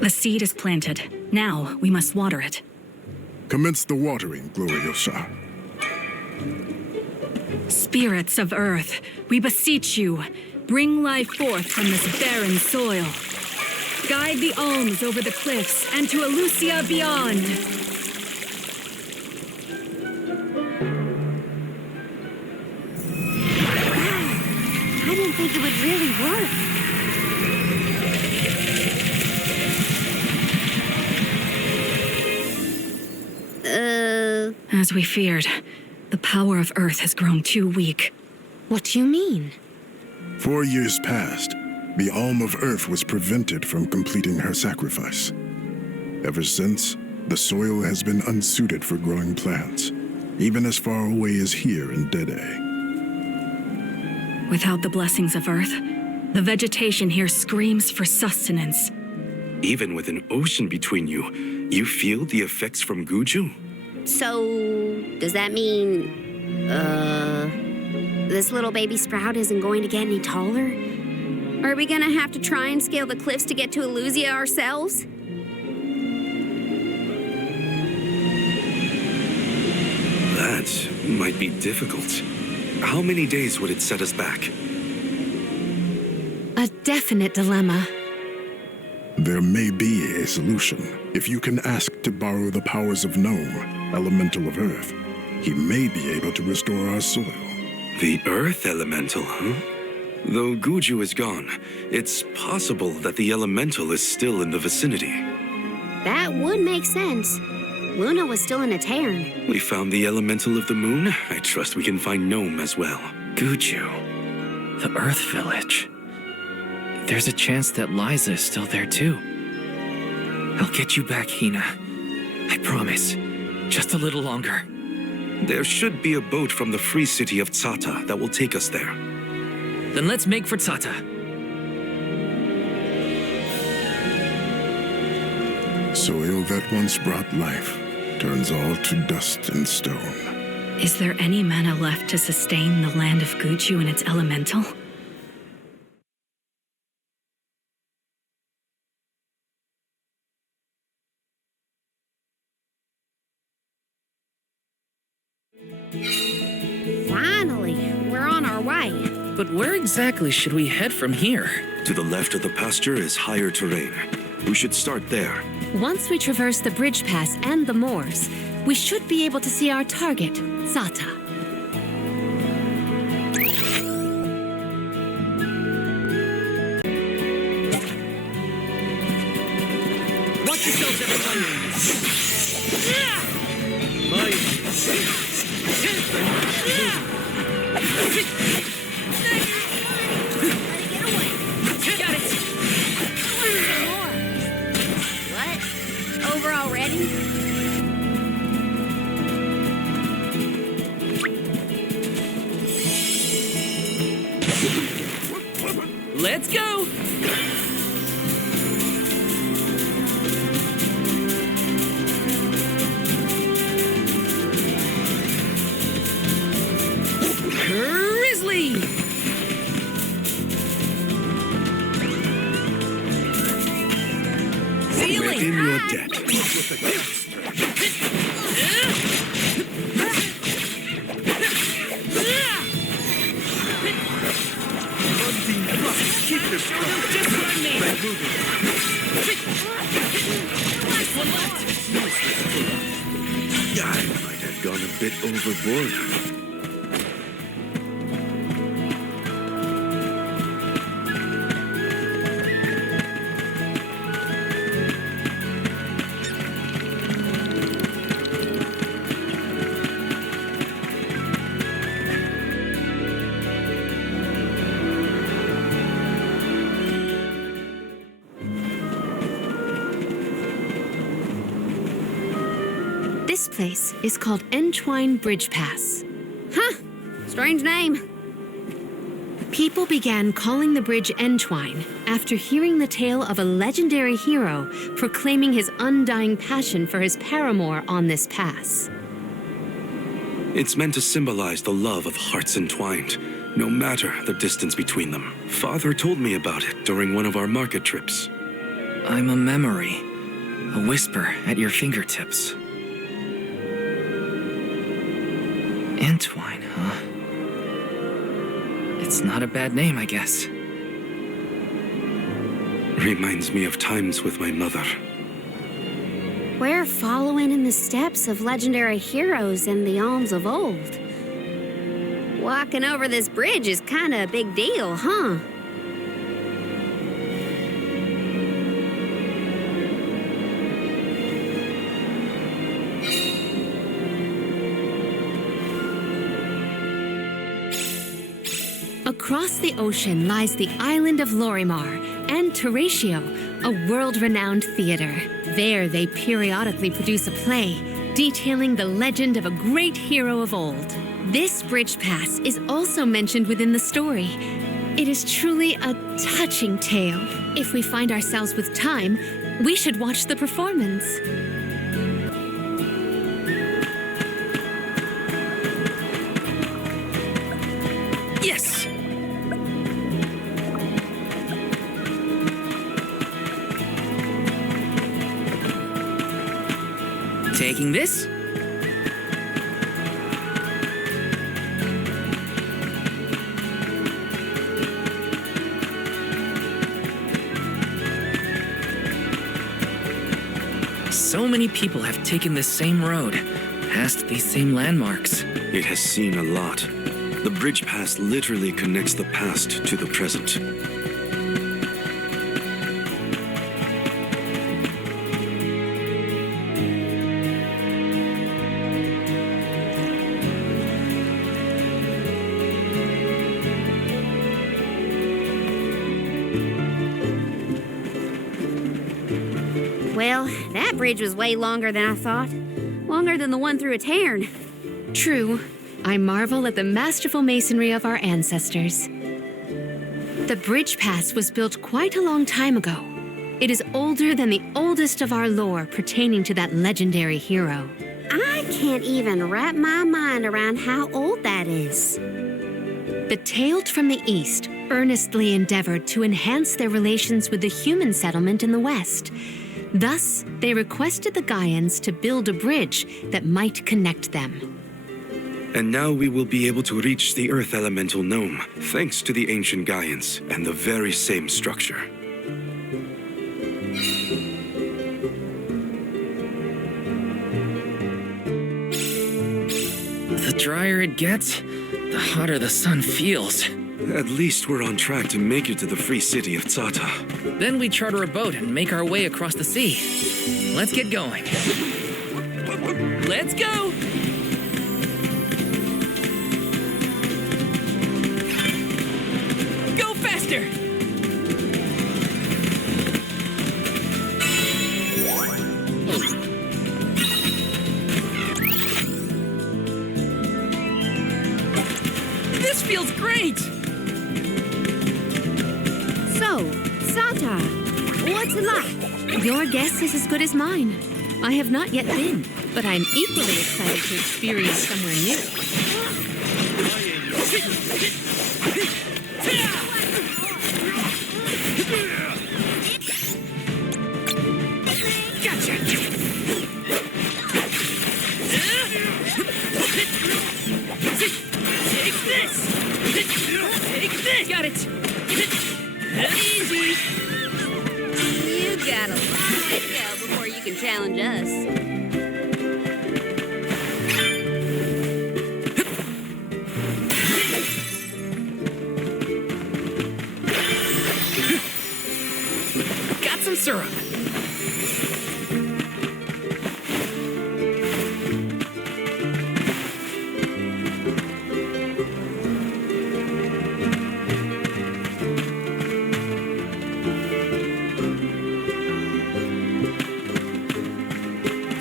The seed is planted. Now we must water it. Commence the watering, Gloriosa. Spirits of Earth, we beseech you, bring life forth from this barren soil. Guide the alms over the cliffs and to Elucia beyond. I didn't think it would really work. As we feared, the power of Earth has grown too weak. What do you mean? 4 years passed. The Alm of Earth was prevented from completing her sacrifice. Ever since, the soil has been unsuited for growing plants, even as far away as here in Dede. Without the blessings of Earth, the vegetation here screams for sustenance. Even with an ocean between you, you feel the effects from Guju? So, does that mean, this little baby sprout isn't going to get any taller? Are we gonna have to try and scale the cliffs to get to Elucia ourselves? That might be difficult. How many days would it set us back? A definite dilemma. There may be a solution. If you can ask to borrow the powers of Gnome, elemental of Earth, he may be able to restore our soil. The Earth Elemental, huh? Though Guju is gone, it's possible that the Elemental is still in the vicinity. That would make sense. Luna was still in a Teil. We found the Elemental of the Moon. I trust we can find Gnome as well. Guju. The Earth Village. there's a chance that Liza is still there too. I'll get you back, Hina. I promise. Just a little longer. There should be a boat from the free city of Tata that will take us there. Then let's make for Tata. Soil that once brought life turns all to dust and stone. Is there any mana left to sustain the land of Guju and its elemental? Finally, we're on our way. But where exactly should we head from here? To the left of the pasture is higher terrain. We should start there. Once we traverse the bridge pass and the moors, we should be able to see our target, Tata. Watch yourselves, everyone! Got it. What? Over already? Let's go! Grizzly! We're in your debt. Keep this Just run me! I might have gone a bit overboard. This place is called Entwine Bridge Pass. Huh. Strange name. People began calling the bridge Entwine after hearing the tale of a legendary hero proclaiming his undying passion for his paramour on this pass. It's meant to symbolize the love of hearts entwined, no matter the distance between them. Father told me about it during one of our market trips. I'm a memory, a whisper at your fingertips. Entwine, huh? It's not a bad name, I guess. Reminds me of times with my mother. We're following in the steps of legendary heroes in the Alms of old. Walking over this bridge is kind of a big deal, huh? Across the ocean lies the island of Lorimar and Teratio, a world-renowned theater. There they periodically produce a play detailing the legend of a great hero of old. This bridge pass is also mentioned within the story. It is truly a touching tale. If we find ourselves with time, we should watch the performance. Yes! Taking this? So many people have taken this same road, past these same landmarks. It has seen a lot. The bridge pass literally connects the past to the present. Well, that bridge was way longer than I thought. Longer than the one through a cairn. True. I marvel at the masterful masonry of our ancestors. The bridge pass was built quite a long time ago. It is older than the oldest of our lore pertaining to that legendary hero. I can't even wrap my mind around how old that is. The Teil from the east earnestly endeavored to enhance their relations with the human settlement in the west. Thus, they requested the Gaians to build a bridge that might connect them. And now we will be able to reach the Earth Elemental Gnome, thanks to the ancient Gaians and the very same structure. The drier it gets, the hotter the sun feels. At least we're on track to make it to the free city of Tata. Then we charter a boat and make our way across the sea. Let's get going. Let's go! Go faster! This feels great! So, Tata, what's it like? Your guess is as good as mine. I have not yet been, but I'm equally excited to experience somewhere new. Gotcha! Take this! Take this! Got it! Easy! You got a long way to go before you can challenge us. Got some syrup.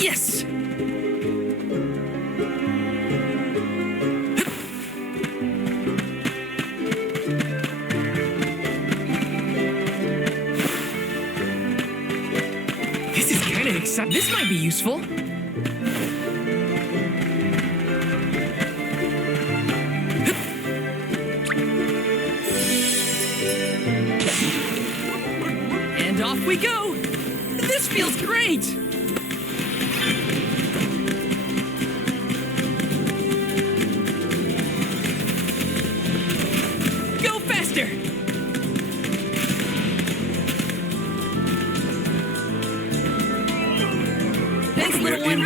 Yes! This is kind of exciting. This might be useful. And off we go! This feels great! Go faster! Thanks, little one.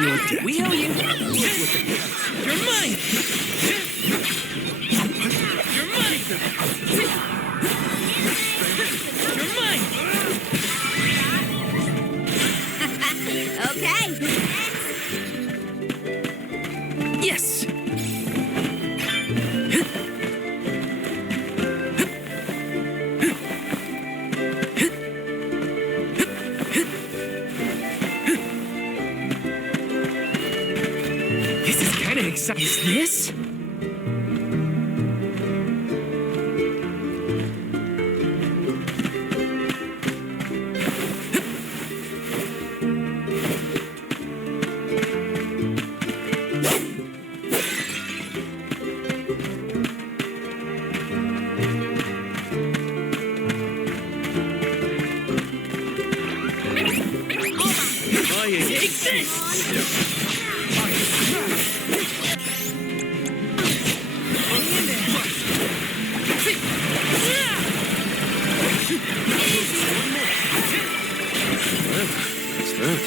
We owe you. You're mine! You're mine! You're mine! Okay. Yes! This is kind of exciting. Is this? Take this! What's that?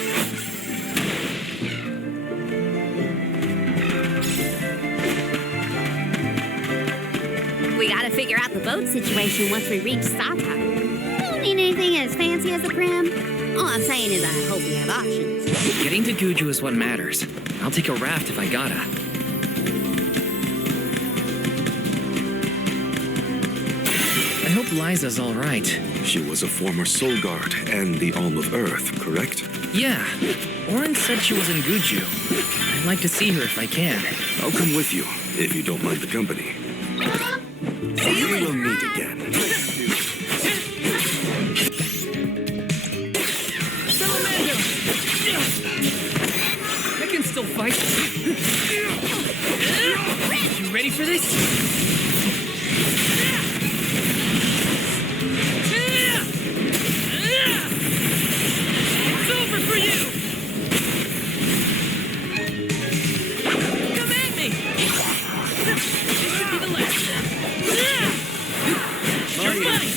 We gotta figure out the boat situation once we reach Tata. Don't need anything as fancy as a prim. All I'm saying is I hope we have options. Getting to Guju is what matters. I'll take a raft if I gotta. I hope Liza's all right. She was a former soul guard and the Alm of Earth, correct? Yeah, Oren said she was in Guju. I'd like to see her if I can. I'll come with you, if you don't mind the company. See you We later. will meet again. Salamando! I can still fight. You ready for this? It's over for you! Come at me! This should be the last. You're mine!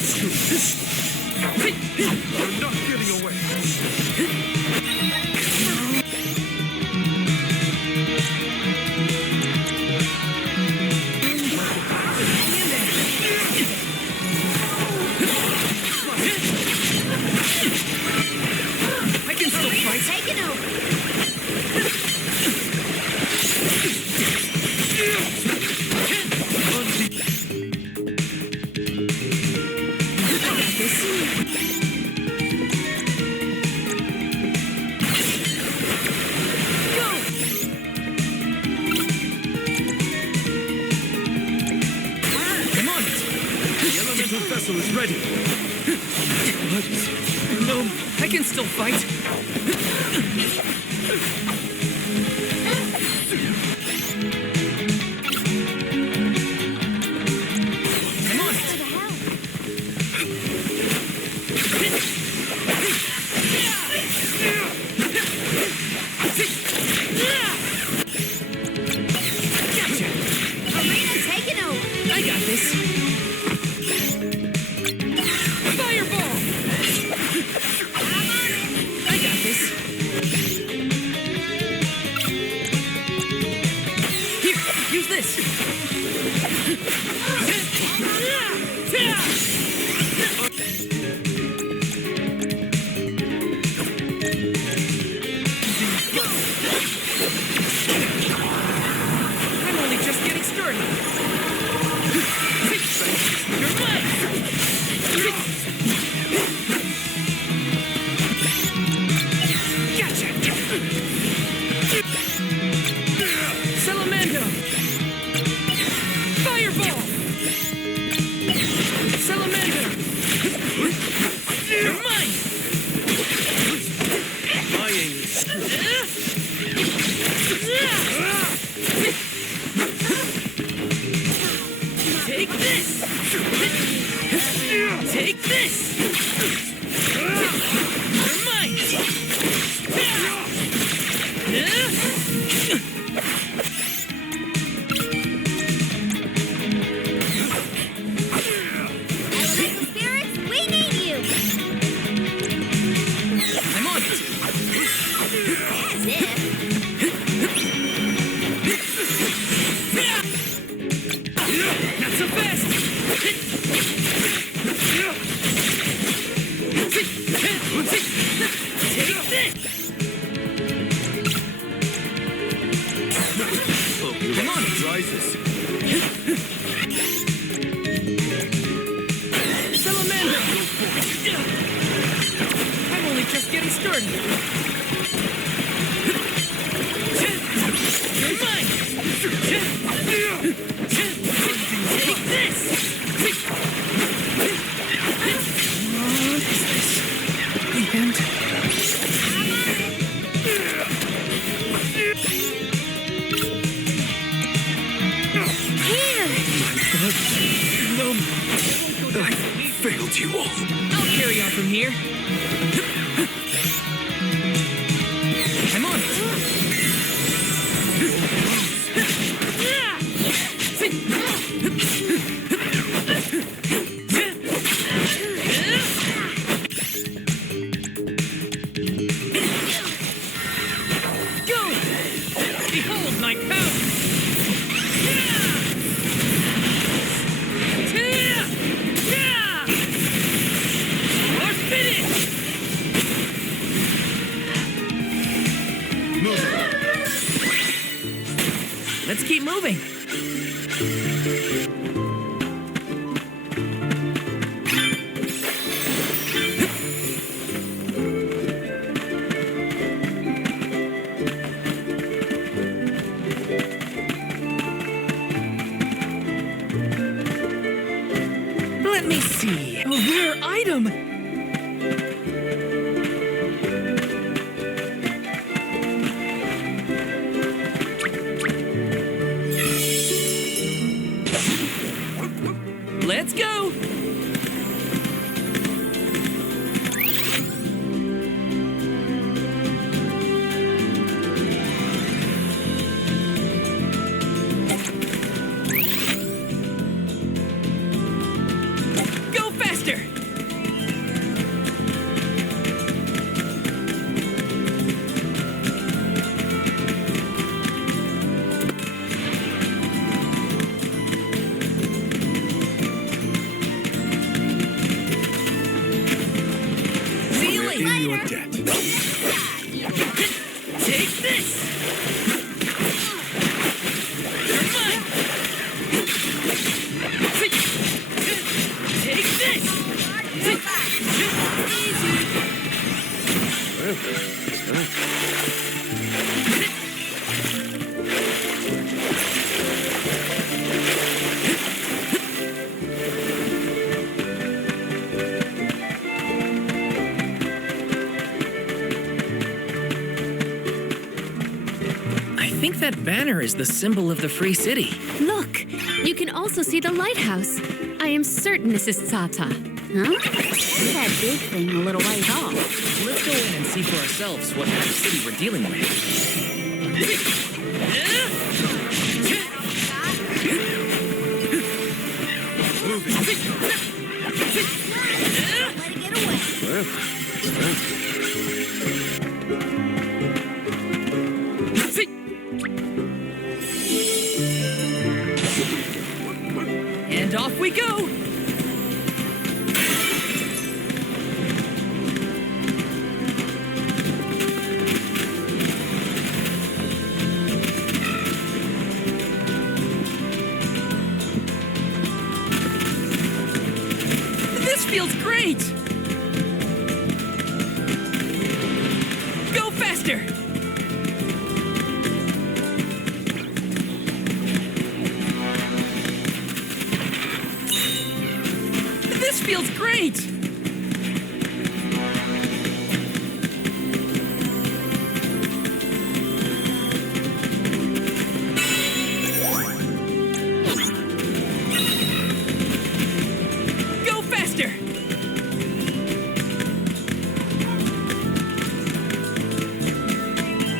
You're not getting away. I can still fight. Taking over. Come on! The elemental vessel is ready. No, I can still fight. Come on! Gotcha! Arena taking over. I got this. Fireball! I got this. Here, use this. I'm only just getting started. You're mine! Gotcha! Salamando! Fireball! Salamando! You're mine! My aim is Take this! Take this! You're mine! Elemental spirits, we need you. I'm on it! As if. Not so fast! Take this! Come on! rises. Salamander! I'm only just getting started. You're mine! Take this! What is this? The end? Gnome, I failed you all. I'll carry on from here. I'm on it. Go! Behold my power! Or finish! Let's keep moving. me see. A rare item! Let's go! Go faster! See you later! In your debt. Take this! Come on! Take this! I think that banner is the symbol of the free city. Look, you can also see the lighthouse. I am certain this is Tata. Huh? What's that big thing a little ways off? Let's go in and see for ourselves what kind of city we're dealing with. And off we go! This feels great! Go faster! This feels great! Go faster!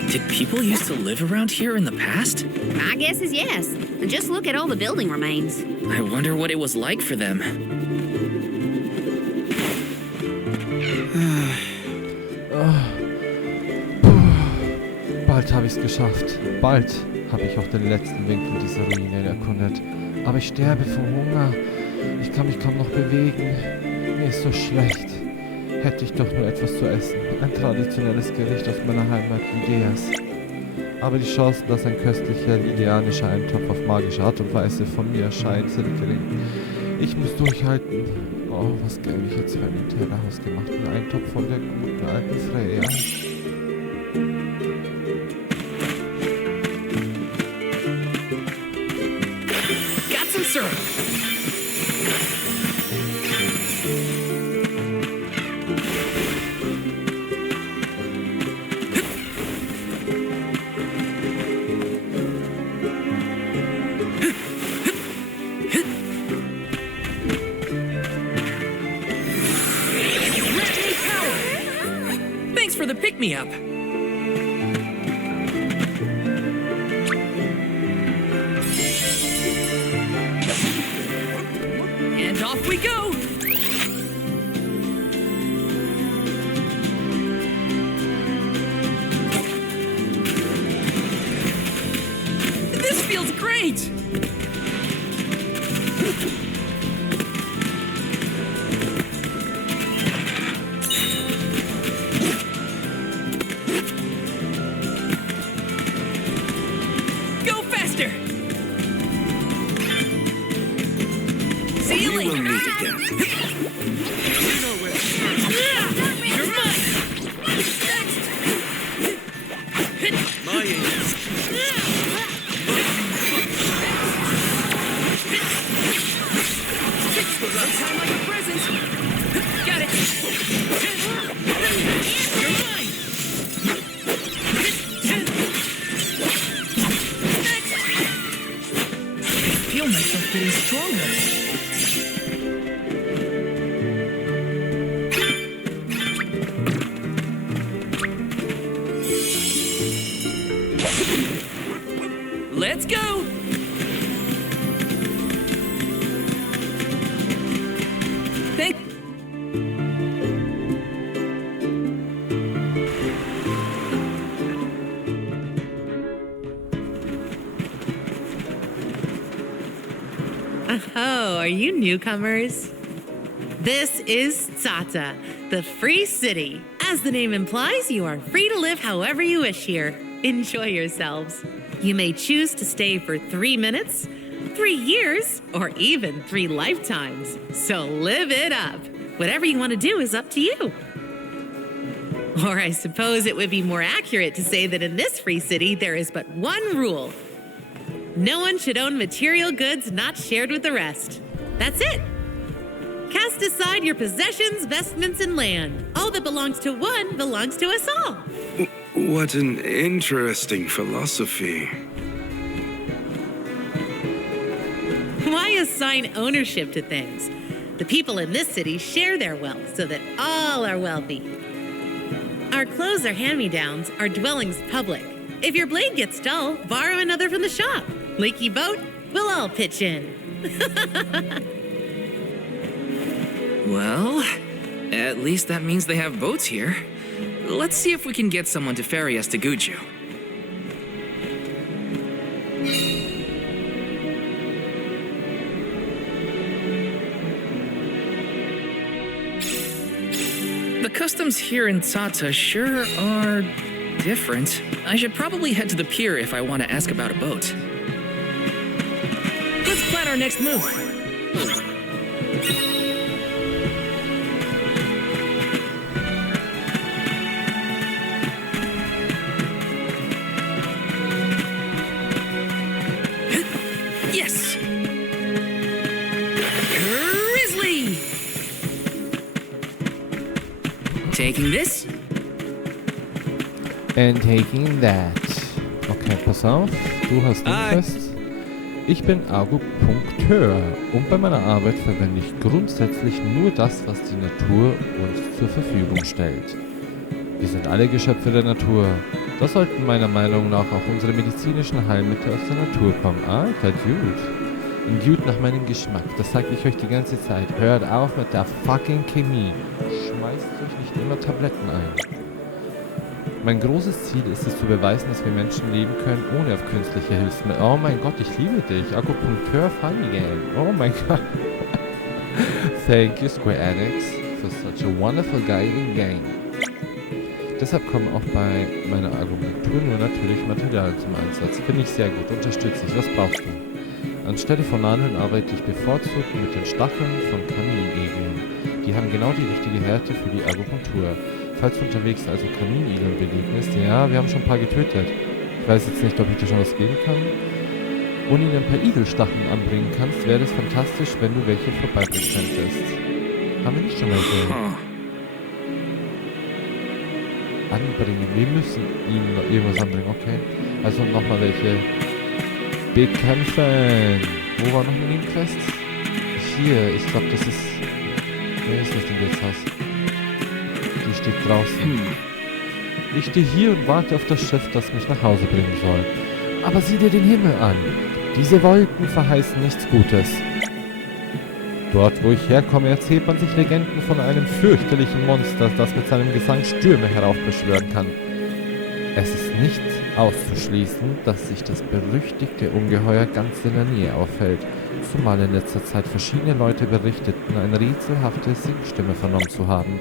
Did people used to live around here in the past? My guess is yes. Just look at all the building remains. I wonder what it was like for them. Bald habe ich es geschafft. Bald habe ich auch den letzten Winkel dieser Ruine erkundet. Aber ich sterbe vor Hunger. Ich kann mich kaum noch bewegen. Mir ist so schlecht. Hätte ich doch nur etwas zu essen. Ein traditionelles Gericht aus meiner Heimat Lydias. Aber die Chancen, dass ein köstlicher lydianischer Eintopf auf magische Art und Weise von mir erscheint, sind gering. Ich muss durchhalten. Oh, was gäbe ich jetzt für einen im Teller hausgemachten Eintopf von der guten alten Freya? Got some syrup! Thanks for the pick-me-up. And off we go! This feels great! Go faster! See you later! We'll meet again. You're mine! Next! My angels. Let's have like a feel myself getting stronger. Let's go! Thank... Oh, are you newcomers? This is Tata, the free city. As the name implies, you are free to live however you wish here. Enjoy yourselves. You may choose to stay for 3 minutes, 3 years, or even 3 lifetimes. So live it up. Whatever you want to do is up to you. Or I suppose it would be more accurate to say that in this free city, there is but one rule. No one should own material goods not shared with the rest. That's it. Cast aside your possessions, vestments, and land. All that belongs to one belongs to us all. What an interesting philosophy. Why assign ownership to things? The people in this city share their wealth so that all are wealthy. Our clothes are hand-me-downs, our dwellings public. If your blade gets dull, borrow another from the shop. Leaky boat, we'll all pitch in. Well, at least that means they have boats here. Let's see if we can get someone to ferry us to Guju. The customs here in Tata sure are different. I should probably head to the pier if I want to ask about a boat. Let's plan our next move. Yes! Grizzly! Taking this? And taking that. Okay, pass auf. Du hast den Quest. Ich bin Akupunkteur und bei meiner Arbeit verwende ich grundsätzlich nur das, was die Natur uns zur Verfügung stellt. Wir sind alle Geschöpfe der Natur. Da sollten meiner Meinung nach auch unsere medizinischen Heilmittel aus der Natur kommen. Alter Dude. Ein Dude nach meinem Geschmack. Das sage ich euch die ganze Zeit. Hört auf mit der fucking Chemie. Schmeißt euch nicht immer Tabletten ein. Mein großes Ziel ist es zu beweisen, dass wir Menschen leben können, ohne auf künstliche Hilfsmittel. Oh mein Gott, ich liebe dich. Akupunkteur Funny Game. Oh mein Gott. Thank you, Square Enix, for such a wonderful guiding game. Deshalb kommen auch bei meiner Akupunktur nur natürlich Materialien zum Einsatz. Finde ich sehr gut. Unterstütze ich. Was brauchst du? Anstelle von Nadeln arbeite ich bevorzugt mit den Stacheln von Kaminigeln. Die haben genau die richtige Härte für die Akupunktur. Falls du unterwegs also Kaminigeln begegnest, ja, wir haben schon ein paar getötet. Ich weiß jetzt nicht, ob ich dir schon was geben kann. Und ihnen ein paar Igelstacheln anbringen kannst, wäre es fantastisch, wenn du welche vorbeibringen könntest. Haben wir nicht schon welche? Anbringen. Wir müssen ihnen noch irgendwas anbringen, okay. Also nochmal welche bekämpfen. Wo war noch eine Nebenquest? Hier, ich glaube, das ist... Nee, ist nicht im Wirtshaus. Die steht draußen. Ich stehe hier und warte auf das Schiff, das mich nach Hause bringen soll. Aber sieh dir den Himmel an. Diese Wolken verheißen nichts Gutes. Dort, wo ich herkomme, erzählt man sich Legenden von einem fürchterlichen Monster, das mit seinem Gesang Stürme heraufbeschwören kann. Es ist nicht auszuschließen, dass sich das berüchtigte Ungeheuer ganz in der Nähe aufhält, zumal in letzter Zeit verschiedene Leute berichteten, eine rätselhafte Singstimme vernommen zu haben.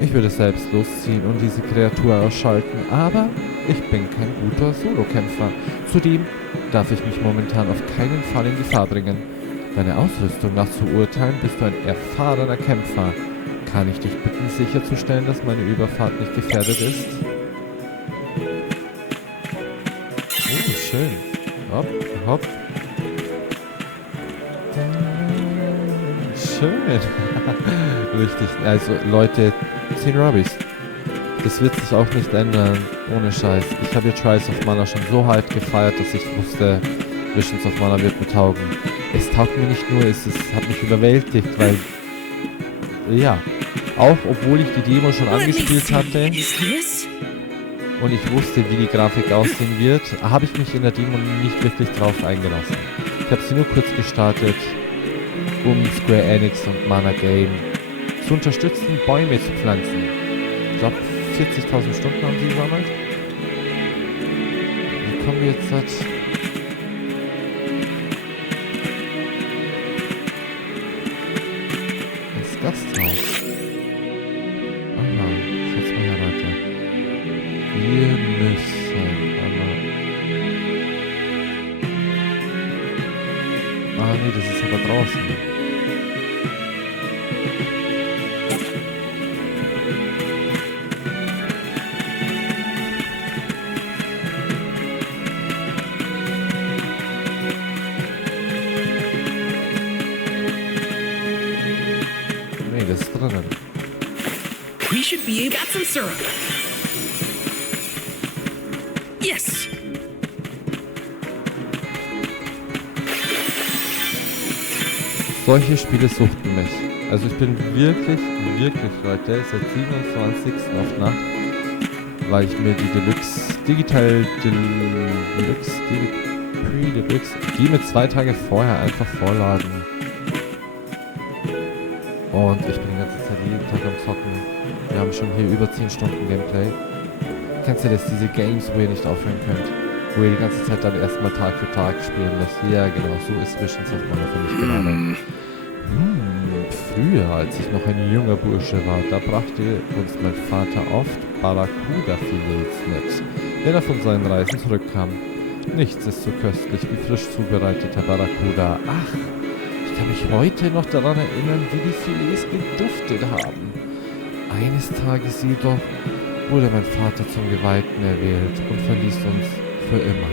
Ich würde selbst losziehen und diese Kreatur ausschalten, aber ich bin kein guter Solokämpfer. Zudem darf ich mich momentan auf keinen Fall in Gefahr bringen. Deine Ausrüstung nach zu urteilen, bist du ein erfahrener Kämpfer. Kann ich dich bitten, sicherzustellen, dass meine Überfahrt nicht gefährdet ist? Oh, schön. Hopp, hopp. Schön. Richtig. Also, Leute, 10 Rubbys. Das wird sich auch nicht ändern. Ohne Scheiß. Ich habe hier Trials of Mana schon so hart gefeiert, dass ich wusste, Visions of Mana wird mir taugen. Es taugt mir nicht nur, es hat mich überwältigt, weil... Ja, auch obwohl ich die Demo schon angespielt hatte und ich wusste, wie die Grafik aussehen wird, habe ich mich in der Demo nicht wirklich drauf eingelassen. Ich habe sie nur kurz gestartet, um Square Enix und Mana Game zu unterstützen, Bäume zu pflanzen. Ich glaube, 40.000 Stunden haben sie gesammelt. Wie kommen wir jetzt dazu? Ins Gasthaus. Aha, jetzt mal her weiter. Wir müssen einmal... Ah nee, das ist aber draußen. Nee, das ist drinnen. We should be able... Got some syrup. Yes! Solche Spiele suchten mich. Also ich bin wirklich, Leute, seit 27. auf Nacht, weil ich mir die Deluxe, die mir 2 Tage vorher einfach vorladen. Und ich bin die ganze Zeit jeden Tag am Zocken. Wir haben schon hier über 10 Stunden Gameplay. Kennst du das, diese Games, wo ihr nicht aufhören könnt? Wo ihr die ganze Zeit dann erstmal Tag für Tag spielen müsst. Ja, genau, so ist Visions of Mana für mich gerade. Früher, als ich noch ein junger Bursche war, da brachte uns mein Vater oft Barracuda-Filets mit, wenn er von seinen Reisen zurückkam. Nichts ist so köstlich wie frisch zubereiteter Barracuda. Ach, ich kann mich heute noch daran erinnern, wie die Filets geduftet haben. Eines Tages jedoch wurde mein Vater zum Geweihten erwählt und verließ uns für immer.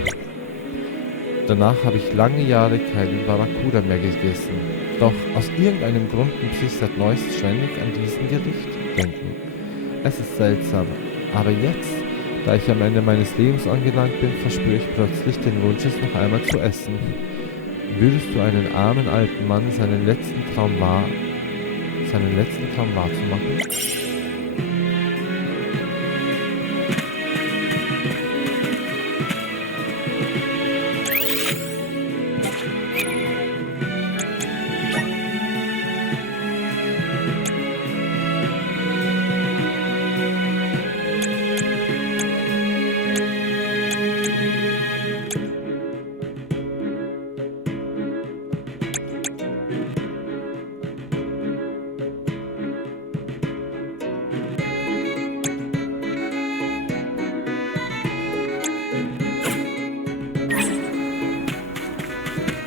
Danach habe ich lange Jahre keinen Barracuda mehr gegessen. Doch aus irgendeinem Grund muss ich seit neuestem ständig an diesen Gericht denken. Es ist seltsam, aber jetzt, da ich am Ende meines Lebens angelangt bin, verspüre ich plötzlich den Wunsch, es noch einmal zu essen. Würdest du einen armen alten Mann seinen letzten Traum wahrzumachen?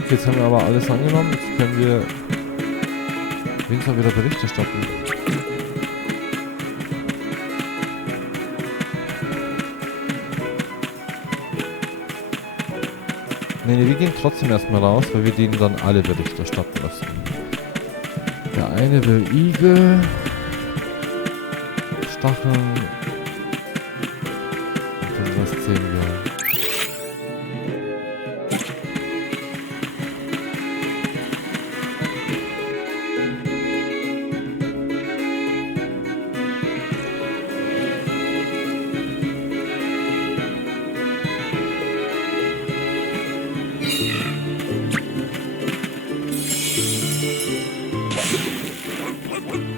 Jetzt haben wir aber alles angenommen, jetzt können wir wenigstens wieder Bericht erstatten. Nee, wir gehen trotzdem erstmal raus, weil wir denen dann alle Bericht erstatten lassen. Der eine will Igel, Stacheln und dann was sehen wir.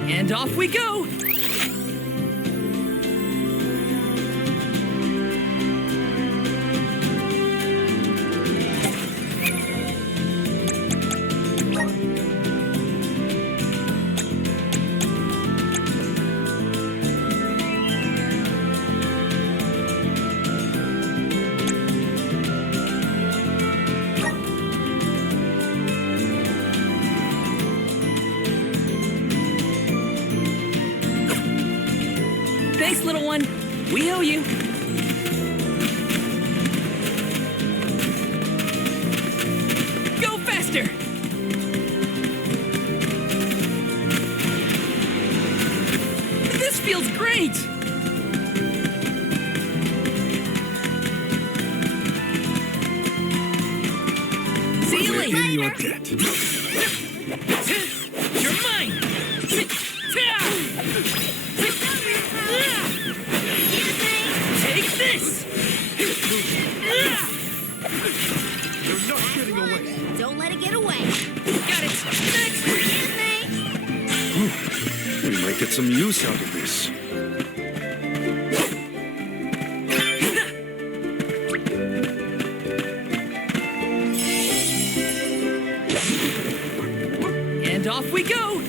And off we go! Thanks, little one. We owe you. Go faster! This feels great! your debt. You're mine! Take this! You're not getting away. Don't let it get away. Got it! Next! We might get some use out of this. And off we go!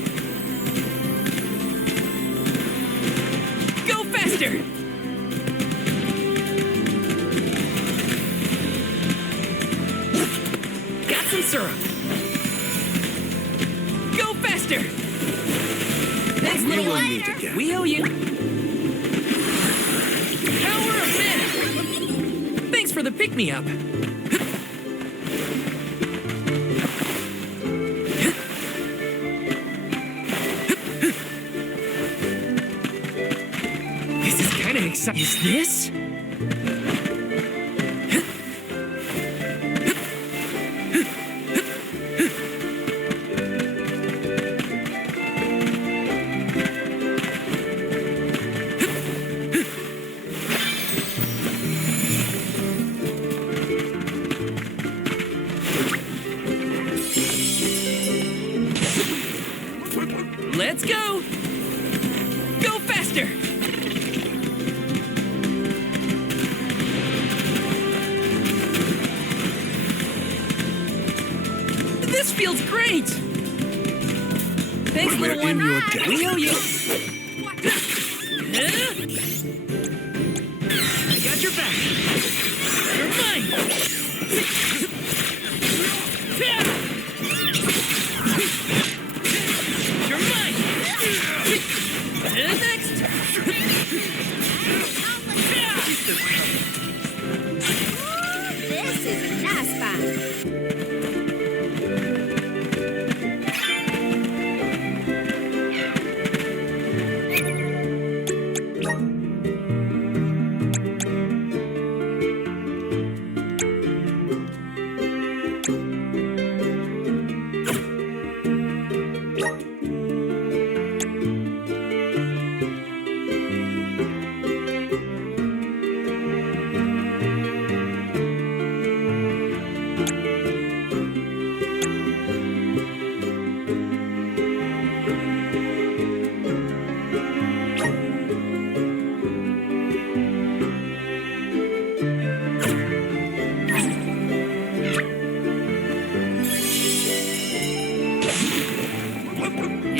Go faster! Got some syrup! Go faster! Thanks, We little will one! meet again. We owe you! Power of mana! Thanks for the pick-me-up! This is kind of exciting. Is this? Let's go! Go faster! This feels great! Thanks, little one. We owe you. I got your back. You're mine. You're mine. Next. This is a nice spot.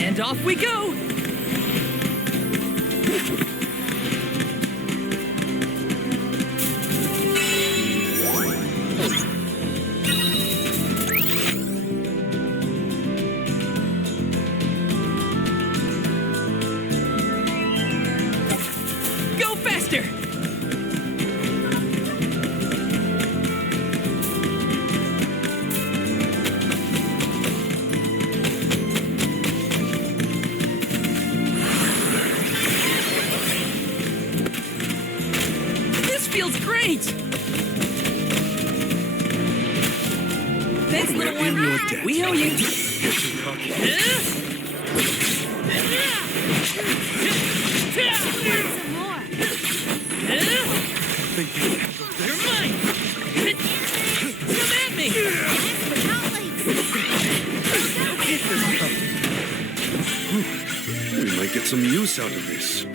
And off we go! Go faster! This feels great! Thanks, little one. We owe you. Some more. You're mine! Come at me! We might get some use out of this.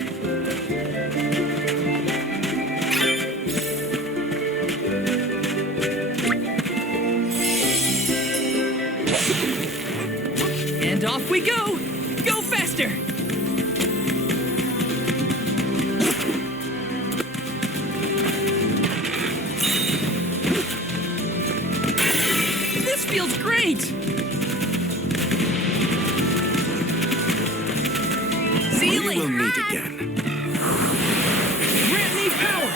And off we go! Go faster! This feels great! See you We will later! meet again. Grant me power!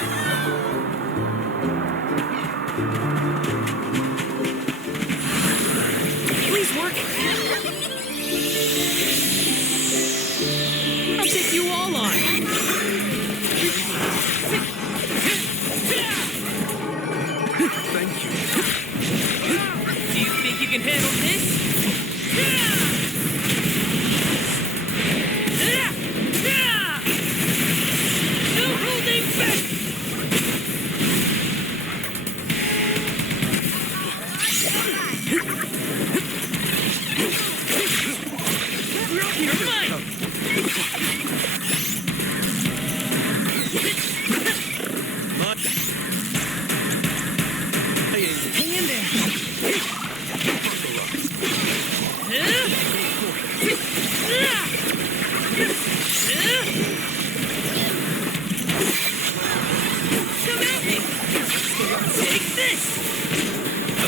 Please work! I'll take you all on! Thank you. Do you think you can can handle this. No holding back! You're mine! Hang in there! Come at me! Take this!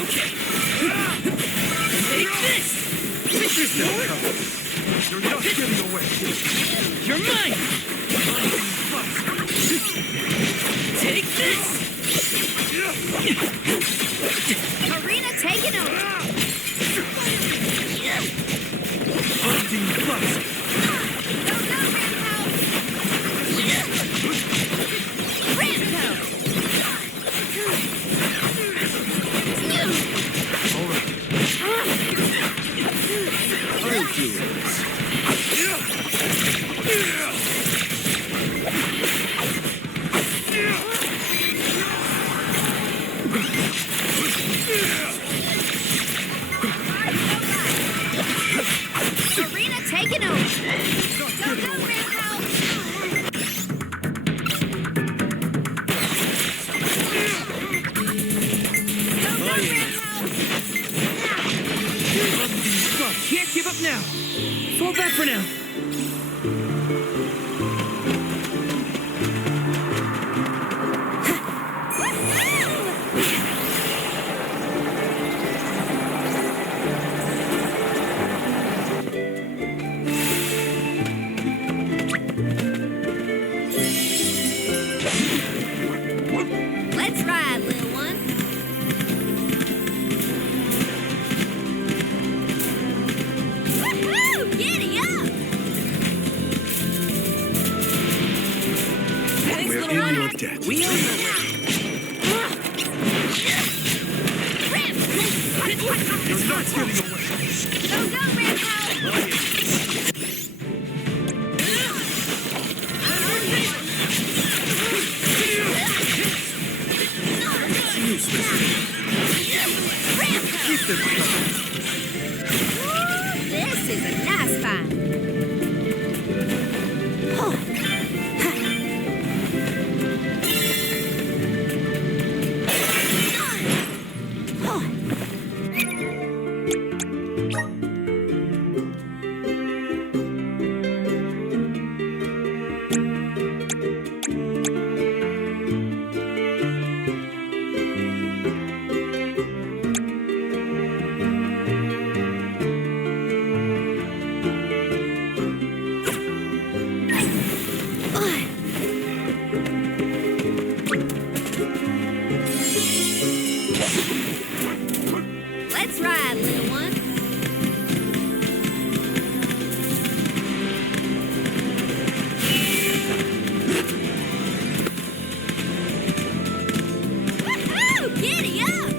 Okay. Take this! There's no trouble. You're not getting away. You're mine! Take this! Arena taken over. Hunting bust. Arena taken over. Go, go, Ramhouse. Can't give up now. Fall back for now. Let's ride, little one. Woohoo! Giddy up! Thanks, We're little in one. your debt. We own it. You're not getting away. Go, go, Ramhouse! Keep them coming. This is a nice find. Oh. Let's ride, little one. Woohoo! Giddy up!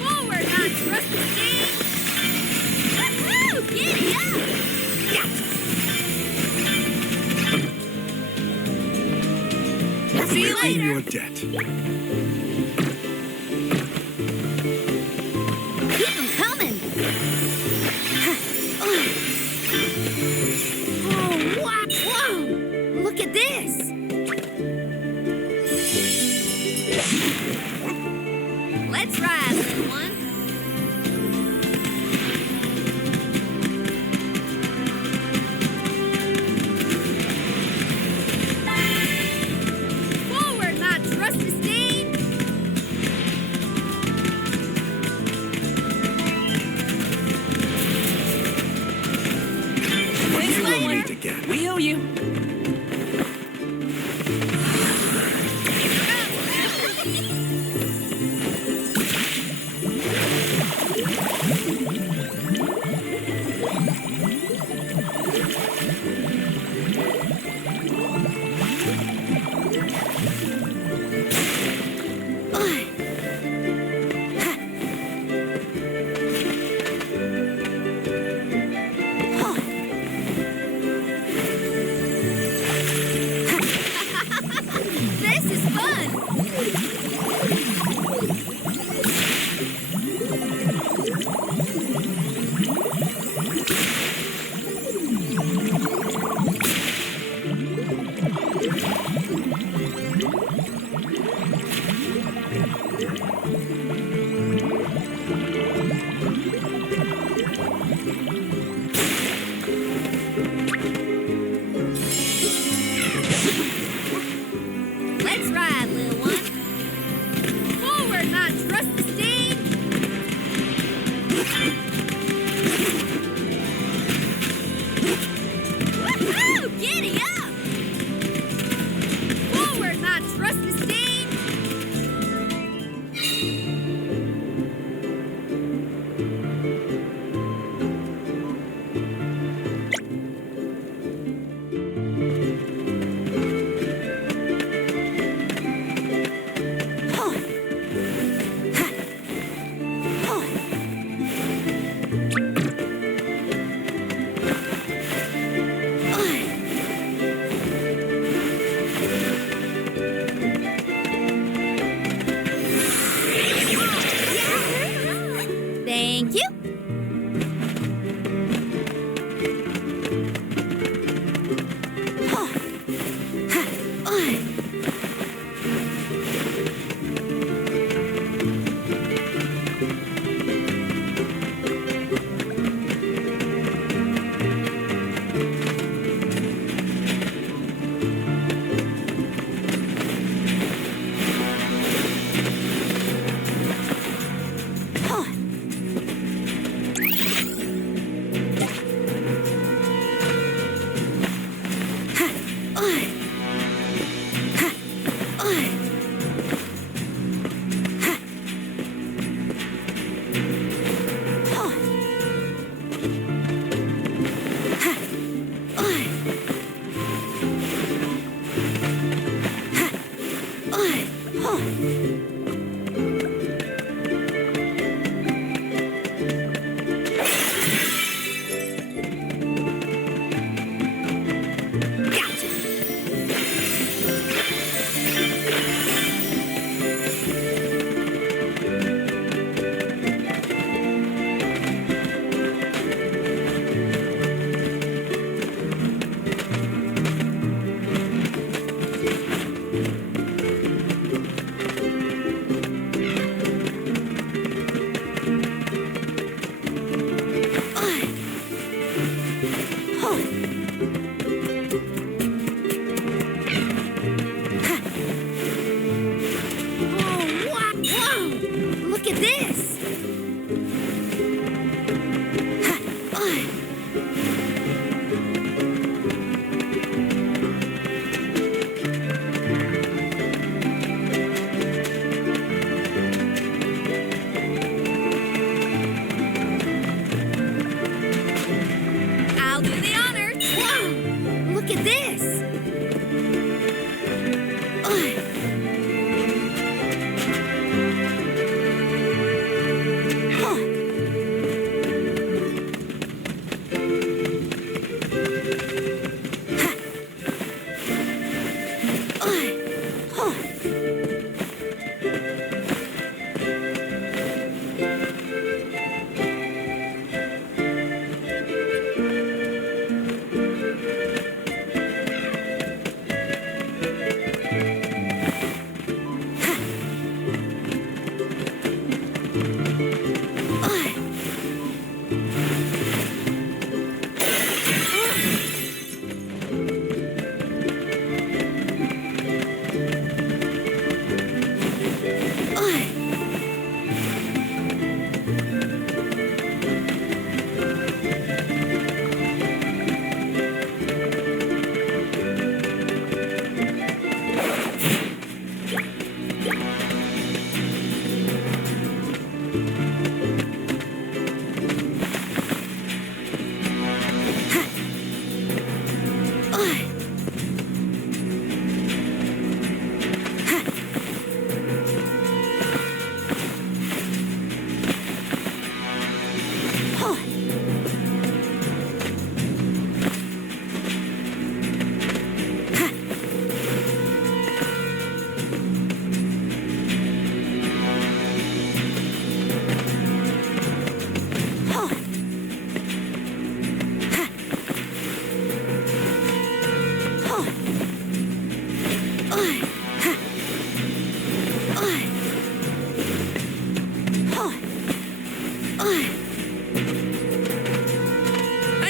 Forward, my trusty steed! Woohoo! Giddy up! See you We're in later. your debt. Keep them coming. Oh, wow! Whoa! Look at this. Let's ride, little one. Forward, my trusty steed. Thanks, You little will one. meet again. We owe you.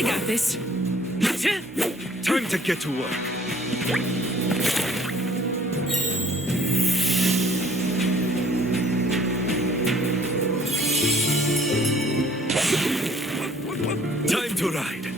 got this. Time to get to work. Time to ride.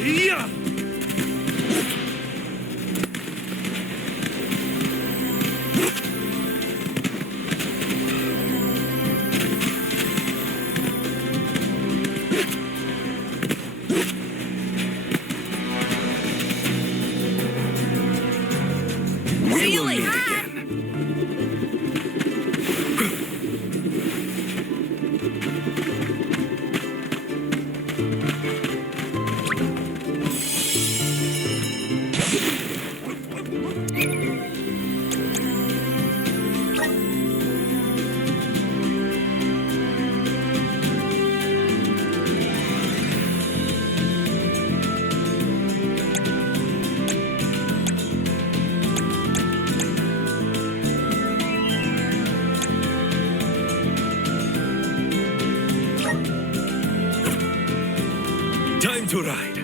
Yeah! See you later. Time to ride.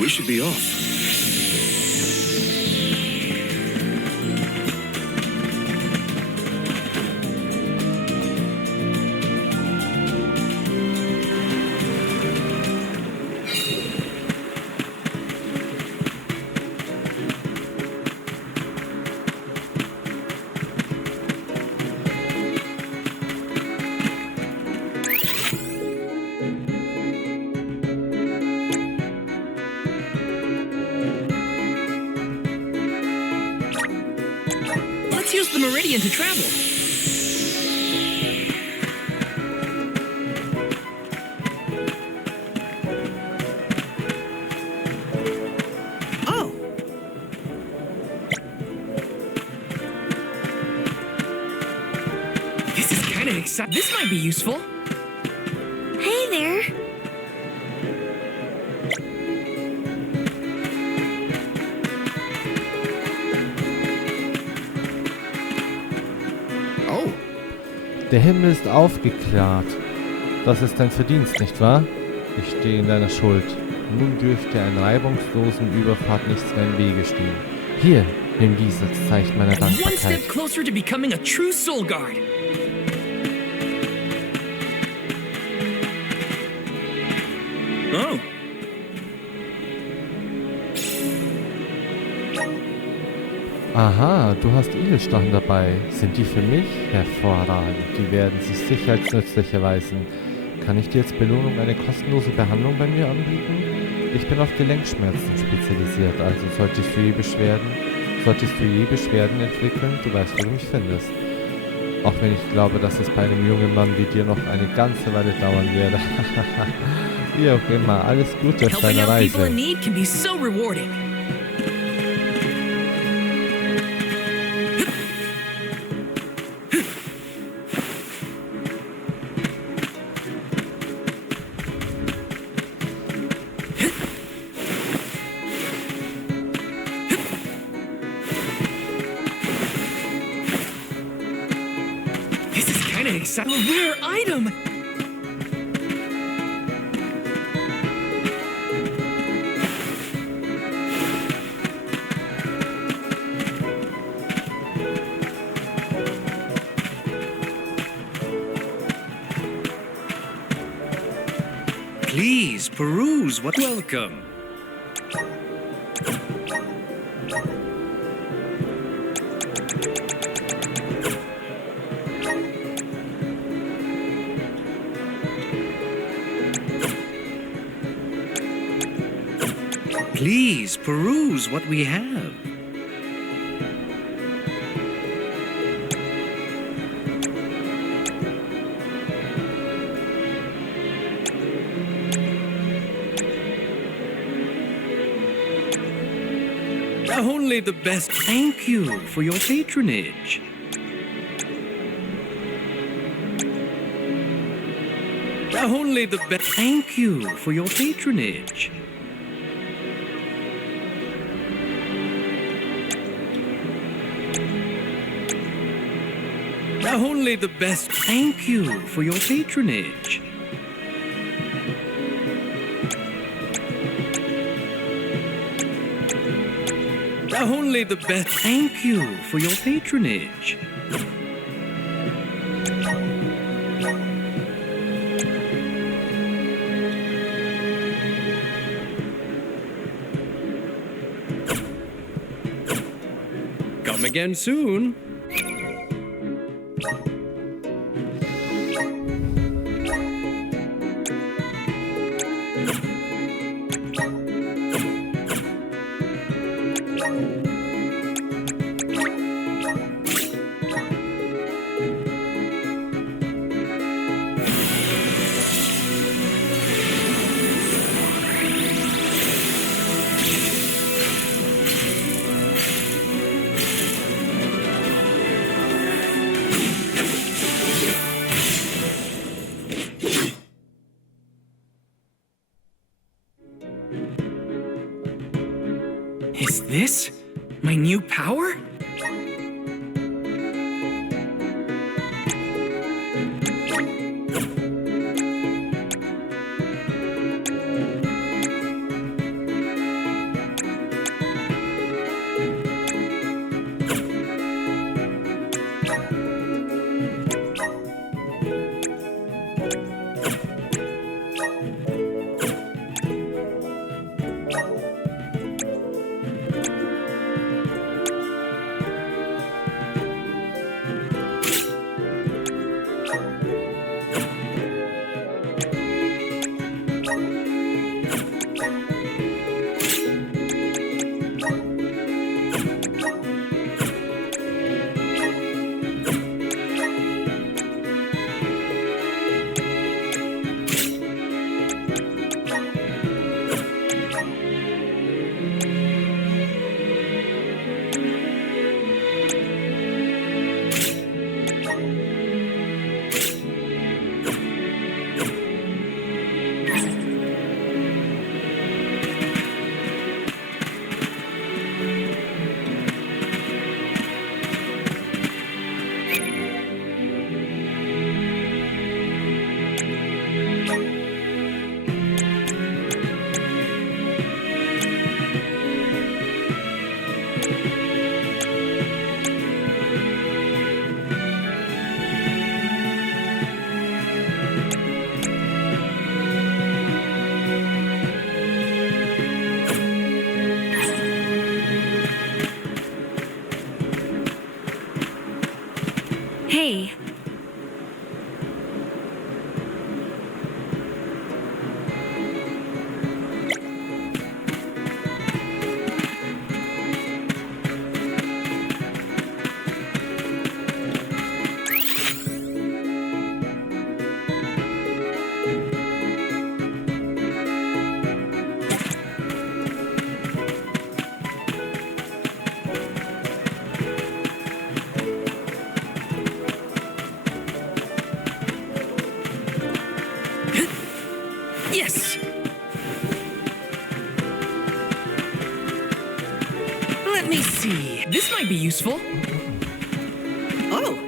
We should be off. Let's use the meridian to travel. Oh. This is kind of exciting. This might be useful. Hey there. Der Himmel ist aufgeklärt. Das ist dein Verdienst, nicht wahr? Ich stehe in deiner Schuld. Nun dürfte einer reibungslosen Überfahrt nichts mehr im Wege stehen. Hier, nimm dies als Zeichen meiner One Dankbarkeit. step closer to becoming a true soul guard. Oh. Aha, du hast Edelstachen dabei. Sind die für mich? Hervorragend. Die werden sich sicher als nützlich erweisen. Kann ich dir als Belohnung eine kostenlose Behandlung bei mir anbieten? Ich bin auf Gelenkschmerzen spezialisiert, also solltest du je Beschwerden entwickeln, du weißt, wo du mich findest. Auch wenn ich glaube, dass es bei einem jungen Mann wie dir noch eine ganze Weile dauern werde. Wie auch immer, alles Gute auf Helping deiner out people Reise. in need can be so rewarding. This is kind of exciting. A rare item. Please peruse what. Welcome. Please peruse what we have. Only the best. Thank you for your patronage. Only the best. Thank you for your patronage. Only the best. Thank you for your patronage. Only the best. Thank you for your patronage. Come again soon. Is this my new power? Hey. Yes! Let me see. This might be useful. Oh!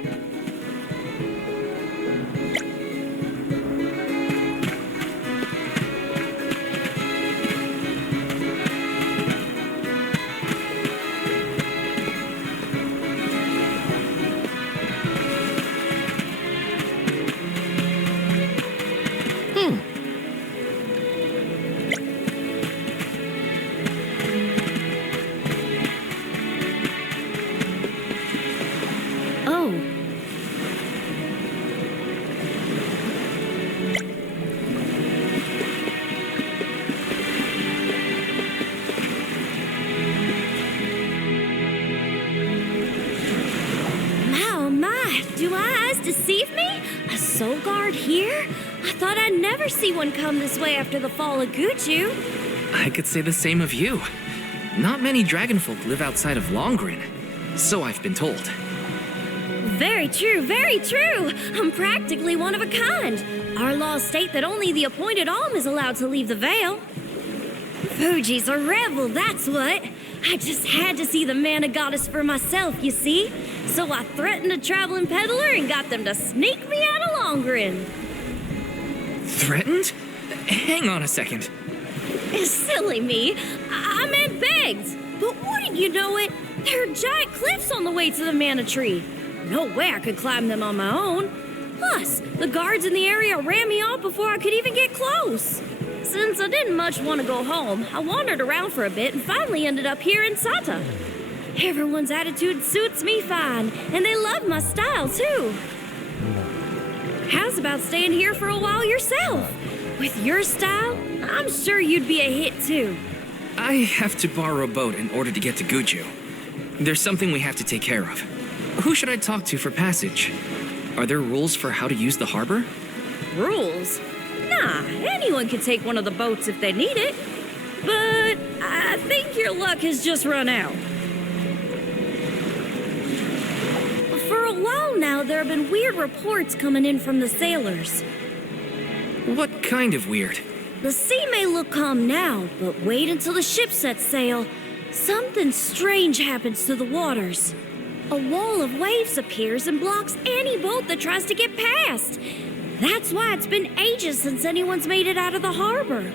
Deceive me? A soul guard here? I thought I'd never see one come this way after the fall of Guju. I could say the same of you. not many dragonfolk live outside of Longrin. So I've been told. Very true, very true. I'm practically one of a kind. Our laws state that only the appointed alm is allowed to leave the Vale. Fuji's a rebel, that's what. I just had to see the mana goddess for myself, you see? So I threatened a traveling peddler and got them to sneak me out of Longrin. Threatened? Hang on a second. Silly me. I meant begged. But wouldn't you know it? There are giant cliffs on the way to the mana tree. No way I could climb them on my own. Plus, the guards in the area ran me off before I could even get close. Since I didn't much want to go home, I wandered around for a bit and finally ended up here in Tata. Everyone's attitude suits me fine, and they love my style too. How's about staying here for a while yourself? With your style, I'm sure you'd be a hit too. I have to borrow a boat in order to get to Guju. There's something we have to take care of. Who should I talk to for passage? Are there rules for how to use the harbor? Rules? Nah, anyone can take one of the boats if they need it. But I think your luck has just run out. For a while now, there have been weird reports coming in from the sailors. What kind of weird? The sea may look calm now, but wait until the ship sets sail. Something strange happens to the waters. A wall of waves appears and blocks any boat that tries to get past. That's why it's been ages since anyone's made it out of the harbor.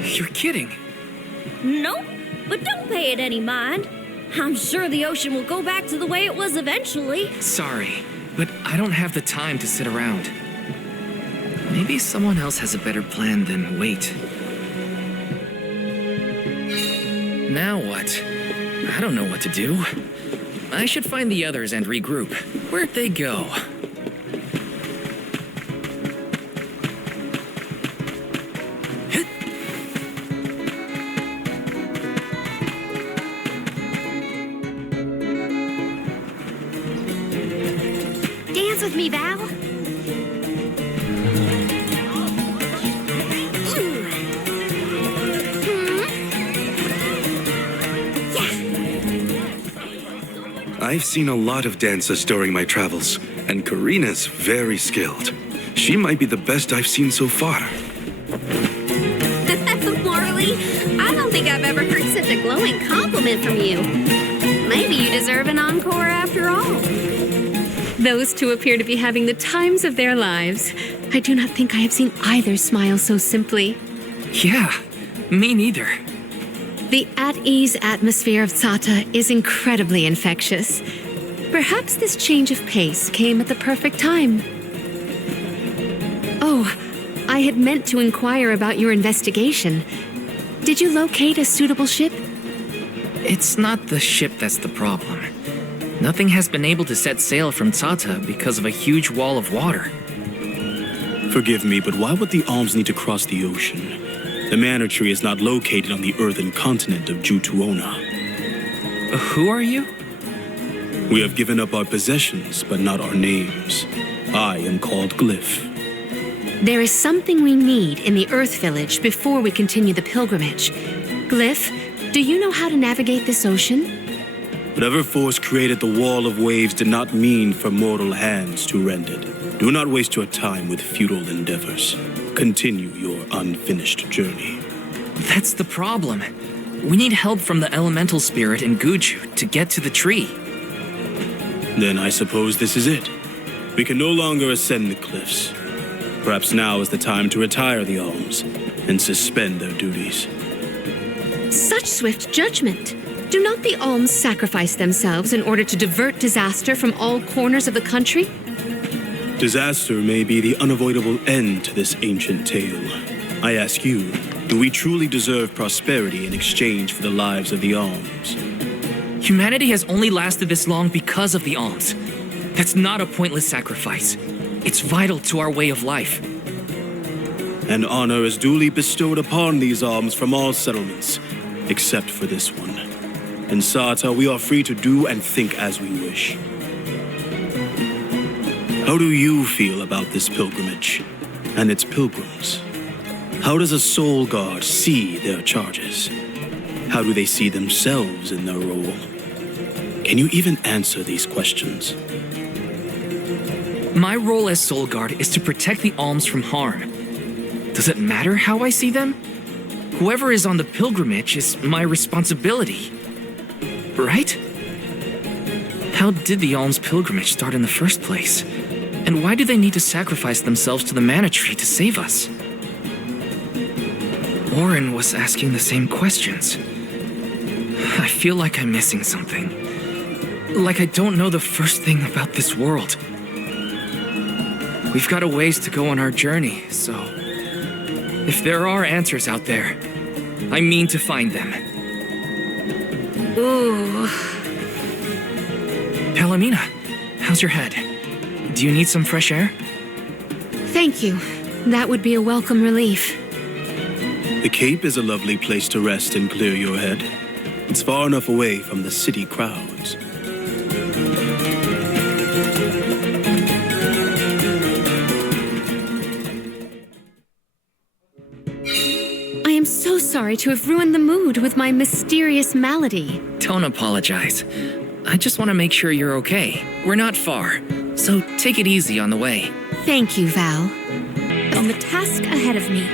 You're kidding. Nope, but don't pay it any mind. I'm sure the ocean will go back to the way it was eventually. Sorry, but I don't have the time to sit around. Maybe someone else has a better plan than wait. Now what? I don't know what to do. I should find the others and regroup. Where'd they go? Dance with me, Val. I've seen a lot of dancers during my travels, and Karina's very skilled. She might be the best I've seen so far. Marley, I don't think I've ever heard such a glowing compliment from you. Maybe you deserve an encore after all. Those two appear to be having the times of their lives. I do not think I have seen either smile so simply. Yeah, me neither. The at-ease atmosphere of Tata is incredibly infectious. Perhaps this change of pace came at the perfect time. Oh, I had meant to inquire about your investigation. Did you locate a suitable ship? It's not the ship that's the problem. Nothing has been able to set sail from Tata because of a huge wall of water. Forgive me, but why would the alms need to cross the ocean? The manor tree is not located on the earthen continent of Jutuona. Who are you? We have given up our possessions, but not our names. I am called Glyph. There is something we need in the Earth Village before we continue the pilgrimage. Glyph, do you know how to navigate this ocean? Whatever force created the wall of waves did not mean for mortal hands to rend it. Do not waste your time with futile endeavors. Continue your unfinished journey. That's the problem. We need help from the elemental spirit in Guju to get to the tree. Then I suppose this is it. We can no longer ascend the cliffs. Perhaps now is the time to retire the alms and suspend their duties. Such swift judgment. Do not the alms sacrifice themselves in order to divert disaster from all corners of the country? Disaster may be the unavoidable end to this ancient tale. I ask you, do we truly deserve prosperity in exchange for the lives of the alms? Humanity has only lasted this long because of the alms. That's not a pointless sacrifice. It's vital to our way of life. And honor is duly bestowed upon these alms from all settlements, except for this one. In Tata, we are free to do and think as we wish. How do you feel about this pilgrimage and its pilgrims? How does a soul guard see their charges? How do they see themselves in their role? Can you even answer these questions? My role as Soul Guard is to protect the alms from harm. Does it matter how I see them? Whoever is on the pilgrimage is my responsibility. Right? How did the alms pilgrimage start in the first place? And why do they need to sacrifice themselves to the mana tree to save us? Warren was asking the same questions. I feel like I'm missing something. Like I don't know the first thing about this world. We've got a ways to go on our journey, so... if there are answers out there, I mean to find them. Ooh. Palomina, how's your head? Do you need some fresh air? Thank you. That would be a welcome relief. The Cape is a lovely place to rest and clear your head. It's far enough away from the city crowds. I am so sorry to have ruined the mood with my mysterious malady. Don't apologize. I just want to make sure you're okay. We're not far, so take it easy on the way. Thank you, Val. On the task ahead of me.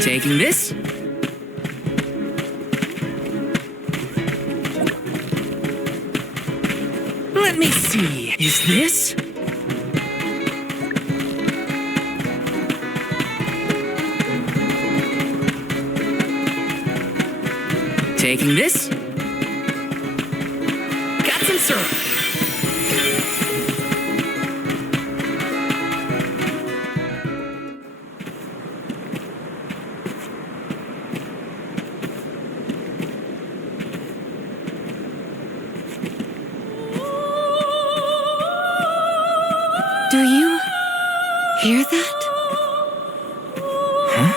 Taking this? Let me see. Is this? Taking this? Got some syrup. Do you hear that? Huh?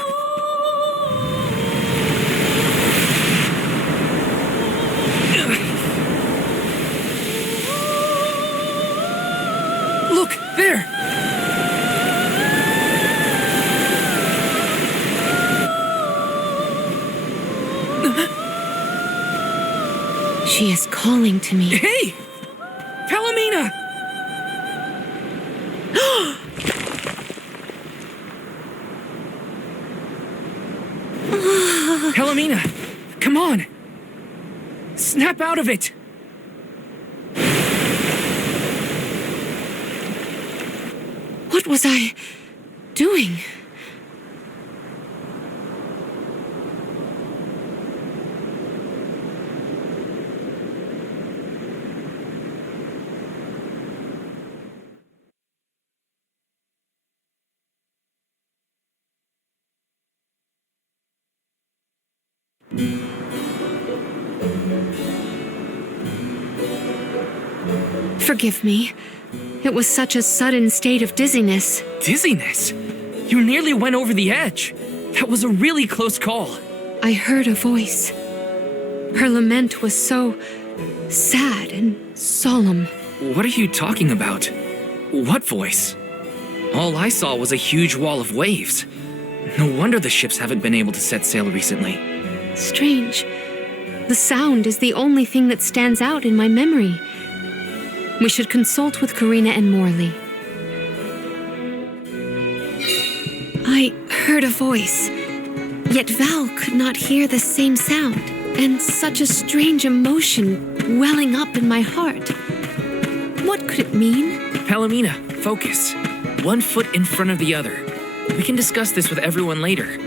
Look, there! She is calling to me. Hey! Palomina! Palomina, come on! Snap out of it! What was I doing? Forgive me. It was such a sudden state of dizziness. Dizziness? You nearly went over the edge. That was a really close call. I heard a voice. Her lament was so sad and solemn. What are you talking about? What voice? All I saw was a huge wall of waves. No wonder the ships haven't been able to set sail recently. Strange. The sound is the only thing that stands out in my memory. We should consult with Karina and Morley. I heard a voice, yet Val could not hear the same sound, and such a strange emotion welling up in my heart. What could it mean? Palomina, focus. One foot in front of the other. We can discuss this with everyone later.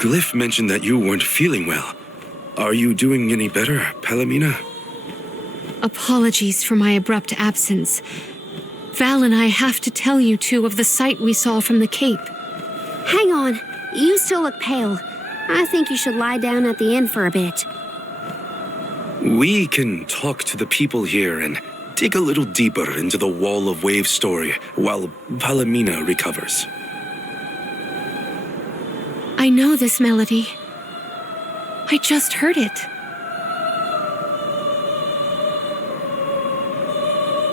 Glyph mentioned that you weren't feeling well. Are you doing any better, Palomina? Apologies for my abrupt absence. Val and I have to tell you two of the sight we saw from the Cape. Hang on. You still look pale. I think you should lie down at the inn for a bit. We can talk to the people here and dig a little deeper into the Wall of Waves story while Palomina recovers. I know this melody. I just heard it.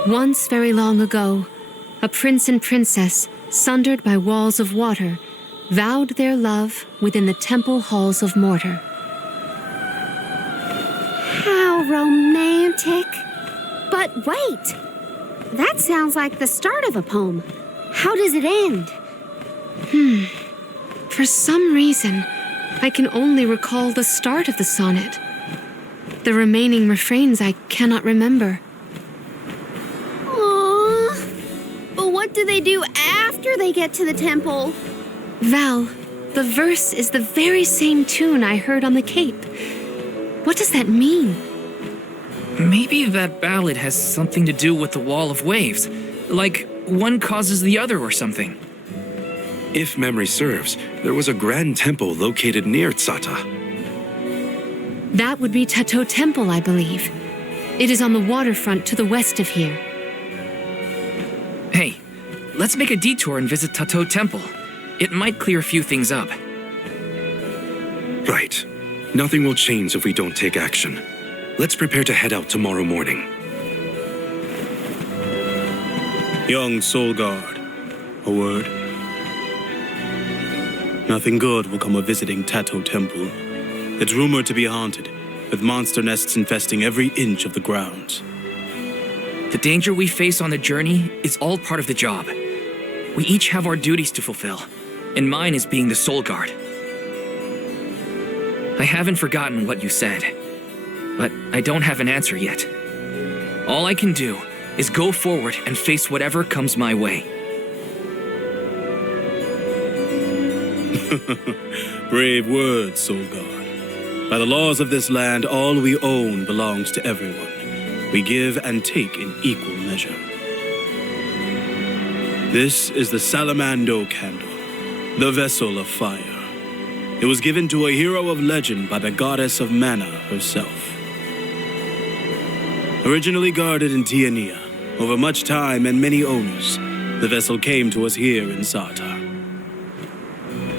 Once, very long ago, a prince and princess, sundered by walls of water, vowed their love within the temple halls of mortar. How romantic. But wait! That sounds like the start of a poem. How does it end? For some reason, I can only recall the start of the sonnet. The remaining refrains I cannot remember. Aww. But what do they do after they get to the temple? Val, the verse is the very same tune I heard on the Cape. What does that mean? Maybe that ballad has something to do with the Wall of Waves. Like, one causes the other or something. If memory serves, there was a grand temple located near Tata. That would be Tatau Temple, I believe. It is on the waterfront to the west of here. Hey, let's make a detour and visit Tatau Temple. It might clear a few things up. Right. Nothing will change if we don't take action. Let's prepare to head out tomorrow morning. Young Soul Guard, a word. Nothing good will come of visiting Tatau Temple. It's rumored to be haunted, with monster nests infesting every inch of the grounds. The danger we face on the journey is all part of the job. We each have our duties to fulfill, and mine is being the Soul Guard. I haven't forgotten what you said, but I don't have an answer yet. All I can do is go forward and face whatever comes my way. Brave words, Soul Guard. By the laws of this land, all we own belongs to everyone. We give and take in equal measure. This is the Salamando candle, the vessel of fire. It was given to a hero of legend by the goddess of mana herself. Originally guarded in Tiania, over much time and many owners, the vessel came to us here in Sata.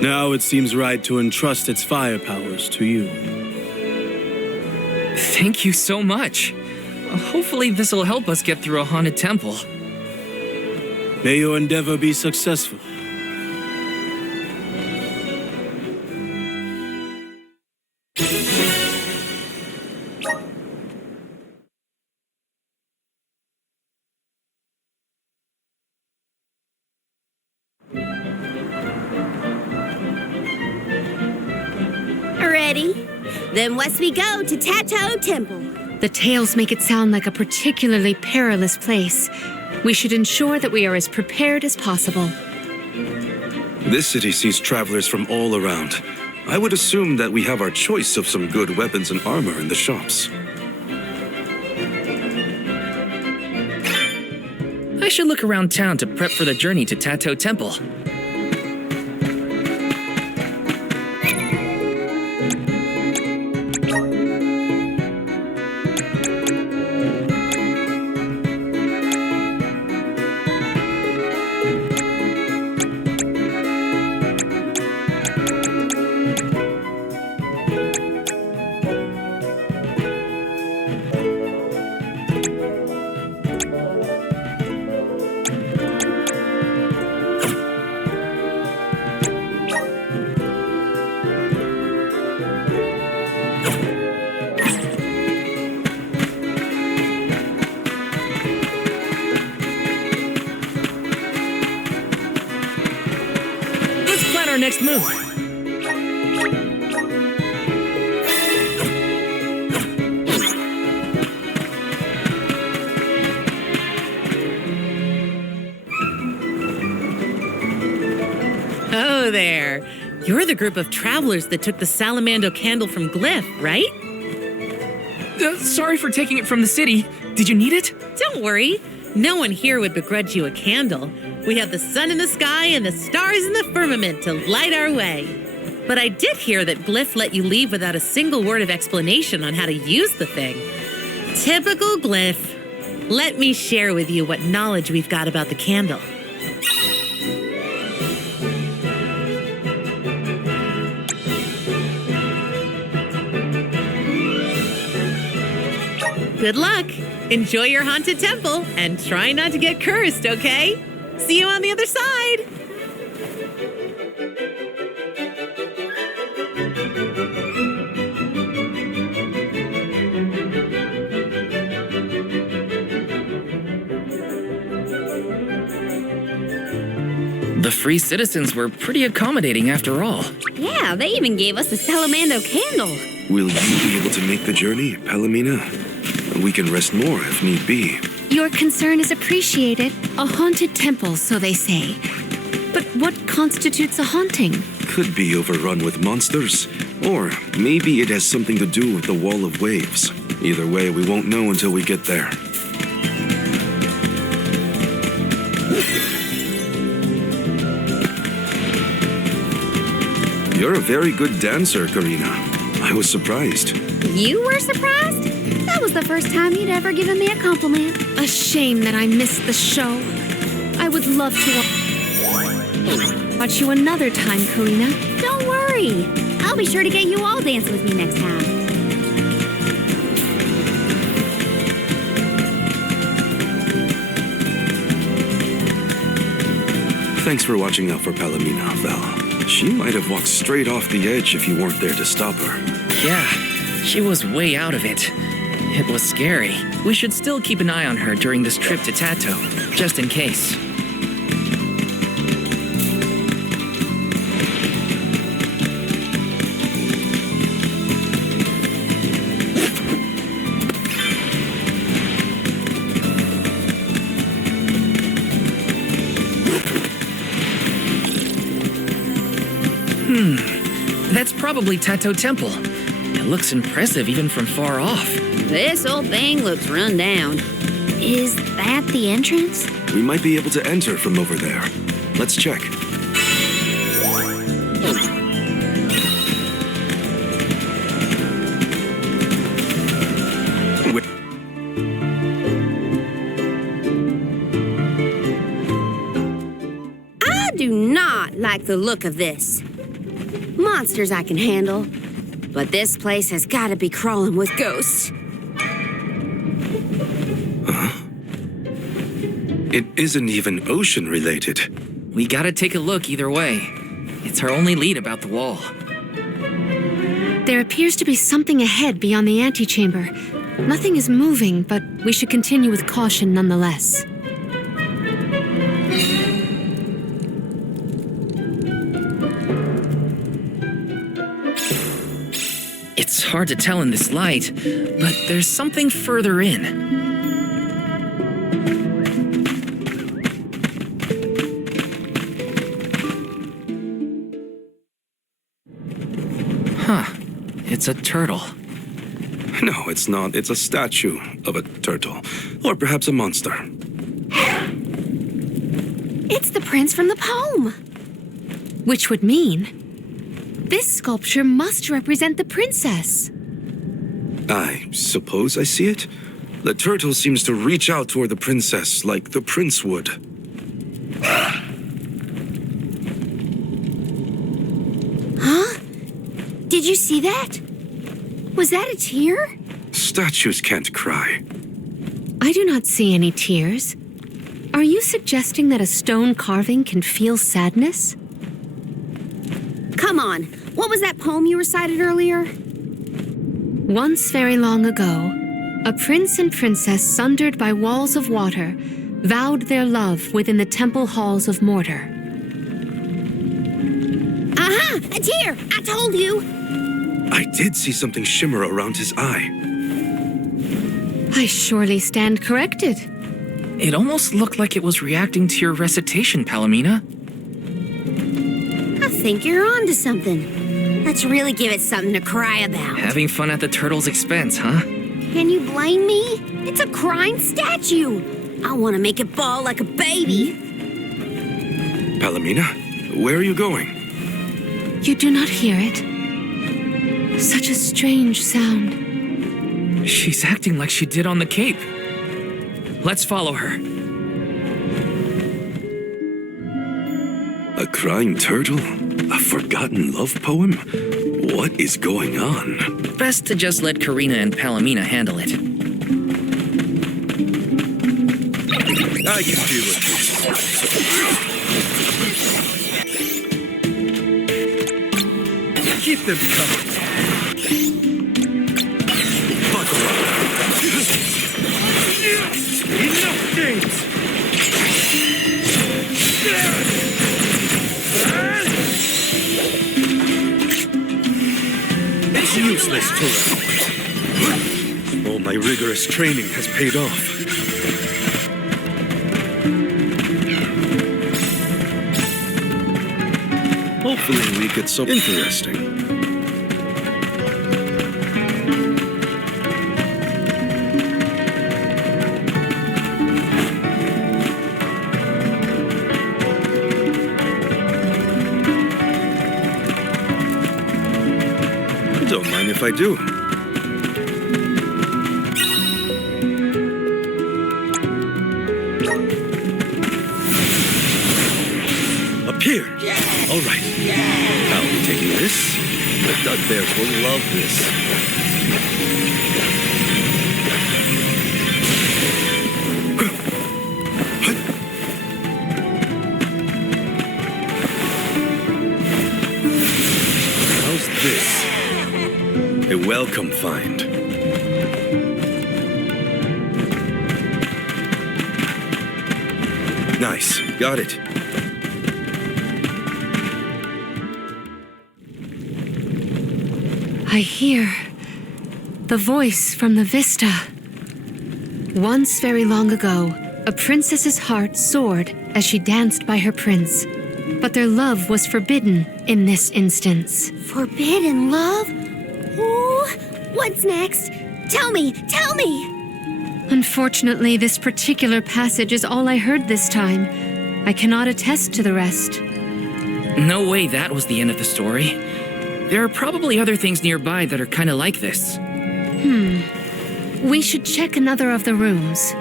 Now it seems right to entrust its fire powers to you. Thank you so much. Hopefully this will help us get through a haunted temple. May your endeavor be successful. Ready? Then west we go to Tatau Temple. The tales make it sound like a particularly perilous place. We should ensure that we are as prepared as possible. This city sees travelers from all around. I would assume that we have our choice of some good weapons and armor in the shops. I should look around town to prep for the journey to Tatau Temple. Next move. Oh, there. You're the group of travelers that took the Salamando candle from Glyph, right? Sorry for taking it from the city. Did you need it? Don't worry. No one here would begrudge you a candle. We have the sun in the sky and the stars in the firmament to light our way. But I did hear that Glyph let you leave without a single word of explanation on how to use the thing. Typical glyph. Let me share with you what knowledge we've got about the candle. Good luck. Enjoy your haunted temple and try not to get cursed, okay? See you on the other side. The free citizens were pretty accommodating after all. Yeah, they even gave us a Salamando candle. Will you be able to make the journey, Palomina? We can rest more if need be. Your concern is appreciated. A haunted temple, so they say. But what constitutes a haunting? Could be overrun with monsters, or maybe it has something to do with the wall of waves. Either way, we won't know until we get there. You're a very good dancer, Karina. I was surprised. You were surprised? That was the first time you'd ever given me a compliment. A shame that I missed the show. I would love to watch you another time, Karina. Don't worry. I'll be sure to get you all dancing with me next time. Thanks for watching out for Palomina, Val. She might have walked straight off the edge if you weren't there to stop her. Yeah, she was way out of it. It was scary. We should still keep an eye on her during this trip to Tatau, just in case. That's probably Tatau Temple. It looks impressive even from far off. This old thing looks run down. Is that the entrance? We might be able to enter from over there. Let's check. I do not like the look of this. Monsters I can handle, but this place has got to be crawling with ghosts. It isn't even ocean-related. We gotta take a look either way. It's our only lead about the wall. There appears to be something ahead beyond the antechamber. Nothing is moving, but we should continue with caution nonetheless. It's hard to tell in this light, but there's something further in. Huh. It's a turtle. No, it's not. It's a statue of a turtle. Or perhaps a monster. It's the prince from the poem. Which would mean this sculpture must represent the princess. I suppose I see it. The turtle seems to reach out toward the princess like the prince would. Huh? Did you see that? Was that a tear? Statues can't cry. I do not see any tears. Are you suggesting that a stone carving can feel sadness? Come on, what was that poem you recited earlier? Once very long ago, a prince and princess sundered by walls of water vowed their love within the temple halls of mortar. Aha! A tear! I told you! I did see something shimmer around his eye. I surely stand corrected. It almost looked like it was reacting to your recitation, Palomina. I think you're onto something. Let's really give it something to cry about. Having fun at the turtle's expense, huh? Can you blame me? It's a crying statue. I want to make it bawl like a baby. Palomina, where are you going? You do not hear it? Such a strange sound. She's acting like she did on the Cape. Let's follow her. A crying turtle? A forgotten love poem? What is going on? Best to just let Karina and Palomina handle it. I can deal with this. Keep them coming. Buckle up. Enough games! It's useless, Tura. All my rigorous training has paid off. Hopefully we get something interesting. Don't mind if I do. Up here. All right. I'll be taking this. The duck bears will love this. How's this? A welcome find. Nice. Got it. I hear the voice from the vista. Once very long ago, a princess's heart soared as she danced by her prince. But their love was forbidden in this instance. Forbidden love? Ooh, what's next? Tell me, tell me! Unfortunately, this particular passage is all I heard this time. I cannot attest to the rest. No way that was the end of the story. There are probably other things nearby that are kind of like this. We should check another of the rooms.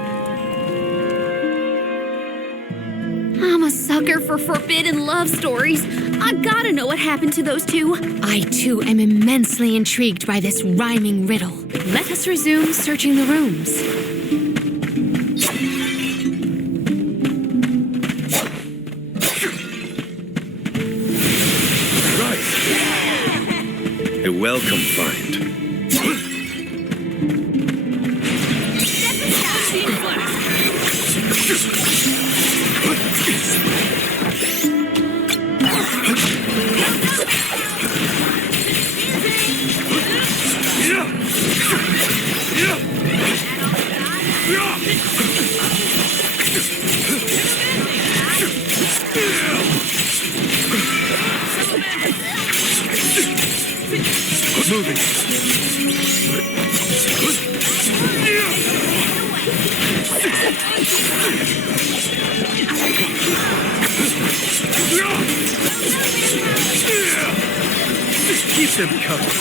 I'm a sucker for forbidden love stories. I gotta know what happened to those two. I too am immensely intrigued by this rhyming riddle. Let us resume searching the rooms. A welcome find. Moving. Keep them coming.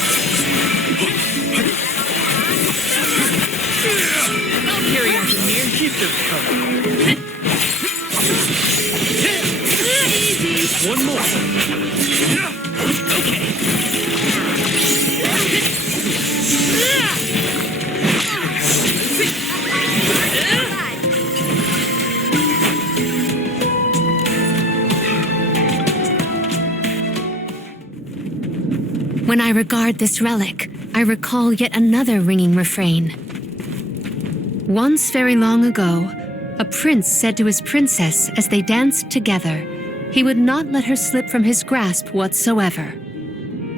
I'll carry on from here. Keep them coming. Easy. One more. Okay. When I regard this relic, I recall yet another ringing refrain. Once very long ago, a prince said to his princess as they danced together, he would not let her slip from his grasp whatsoever.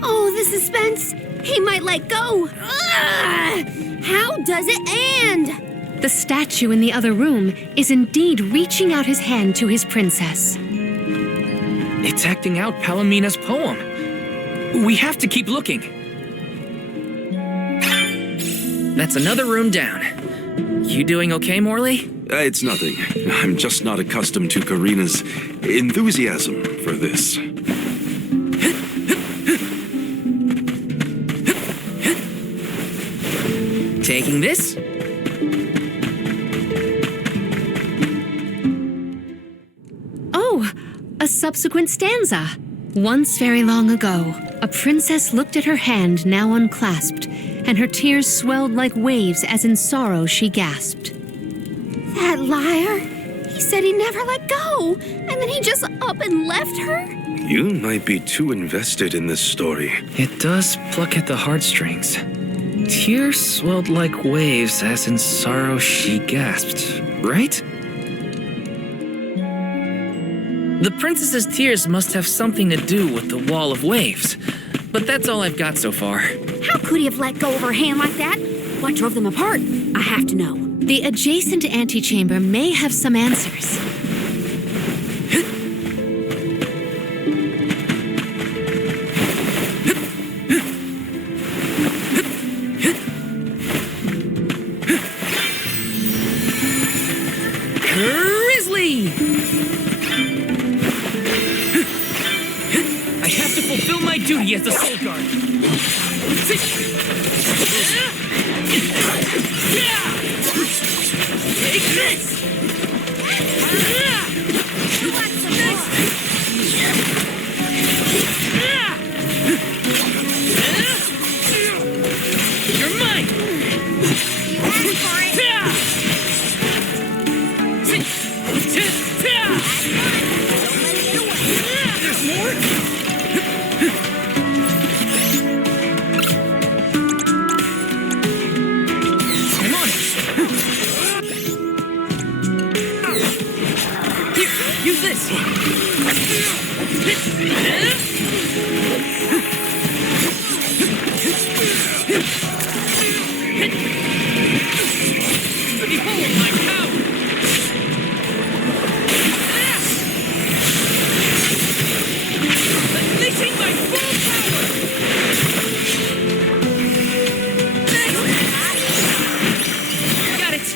Oh, the suspense! He might let go! Ugh! How does it end? The statue in the other room is indeed reaching out his hand to his princess. It's acting out Palomina's poem. We have to keep looking. That's another room down. You doing okay, Morley? It's nothing. I'm just not accustomed to Karina's enthusiasm for this. making this? Oh, a subsequent stanza. Once very long ago, a princess looked at her hand now unclasped, and her tears swelled like waves as in sorrow she gasped. That liar! He said he never let go, and then he just up and left her? You might be too invested in this story. It does pluck at the heartstrings. Tears swelled like waves as in sorrow she gasped, right? The princess's tears must have something to do with the wall of waves, but that's all I've got so far. How could he have let go of her hand like that? What drove them apart? I have to know. The adjacent antechamber may have some answers. Grizzly! I have to fulfill my duty as the soul guard. Take this! You want some You're mine! You asked for it! There's more? I'm on it! Here, use this! Behold my power! Unleashing my full power! Got it!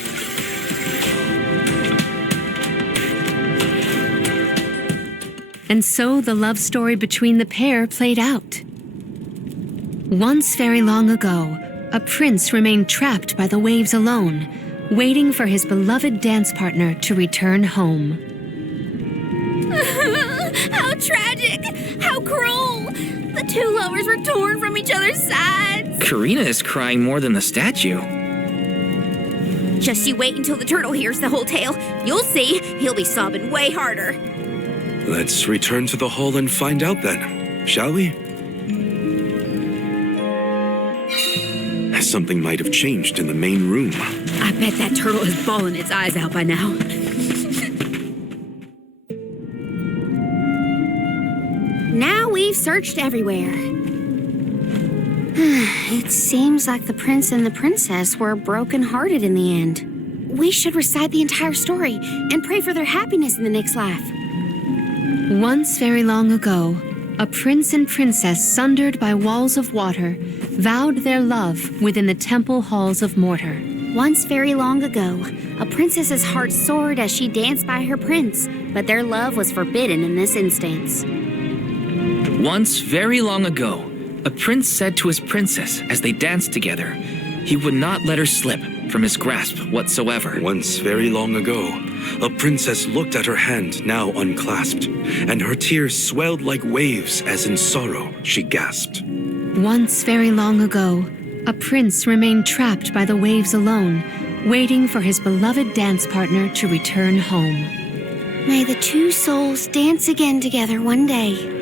And so the love story between the pair played out. Once very long ago, a prince remained trapped by the waves alone, waiting for his beloved dance partner to return home. How tragic! How cruel! The two lovers were torn from each other's sides. Karina is crying more than the statue. Just you wait until the turtle hears the whole tale. You'll see, he'll be sobbing way harder. Let's return to the hall and find out then, shall we? Something might have changed in the main room. I bet that turtle is bawling its eyes out by now. Now we've searched everywhere. It seems like the prince and the princess were broken-hearted in the end. We should recite the entire story and pray for their happiness in the next life. Once very long ago, a prince and princess sundered by walls of water vowed their love within the temple halls of mortar. Once very long ago, a princess's heart soared as she danced by her prince, but their love was forbidden in this instance. Once very long ago, a prince said to his princess as they danced together, he would not let her slip from his grasp whatsoever. Once very long ago, a princess looked at her hand now unclasped, and her tears swelled like waves as in sorrow she gasped. Once very long ago, a prince remained trapped by the waves alone, waiting for his beloved dance partner to return home. May the two souls dance again together one day.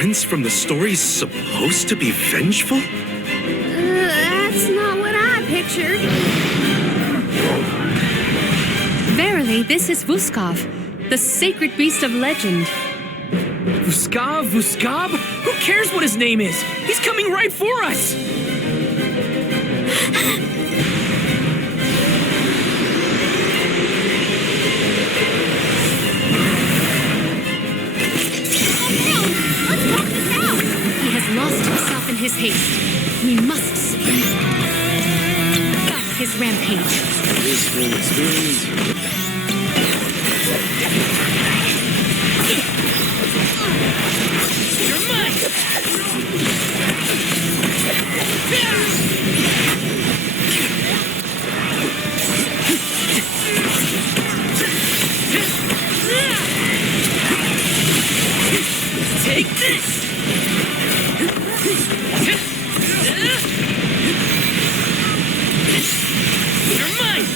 prince from the story's supposed to be vengeful? That's not what I pictured. Verily, this is Vuskov, the sacred beast of legend. Vuskov? Who cares what his name is? He's coming right for us! He has lost himself in his haste. We must stop his rampage. Blissful experience. You're mine! Take this! You're mine!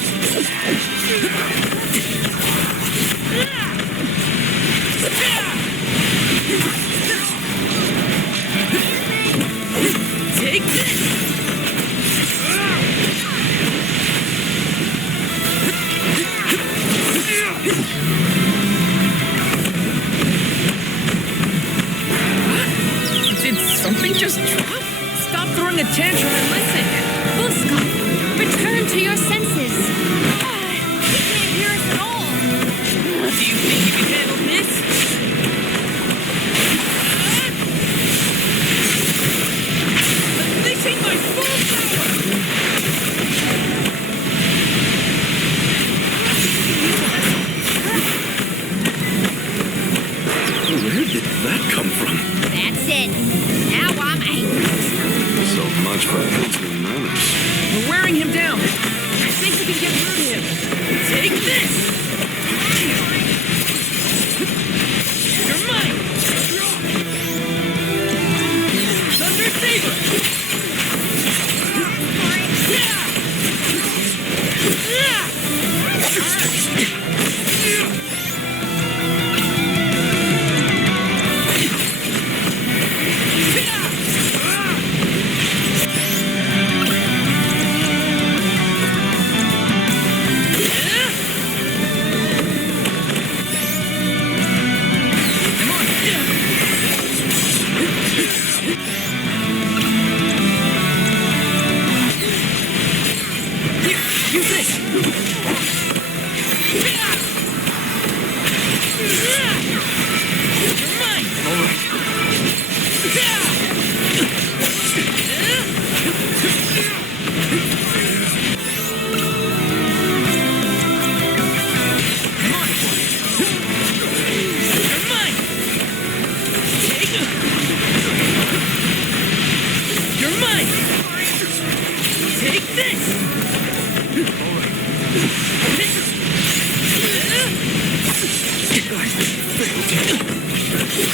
Take this! Did something just drop? Stop throwing a tantrum and listen! Vuskov, return to your senses. He can't hear us at all. Do you think you can handle this? Unleashing my full power! Where did that come from? That's it. Now I'm angry. So much for cultural manners. We're wearing him down. I think we can get through to him. Take this! You're mine! Thunder Saber! Use this! You're mine! All right. Come on! You're mine! Take it! You're mine! Take this!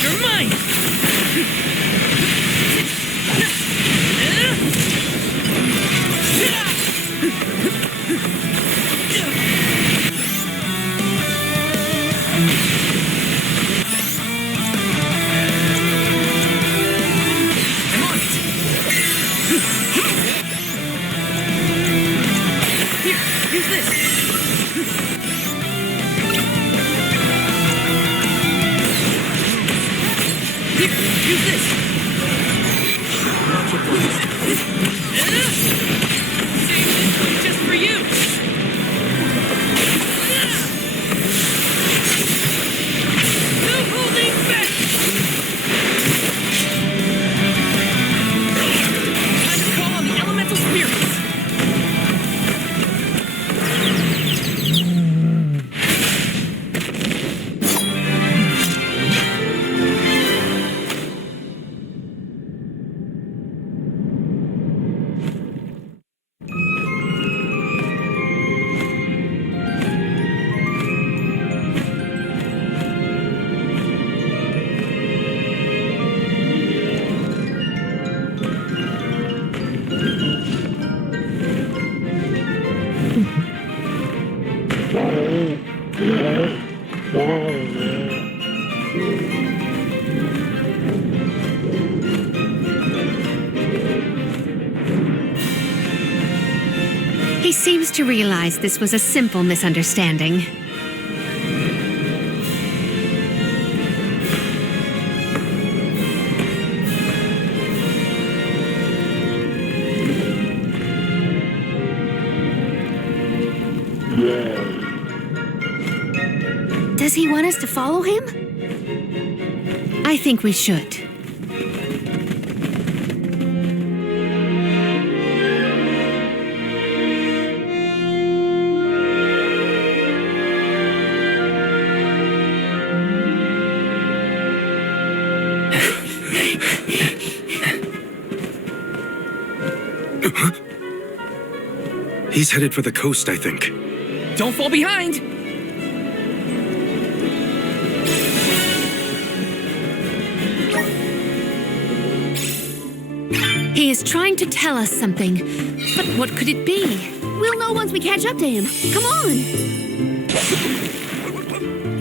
You're mine! I'm on it! Here, use this! Here, use this! Save this one just for you! No holding back! Time to call on the elemental spirits! He seems to realize this was a simple misunderstanding. Does he want us to follow him? I think we should. He's headed for the coast, I think. Don't fall behind! He is trying to tell us something, but what could it be? We'll know once we catch up to him. Come on!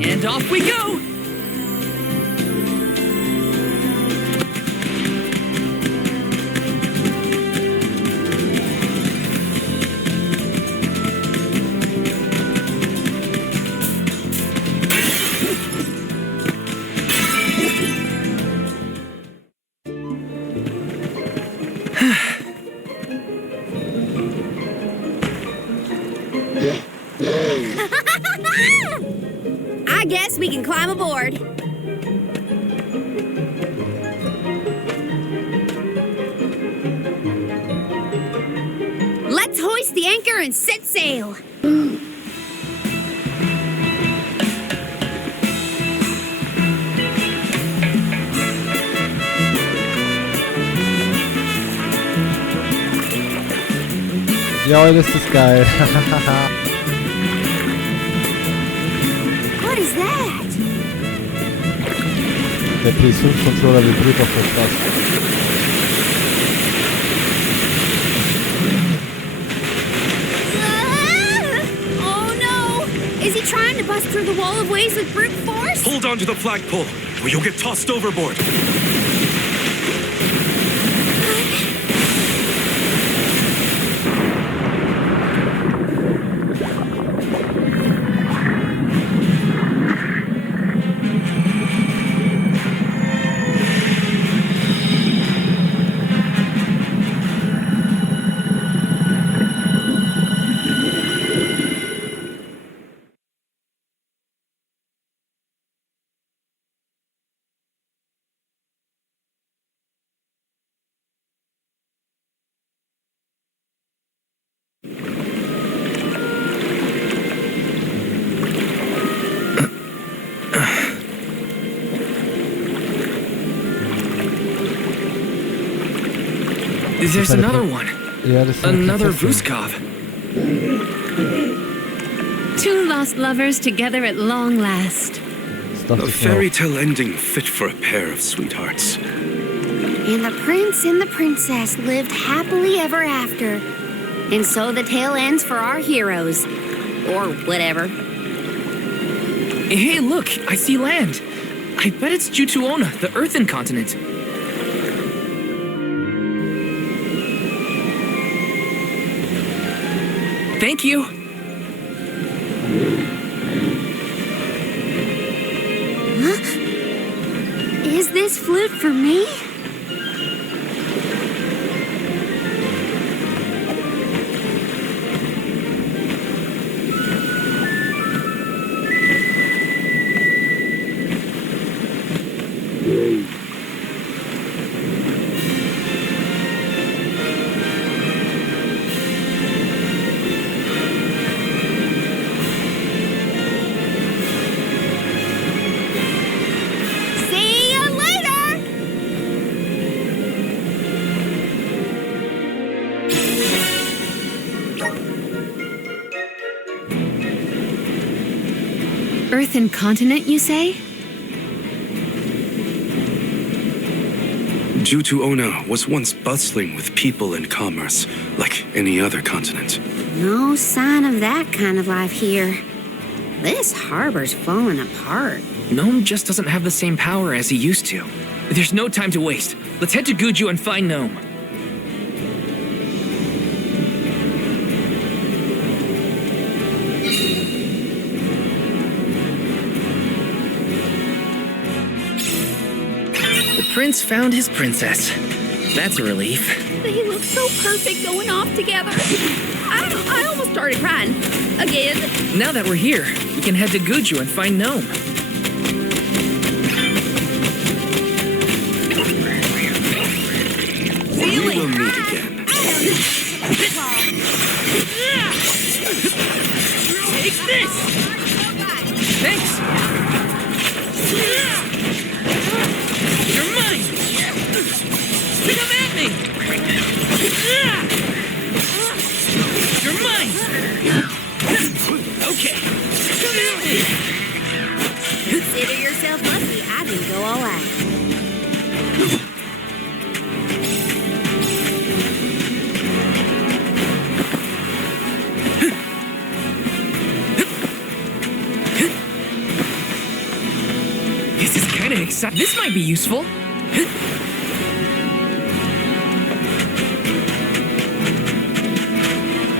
And off we go! I guess we can climb aboard. Let's hoist the anchor and set sail. Ja, das ist geil. What is that? Der PS5-Controller vibriert auf der Straße. Oh no! Is he trying to bust through the wall of waves with brute force? Hold on to the flagpole, or you'll get tossed overboard. There's another one. Ja, das ist Another Vuskov. Two lost lovers together at long last. A fairy tale ending fit for a pair of sweethearts. And the prince and the princess lived happily ever after. And so the tale ends for our heroes. Or whatever. Hey, look, I see land. I bet it's Jutuona, the earthen continent. Thank you. Huh? Is this flute for me? Earthen continent, you say? Jutuona was once bustling with people and commerce, like any other continent. No sign of that kind of life here. This harbor's falling apart. Gnome just doesn't have the same power as he used to. There's no time to waste. Let's head to Guju and find Gnome. prince found his princess. That's a relief. They look so perfect going off together. I almost started crying. Again. Now that we're here, we can head to Guju and find Gnome. We will meet again. Take this! Thanks! You're mine! Come at me! You're mine! Okay, come at me! Consider yourself lucky I didn't go all out. This is kind of exciting. This might be useful.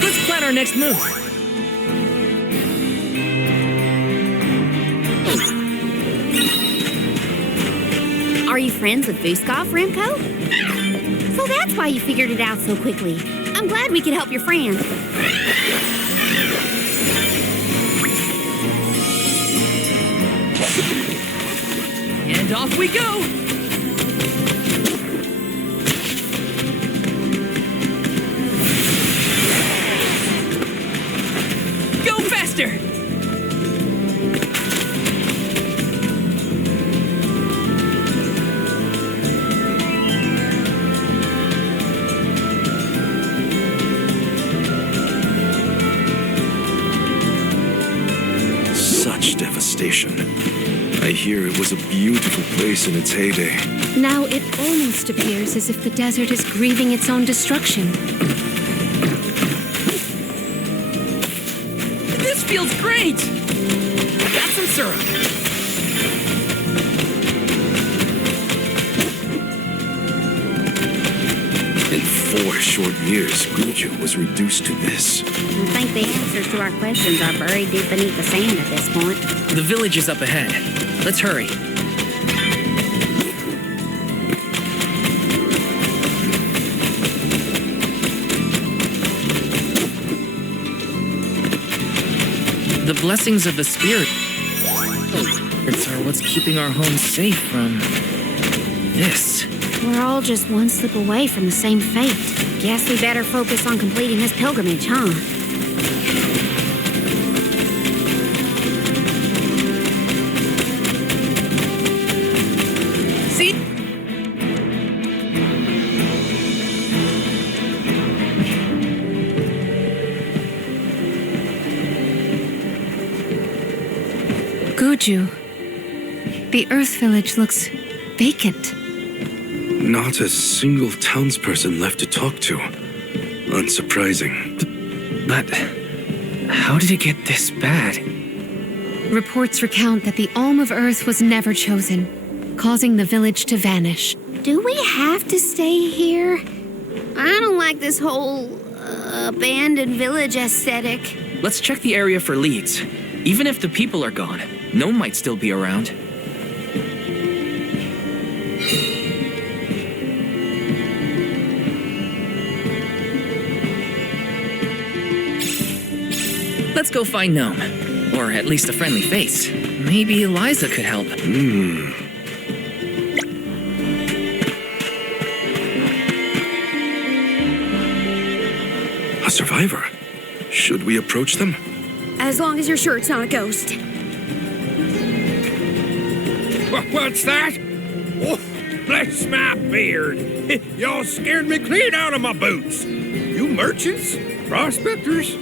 Let's plan our next move. Are you friends with Vuskov, Remco? So that's why you figured it out so quickly. I'm glad we could help your friend. And off we go! Go faster! Such devastation. I hear it was a beautiful place in its heyday. Now it almost appears as if the desert is grieving its own destruction. This feels great! Got some syrup. In 4 short years, Guju was reduced to this. I think the answers to our questions are buried deep beneath the sand at this point. The village is up ahead. Let's hurry. The blessings of the spirits are what's keeping our home safe from this. We're all just one slip away from the same fate. Guess we better focus on completing this pilgrimage, huh? See? Guju. The Earth Village looks vacant. Not a single townsperson left to talk to. Unsurprising. But how did it get this bad? Reports recount that the Alm of Earth was never chosen, causing the village to vanish. Do we have to stay here? I don't like this whole abandoned village aesthetic. Let's check the area for leads. Even if the people are gone, Gnome might still be around. Let's go find Gnome. Or at least a friendly face. Maybe Eliza could help. A survivor. Should we approach them? As long as you're sure it's not a ghost. What's that? Oh, bless my beard. Y'all scared me clean out of my boots. You merchants? Prospectors?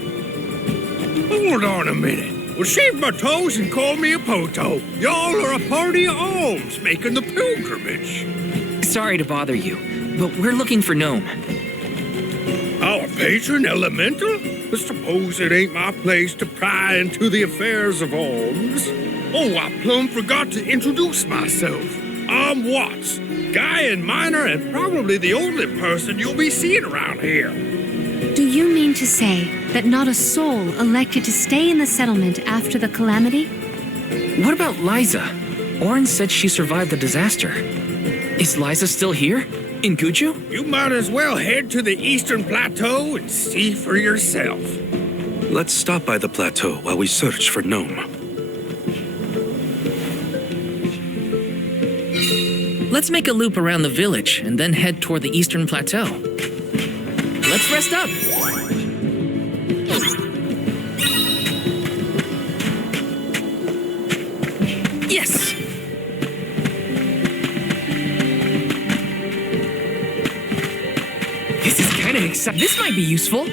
Hold on a minute. Well, shave my toes and call me a poto. Y'all are a party of alms making the pilgrimage. Sorry to bother you, but we're looking for Gnome. Our patron elemental? I suppose it ain't my place to pry into the affairs of alms. Oh, I plumb forgot to introduce myself. I'm Watts, guy and miner, and probably the only person you'll be seeing around here. Do you mean to say that not a soul elected to stay in the settlement after the calamity? What about Liza? Orin said she survived the disaster. Is Liza still here? In Guju? You might as well head to the eastern plateau and see for yourself. Let's stop by the plateau while we search for Gnome. Let's make a loop around the village and then head toward the eastern plateau. Let's rest up. Yes! This is kind of exciting. This might be useful.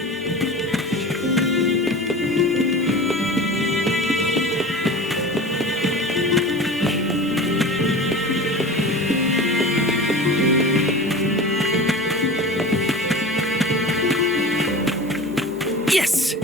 Yes!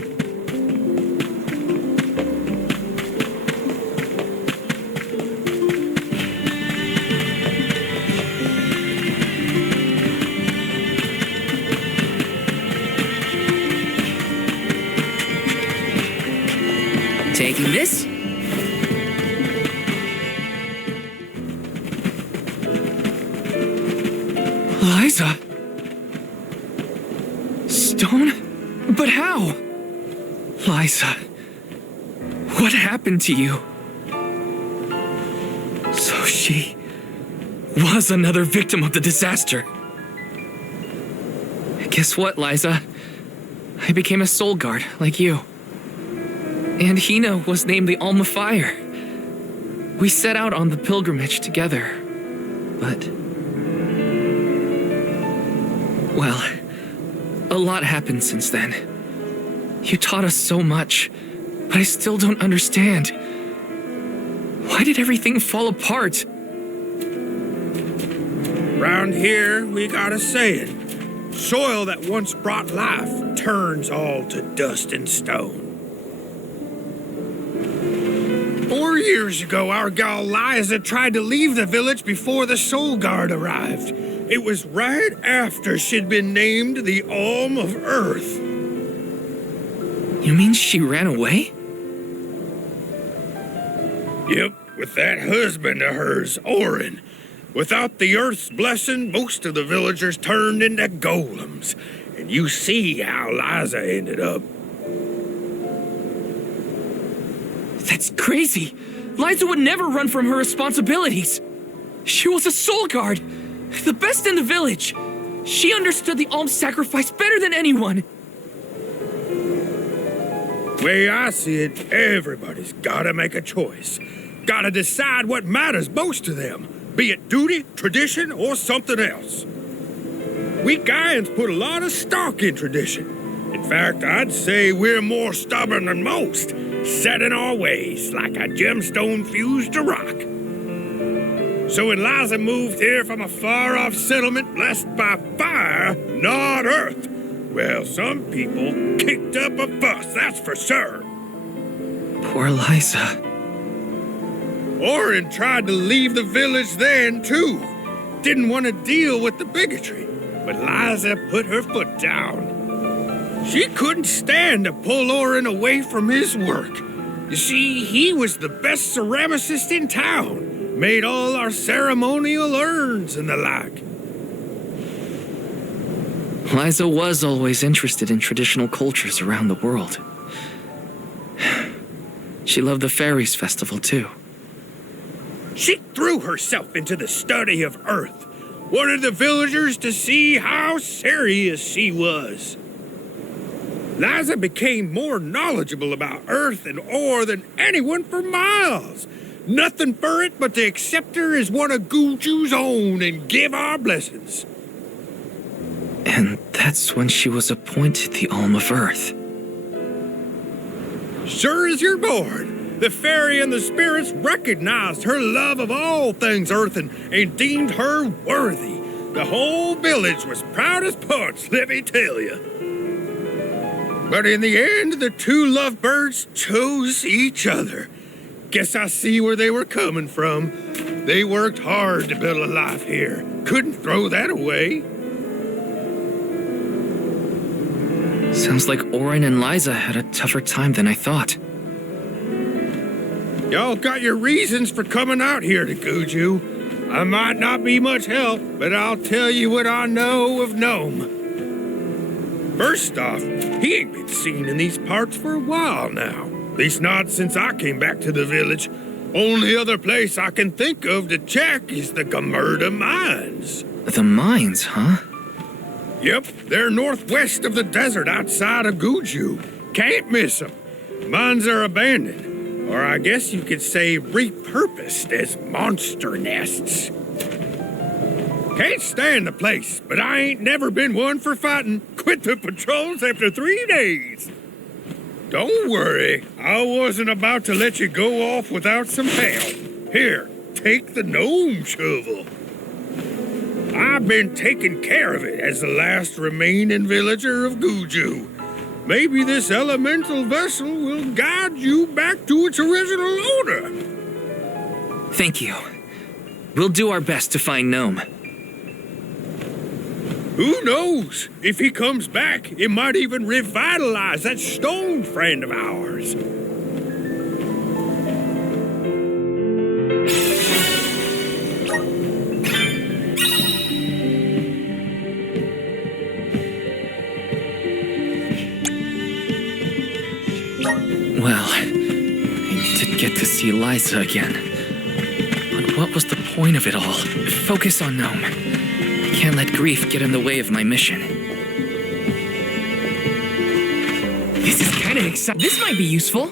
Taking this. Liza. Stone? But how? Liza, what happened to you? So she was another victim of the disaster. Guess what, Liza? I became a soul guard, like you. And Hina was named the Alm of Fire. We set out on the pilgrimage together, but... well, a lot happened since then. You taught us so much, but I still don't understand. Why did everything fall apart? Round here, we got a saying. Soil that once brought life turns all to dust and stone. 4 years ago, our gal Liza tried to leave the village before the Soul Guard arrived. It was right after she'd been named the Alm of Earth. You mean she ran away? Yep, with that husband of hers, Orin. Without the Earth's blessing, most of the villagers turned into golems. And you see how Liza ended up. That's crazy. Liza would never run from her responsibilities. She was a soul guard, the best in the village. She understood the alms sacrifice better than anyone. Way I see it, everybody's gotta make a choice. Gotta decide what matters most to them, be it duty, tradition, or something else. We Gaians put a lot of stock in tradition. In fact, I'd say we're more stubborn than most, set in our ways like a gemstone fused to rock. So when Liza moved here from a far-off settlement blessed by fire, not earth, well, some people kicked up a fuss, that's for sure. Poor Liza. Orin tried to leave the village then, too. Didn't want to deal with the bigotry, but Liza put her foot down. She couldn't stand to pull Orin away from his work. You see, he was the best ceramicist in town, made all our ceremonial urns and the like. Liza was always interested in traditional cultures around the world. She loved the Fairies Festival, too. She threw herself into the study of Earth, wanted the villagers to see how serious she was. Liza became more knowledgeable about Earth and ore than anyone for miles. Nothing for it but to accept her as one of Guju's own and give our blessings. And that's when she was appointed the Alm of Earth. Sure as you're born, the fairy and the spirits recognized her love of all things earthen and deemed her worthy. The whole village was proud as punch, let me tell you. But in the end, the two lovebirds chose each other. Guess I see where they were coming from. They worked hard to build a life here. Couldn't throw that away. Sounds like Orin and Liza had a tougher time than I thought. Y'all got your reasons for coming out here to Guju. I might not be much help, but I'll tell you what I know of Gnome. First off, he ain't been seen in these parts for a while now. At least not since I came back to the village. Only other place I can think of to check is the Gurda mines. The mines, huh? Yep, they're northwest of the desert outside of Guju. Can't miss them. Mines are abandoned. Or I guess you could say repurposed as monster nests. Can't stand the place, but I ain't never been one for fighting. Quit the patrols after 3 days. Don't worry, I wasn't about to let you go off without some help. Here, take the gnome shovel. I've been taking care of it as the last remaining villager of Guju. Maybe this elemental vessel will guide you back to its original owner. Thank you. We'll do our best to find Gnome. Who knows? If he comes back, it might even revitalize that stone friend of ours. Well, I did get to see Liza again. But what was the point of it all? Focus on Gnome. I can't let grief get in the way of my mission. This is kind of exciting. This might be useful.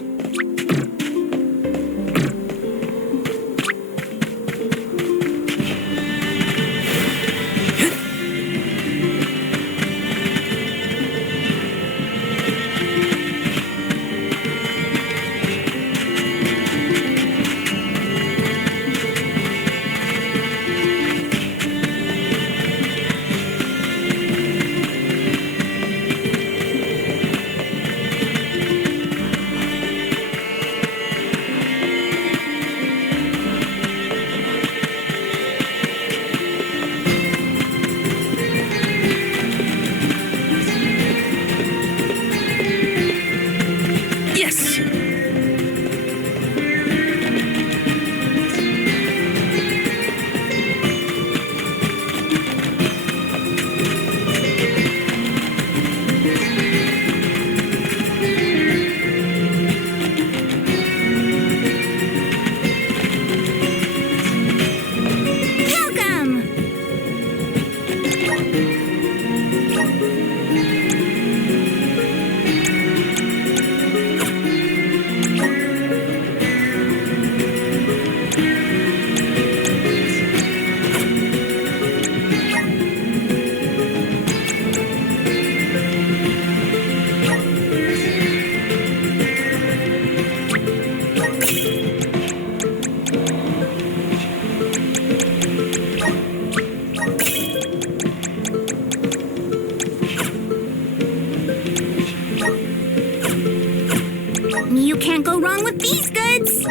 You can't go wrong with these goods.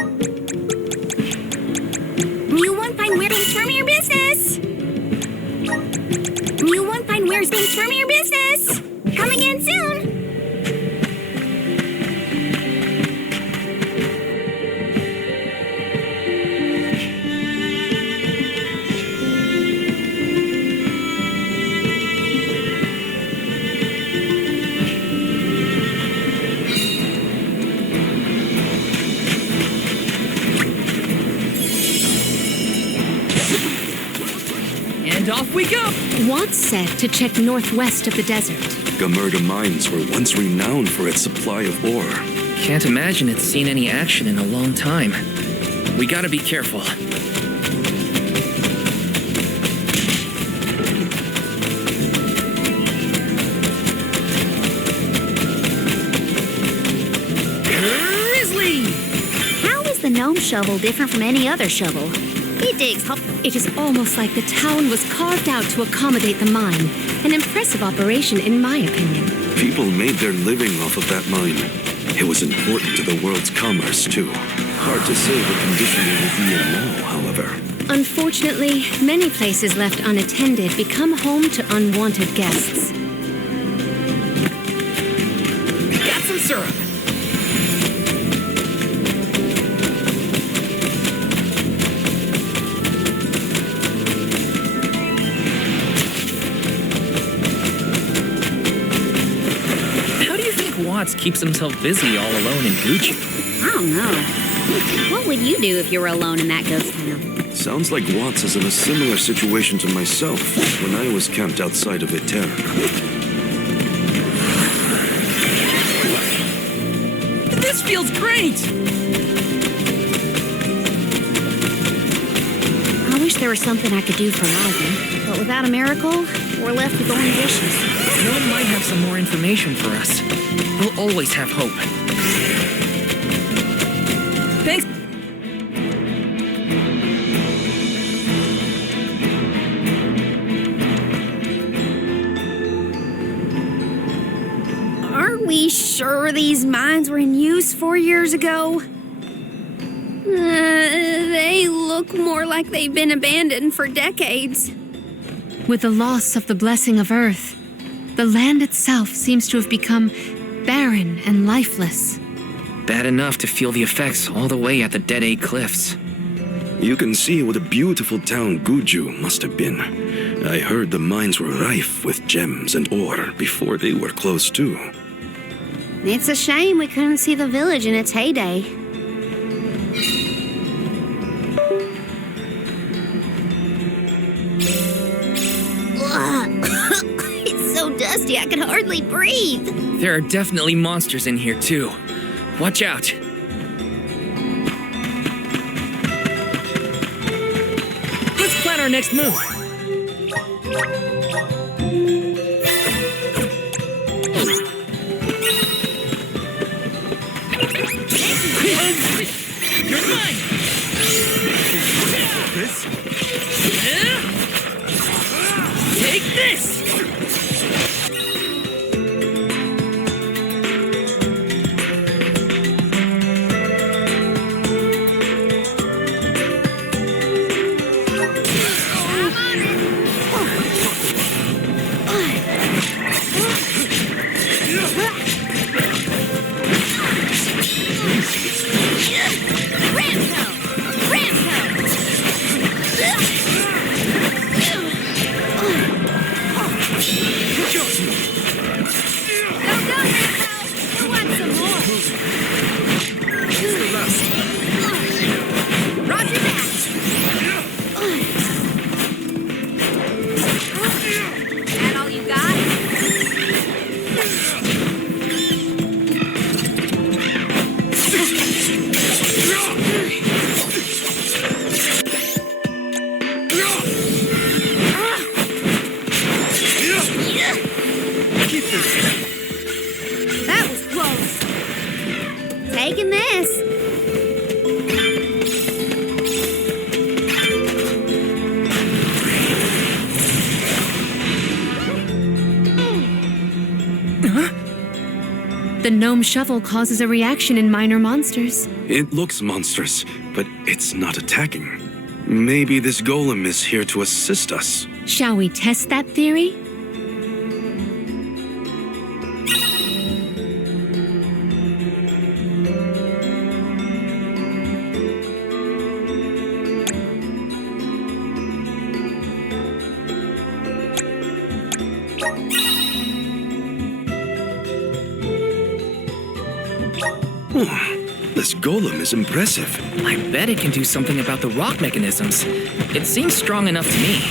You won't find weird things from your business. You won't find weird things from your business. Come again soon. And off we go! Watts said to check northwest of the desert. Gurda mines were once renowned for its supply of ore. Can't imagine it's seen any action in a long time. We gotta be careful. Grizzly! How is the gnome shovel different from any other shovel? It digs. It is almost like the town was carved out to accommodate the mine. An impressive operation, in my opinion. People made their living off of that mine. It was important to the world's commerce, too. Hard to say what condition it will be in now, however. Unfortunately, many places left unattended become home to unwanted guests. Got some syrup! Watts keeps himself busy all alone in Gucci. I don't know. What would you do if you were alone in that ghost town? Sounds like Watts is in a similar situation to myself when I was camped outside of Teil. This feels great! I wish there was something I could do for Alvin, but without a miracle, we're left with only wishes. Gnome might have some more information for us. We'll always have hope. Thanks. Are we sure these mines were in use 4 years ago? They look more like they've been abandoned for decades. With the loss of the blessing of Earth, the land itself seems to have become barren and lifeless. Bad enough to feel the effects all the way at the Dead-Egg Cliffs. You can see what a beautiful town Guju must have been. I heard the mines were rife with gems and ore before they were closed too. It's a shame we couldn't see the village in its heyday. It's so dusty I can hardly breathe. There are definitely monsters in here too. Watch out. Let's plan our next move. You're mine! This? Take this! That was close. Taking this. The gnome shovel causes a reaction in minor monsters. It looks monstrous, but it's not attacking. Maybe this golem is here to assist us. Shall we test that theory? This golem is impressive. I bet it can do something about the rock mechanisms. It seems strong enough to me.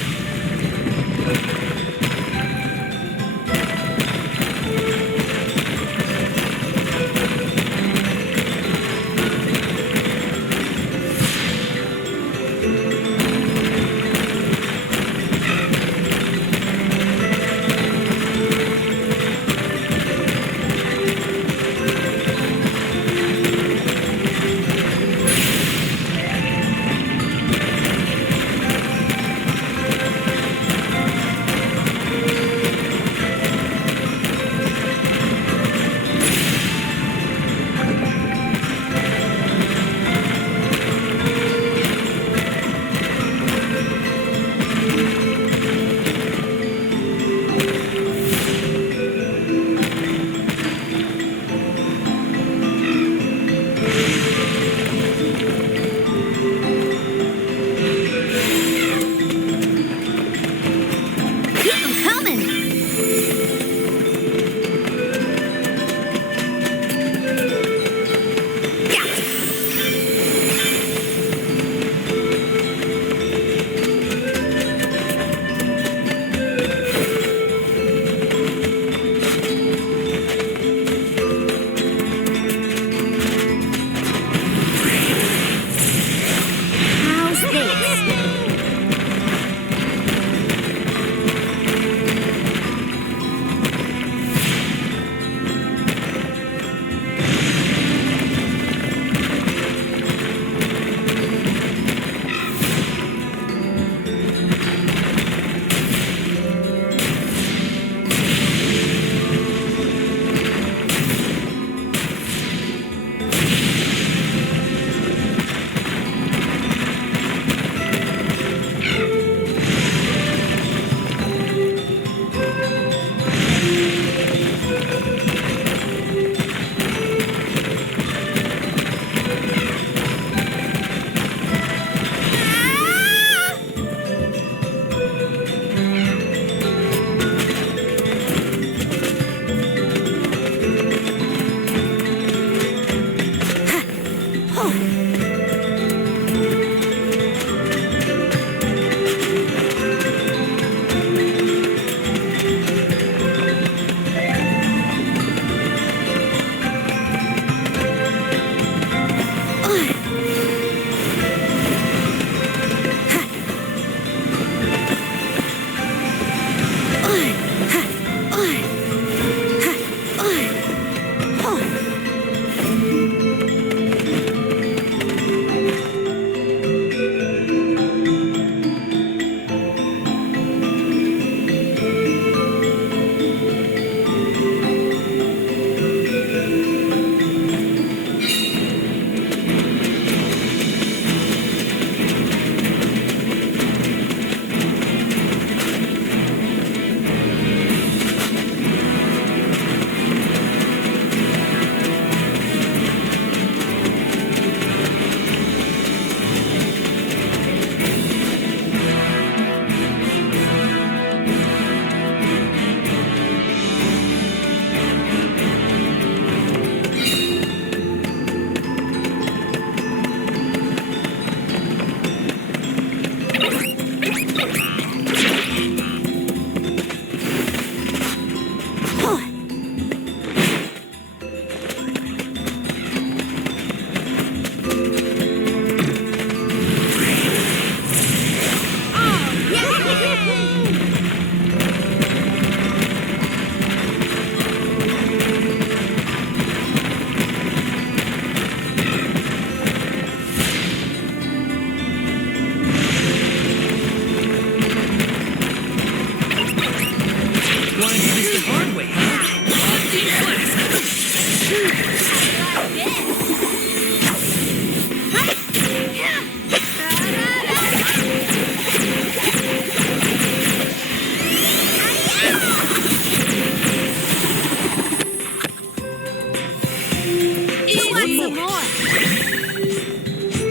Some more.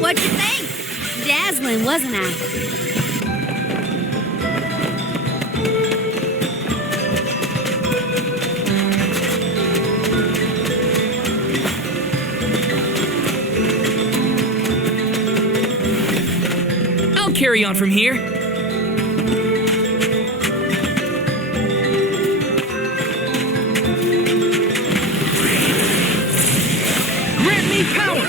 What'd you think? Dazzling, wasn't I? I'll carry on from here. Grant me power!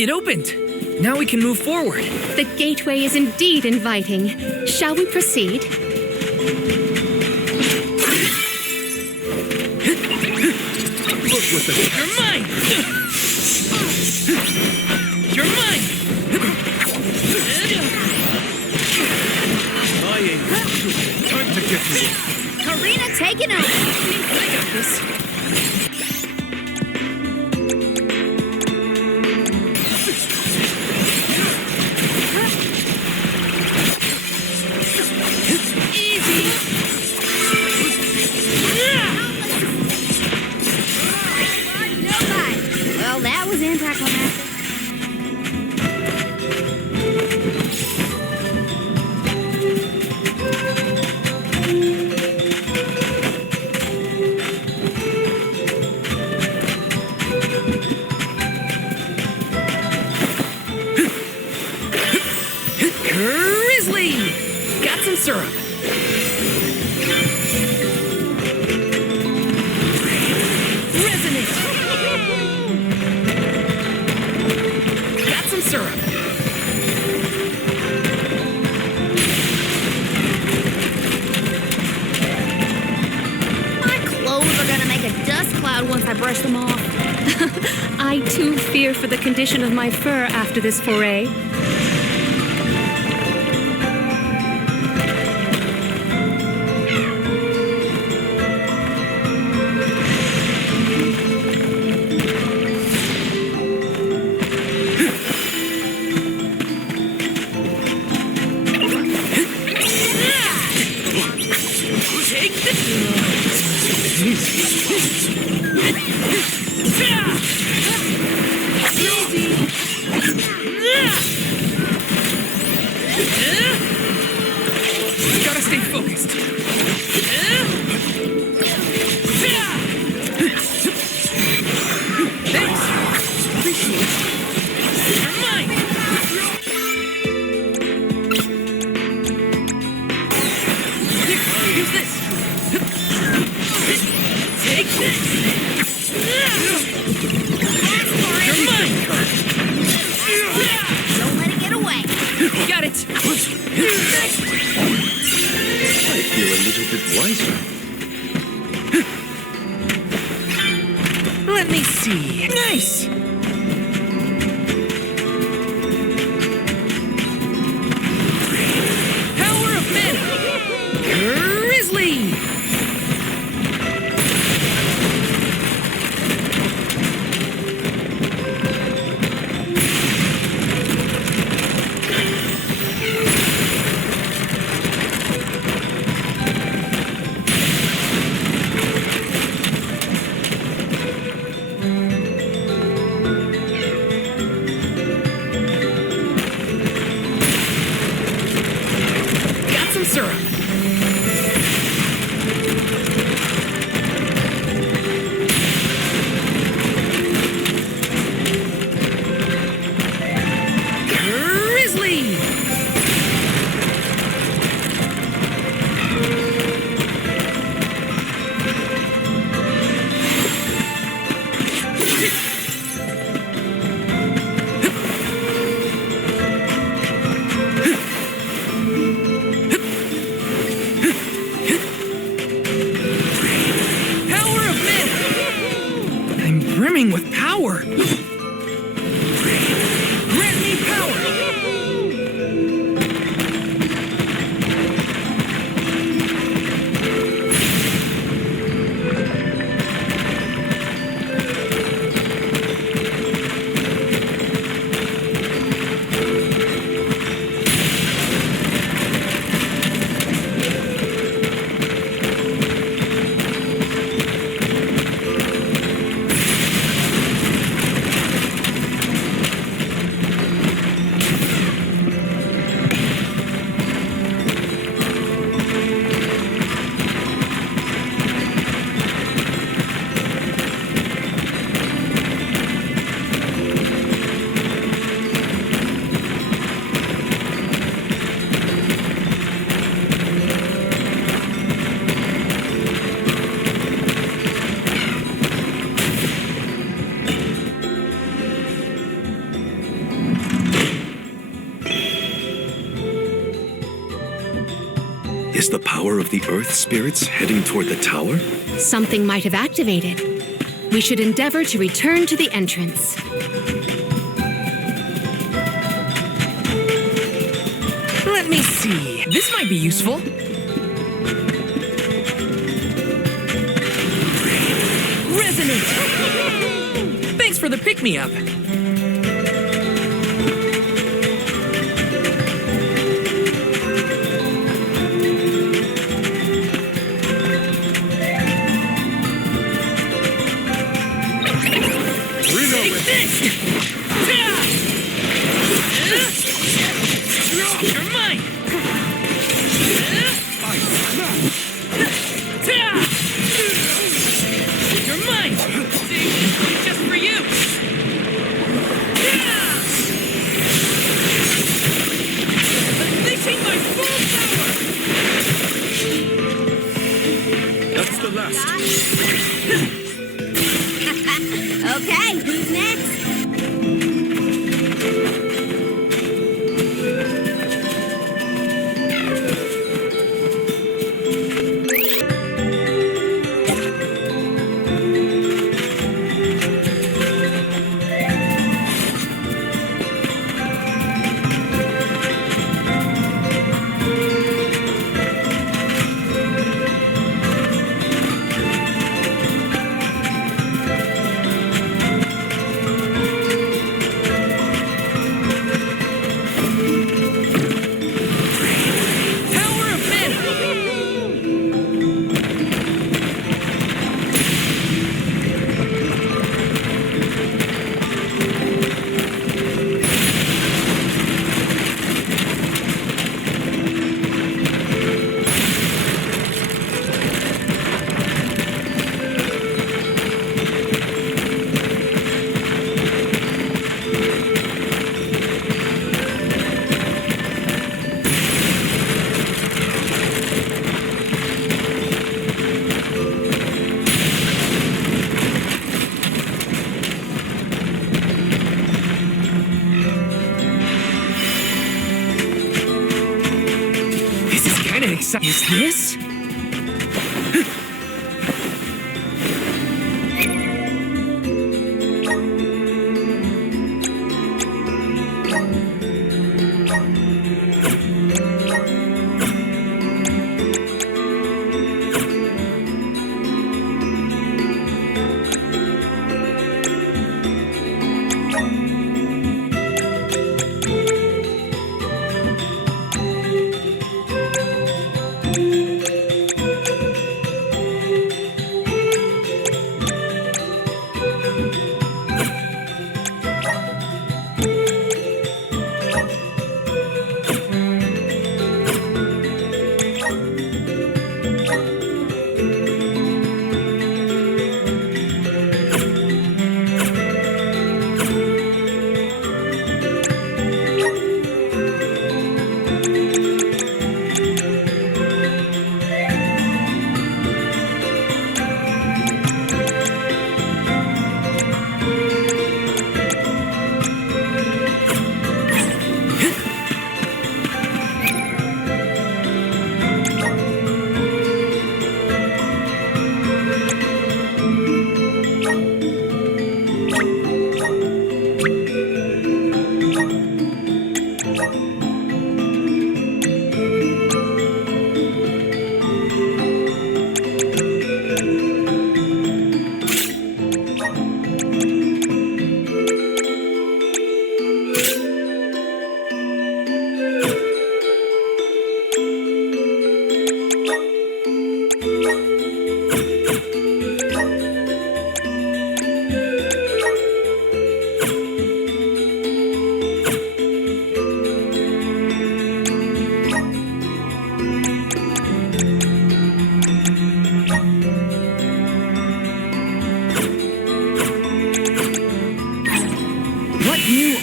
It opened! Now we can move forward. The gateway is indeed inviting. Shall we proceed? Look what the... You're mine! You're mine! Time to get me. Karina taking over. I got this. Well, that was anticlimactic. Grizzly! Got some syrup. Resonant! Got some syrup. My clothes are gonna make a dust cloud once I brush them off. I too fear for the condition of my fur after this foray. Take Gotta stay focused. Thanks. Appreciate it. You're mine. Use this. Take this. You're mine. Don't let it get away. Got it. I feel a little bit wiser. Let me see. Nice. Power of mana. Grizzly. power! Grant me power! Is the power of the earth spirits heading toward the tower? Something might have activated. We should endeavor to return to the entrance. Let me see. This might be useful. Resonant! Thanks for the pick-me-up. You're mine! You're mine! Just for you! Unleashing my full power! That's the last. Okay, who's next? Is this?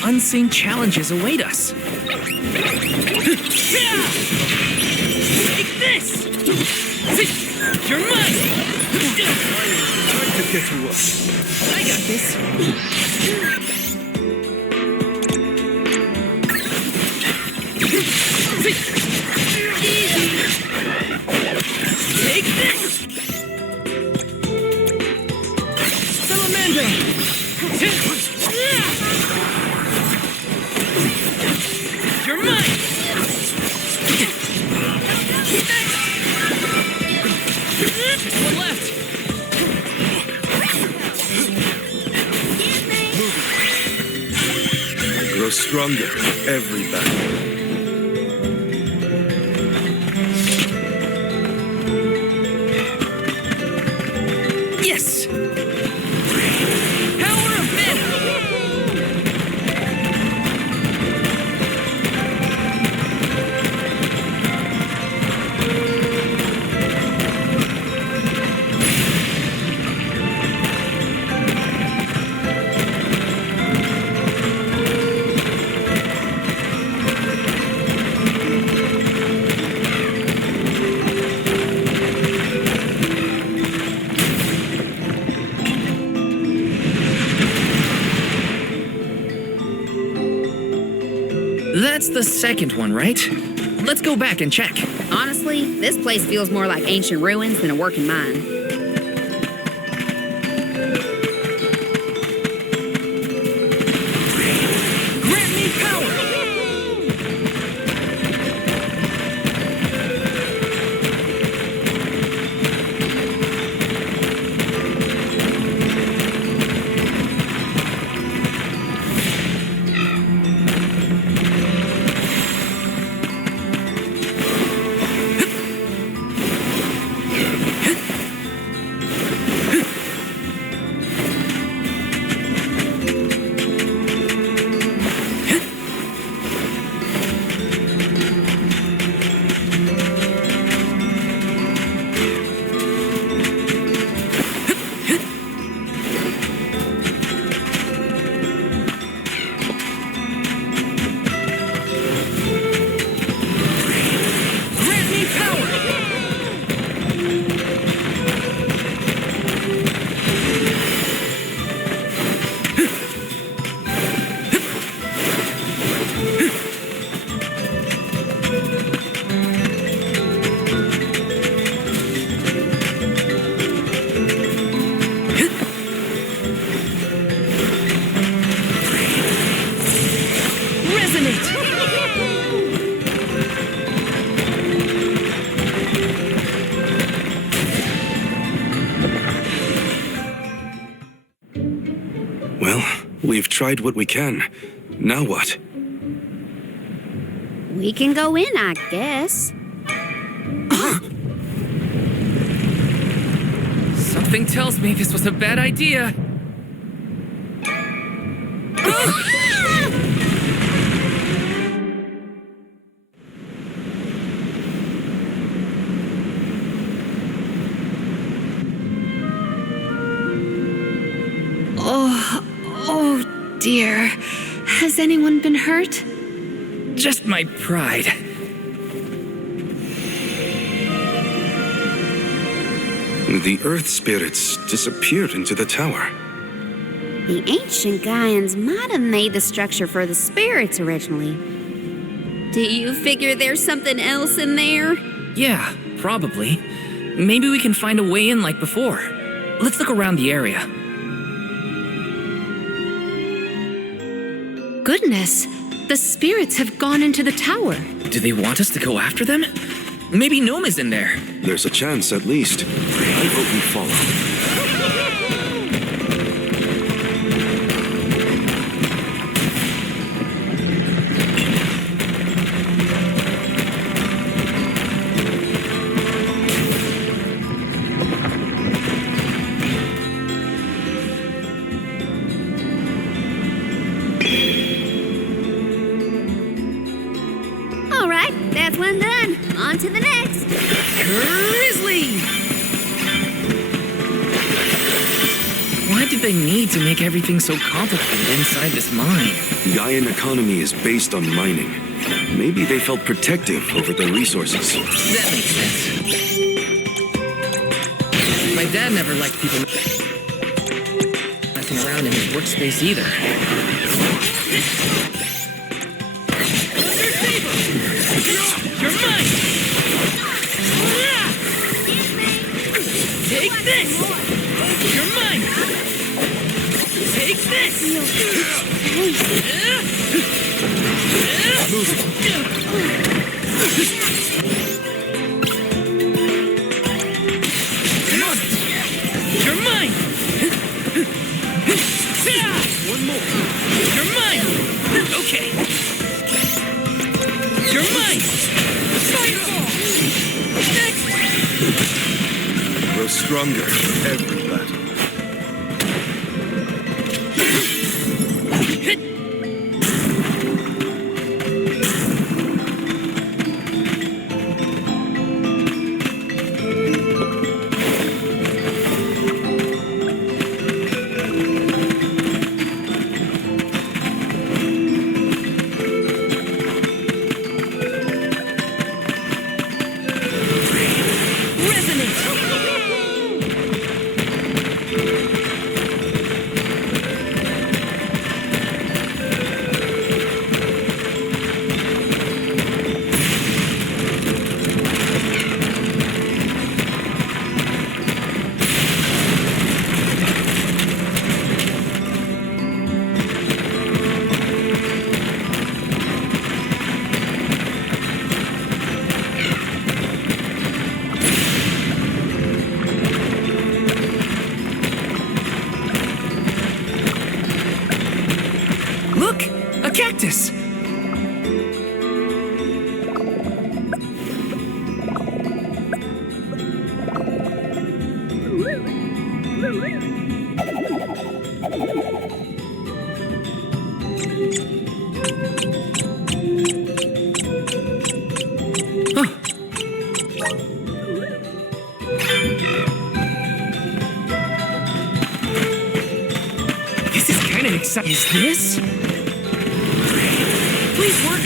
unseen challenges await us. Take this! You're mine! Time to get you up. I got this. Take this! Salamander! You're mine! Just one left. I grow stronger every battle. Yes! Power of mana! That's the second one, right? Let's go back and check. Honestly, this place feels more like ancient ruins than a working mine. Grant me power! We've tried what we can. Now what? We can go in, I guess. Something tells me this was a bad idea. Oh dear. Has anyone been hurt? Just my pride. The earth spirits disappeared into the tower. The ancient Gaians might have made the structure for the spirits originally. Do you figure there's something else in there? Yeah, probably. Maybe we can find a way in like before. Let's look around the area. Goodness, the spirits have gone into the tower. Do they want us to go after them? Maybe Gnome is in there. There's a chance, at least. I hope we follow. All right, that's one done. On to the next. Grizzly! Why did they need to make everything so complicated inside this mine? The Gaian economy is based on mining. Maybe they felt protective over their resources. That makes sense. My dad never liked people messing around in his workspace either. You're mine! Take this! You're mine! Take this! Come on! You're mine! One more! You're mine! Okay! You're mine! Fireball! Next! Grow stronger every battle. Cactus! This is kind of exciting. Is this? Please work.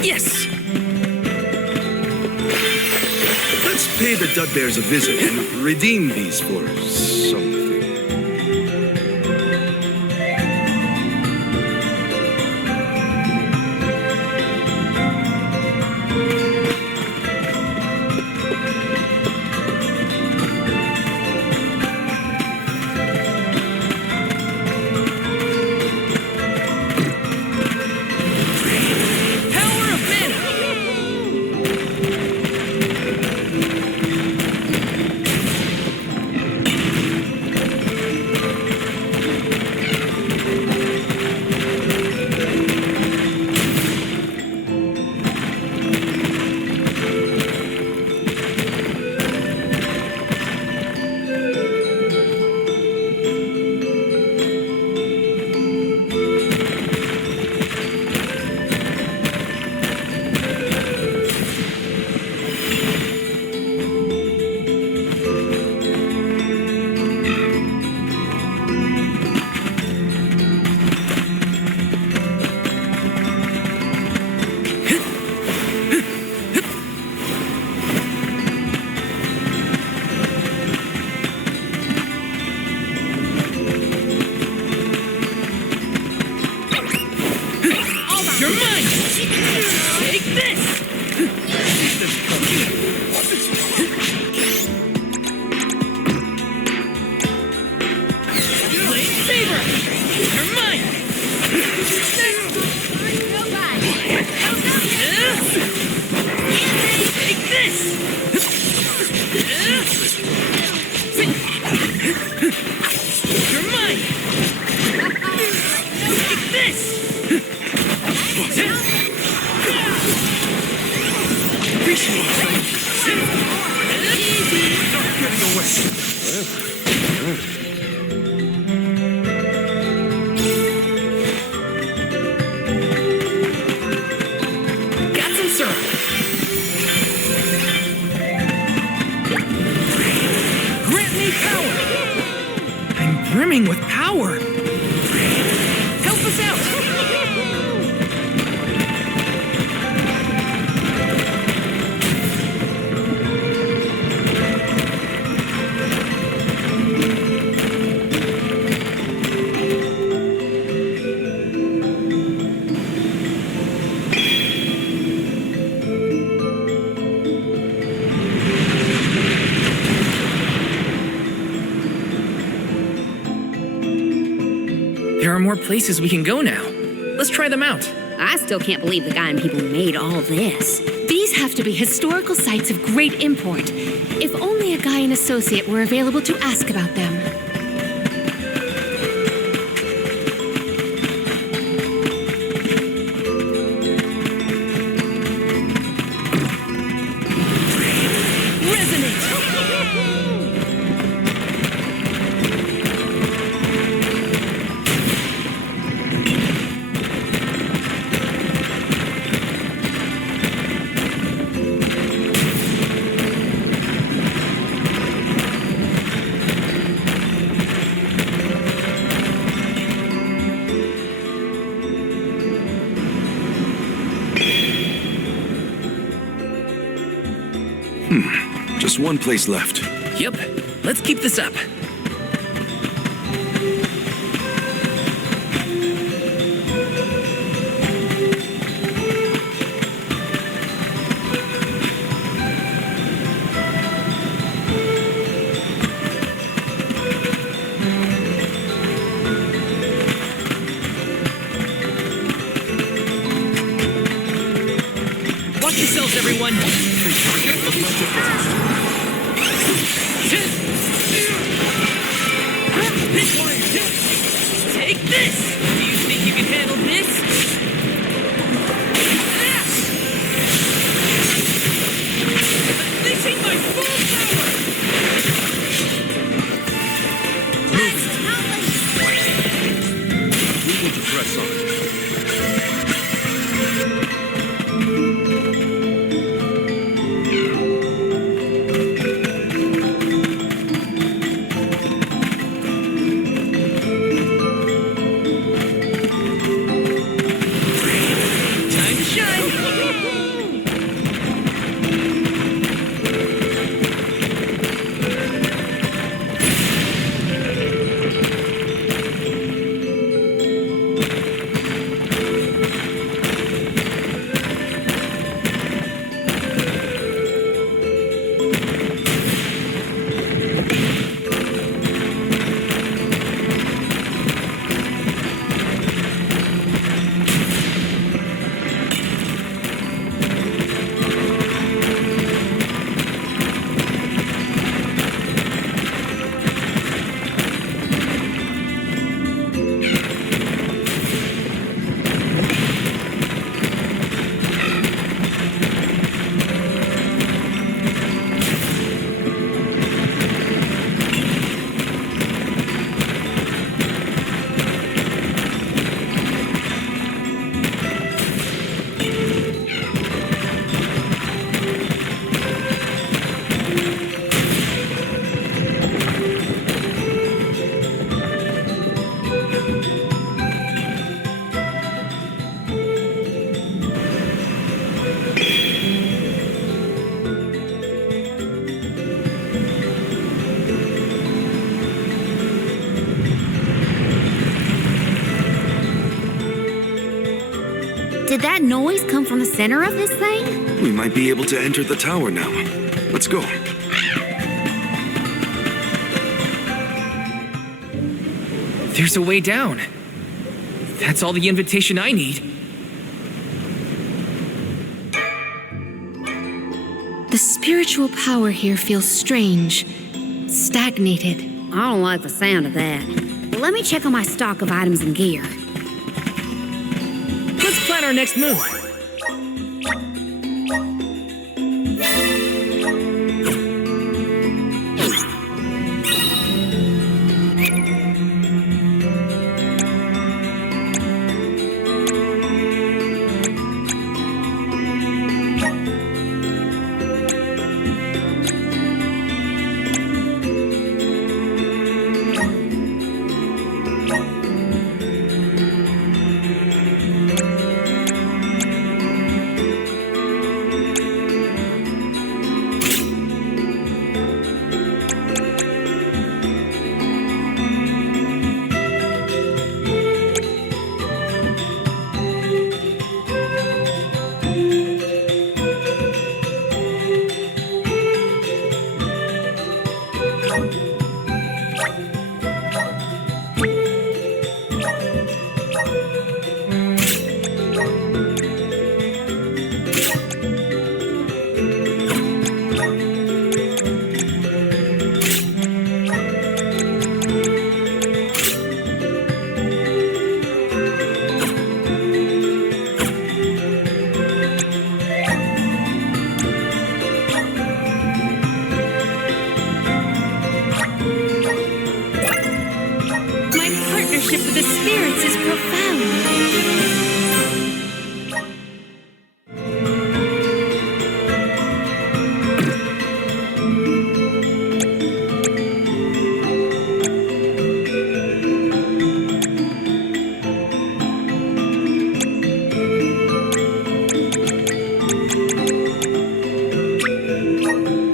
Yes! Let's pay the Dudbears a visit and redeem these for something. You're mine! Take this! Blade Saber! You're mine! Take this! You're mine! Take this! Appreciate it. Stop getting away. Got some syrup. Grant me power. I'm brimming with power. Help us out. There are more places we can go now. Let's try them out. I still can't believe the guy and people made all this. These have to be historical sites of great import. If only a guy and associate were available to ask about them. Just one place left. Yep. Let's keep this up. Watch yourselves, everyone! Take this! Do you think you can handle this? Unleashing my full power! We need to press on. Did that noise come from the center of this thing? We might be able to enter the tower now. Let's go. There's a way down. That's all the invitation I need. The spiritual power here feels strange, stagnated. I don't like the sound of that. Let me check on my stock of items and gear. Let's plan our next move.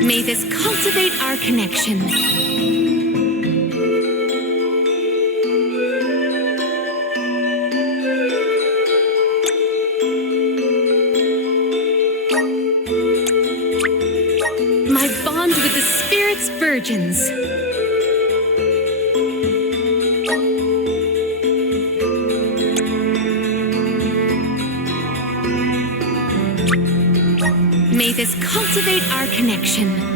May this cultivate our connection. My bond with the spirit's virgins. May this cultivate our connection.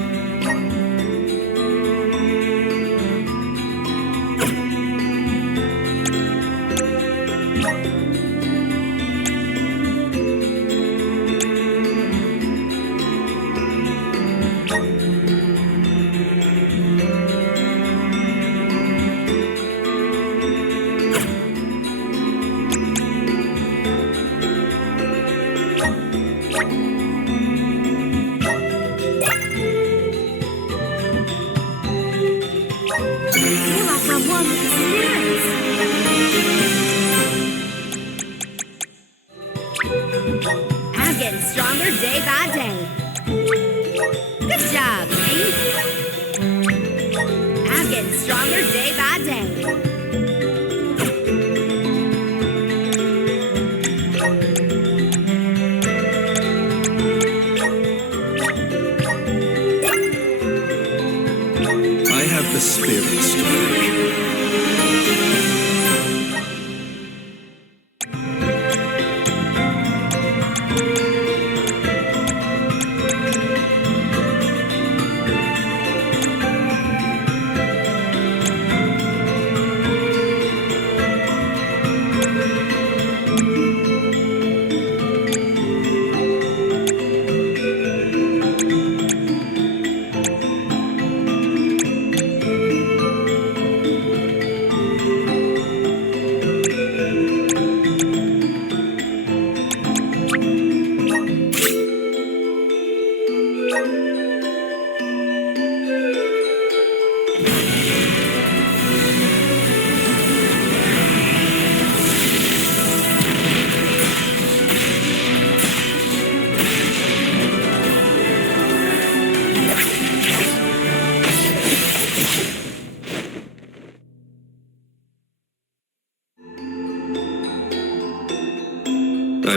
I'm getting stronger day by day. Good job, me. I'm getting stronger day by day. I have the spirits to thank.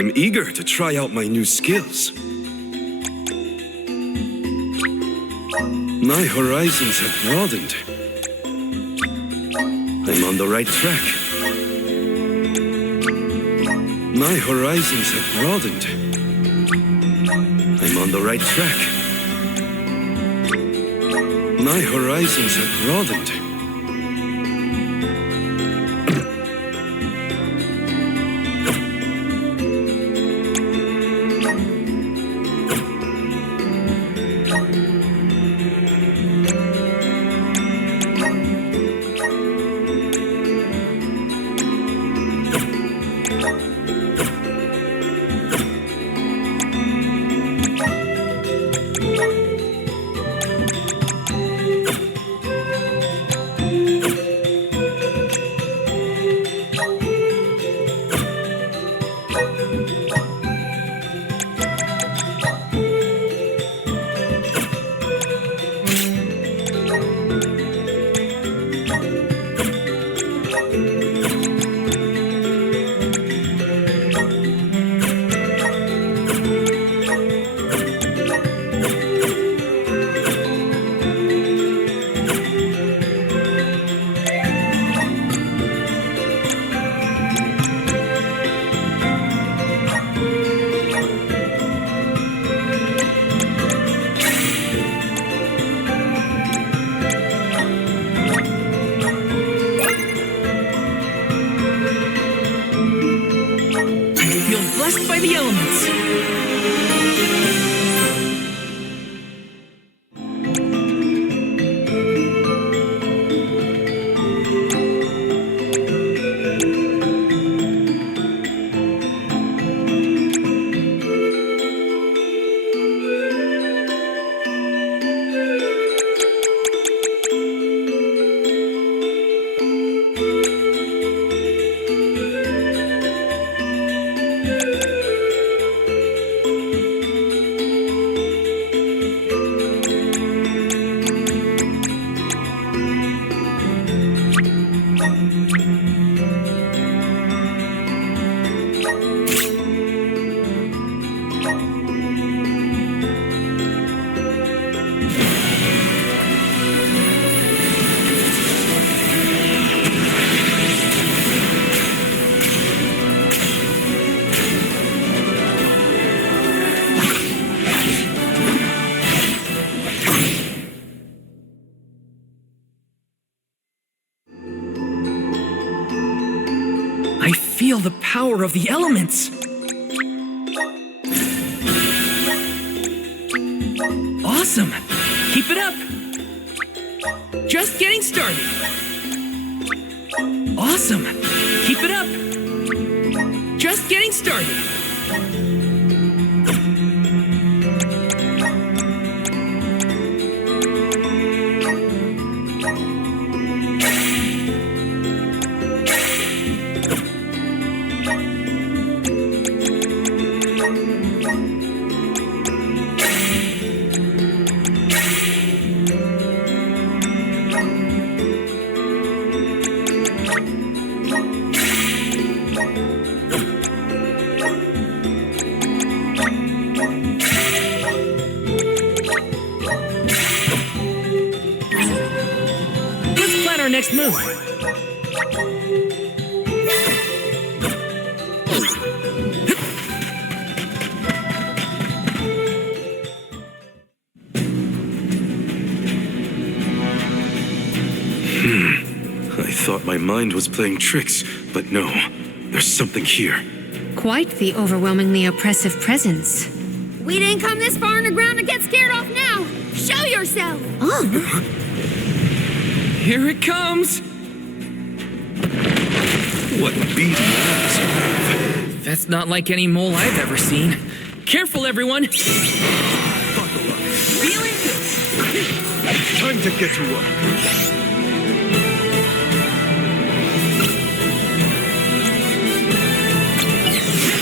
I'm eager to try out my new skills. My horizons have broadened. I'm on the right track. My horizons have broadened. I'm on the right track. My horizons have broadened. By the elements. Feel the power of the elements. Awesome. Keep it up. Just getting started. Awesome. Keep it up. Just getting started. Our next move. I thought my mind was playing tricks, but no, there's something here. Quite the overwhelmingly oppressive presence. We didn't come this far underground to get scared off now. Show yourself. Oh. Here it comes! What beating eyes you have. That's not like any mole I've ever seen. Careful, everyone! Buckle up. Feeling this! Time to get to work.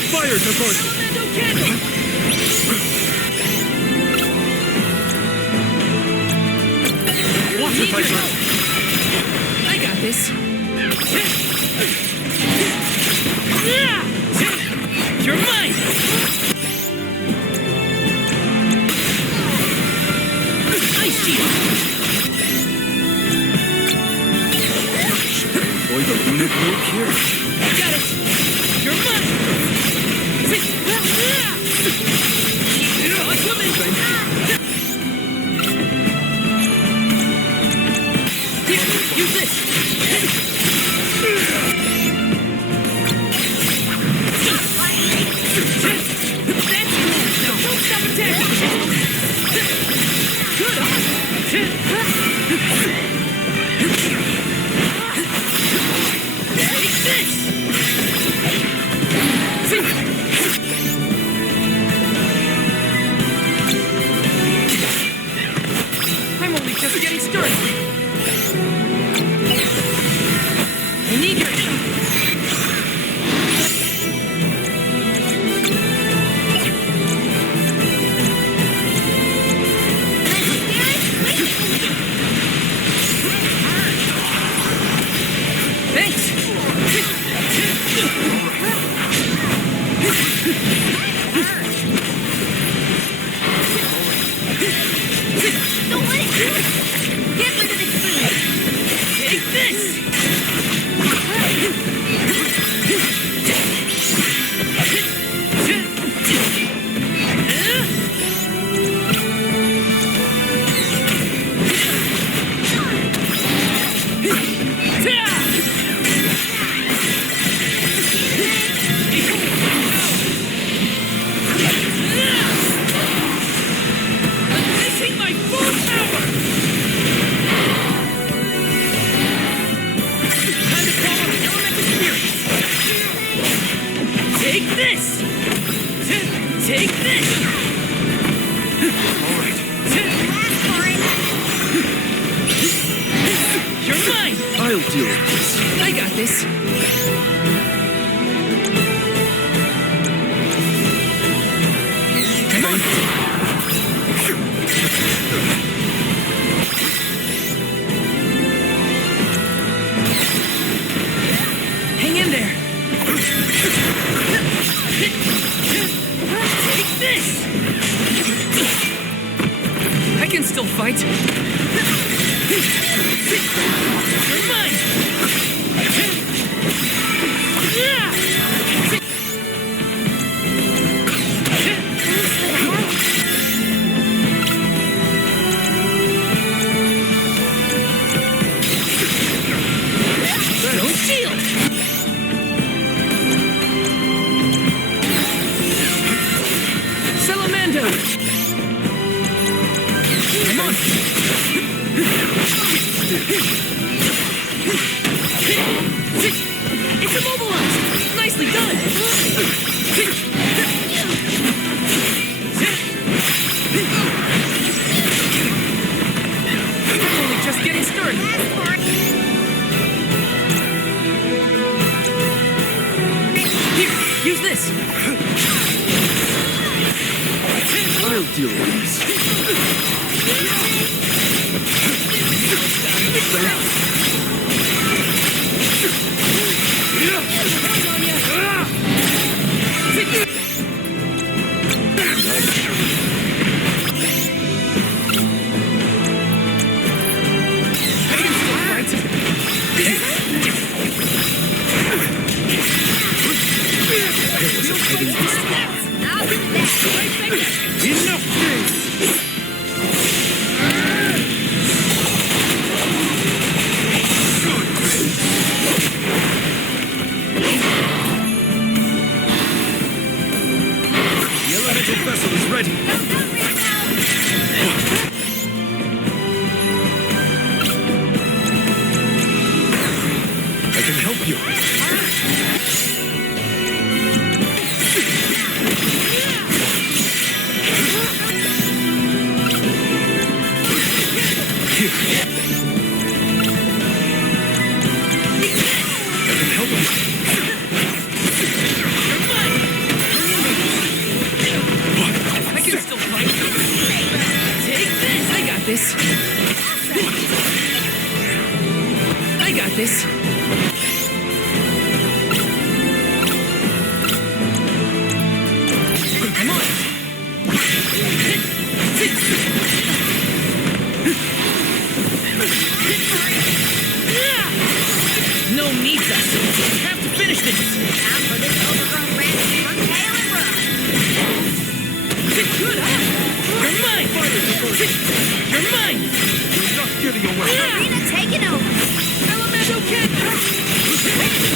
Fire diversion! Watch it, my friend! I got this. You're mine! Ice shield! Boy, the runic work here. Got it! You're mine! I'm coming! Here, use this! That's cool! Now don't stop attacking! Good on! Take this! I'm only just getting started. I need your help. Thanks. Don't let it do it! Get rid of its food! Take this! Unleashing my full power! Time to call on the elemental spirits! Take this! Take this! All right. You're mine! I'll deal with this. I got this. Come on. Hang in there. Take this. I can still fight. You're mine. No shield. Salamander. Come on. It's immobilized. Nicely done. I'm only just getting started. Here, use this. I'll deal with this. Enough things! The elemental vessel is ready. I can help you. I can still fight. Take this. I got this. I got this. Time for this overgrown rat to turn tail and run. Good, huh? You're mine! You're mine! You're not getting away. Arena taking over. Elemental kick! Elemental kick!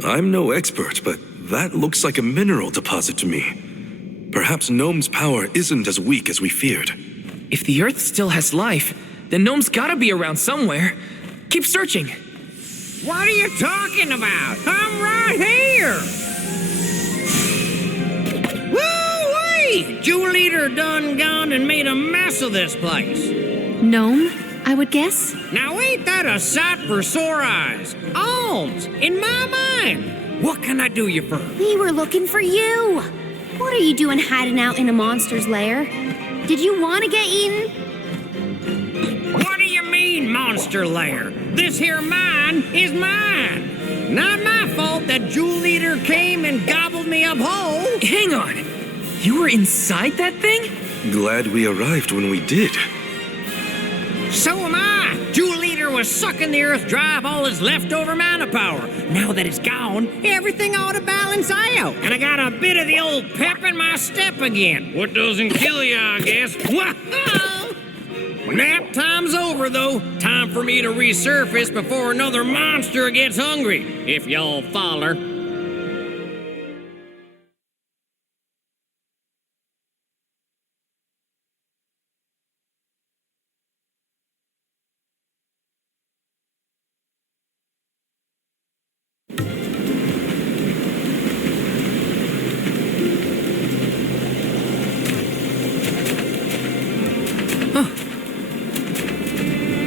I'm no expert, but that looks like a mineral deposit to me. Perhaps Gnome's power isn't as weak as we feared. If the Earth still has life, then Gnome's gotta be around somewhere. Keep searching. What are you talking about? I'm right here! Woo-wee! Jewel Eater done gone and made a mess of this place. Gnome, I would guess? Now ain't that a sight for sore eyes? Alms, in my mind. What can I do you for? We were looking for you. What are you doing hiding out in a monster's lair? Did you want to get eaten? What do you mean, monster lair? This here mine is mine. Not my fault that Jewel Eater came and gobbled me up whole. Hang on. You were inside that thing? Glad we arrived when we did. So am I. Jewel Eater was sucking the earth dry of all his leftover mana power. Now that it's gone, everything ought to balance out. And I got a bit of the old pep in my step again. What doesn't kill you, I guess. Nap time's over, though. Time for me to resurface before another monster gets hungry, if y'all follow.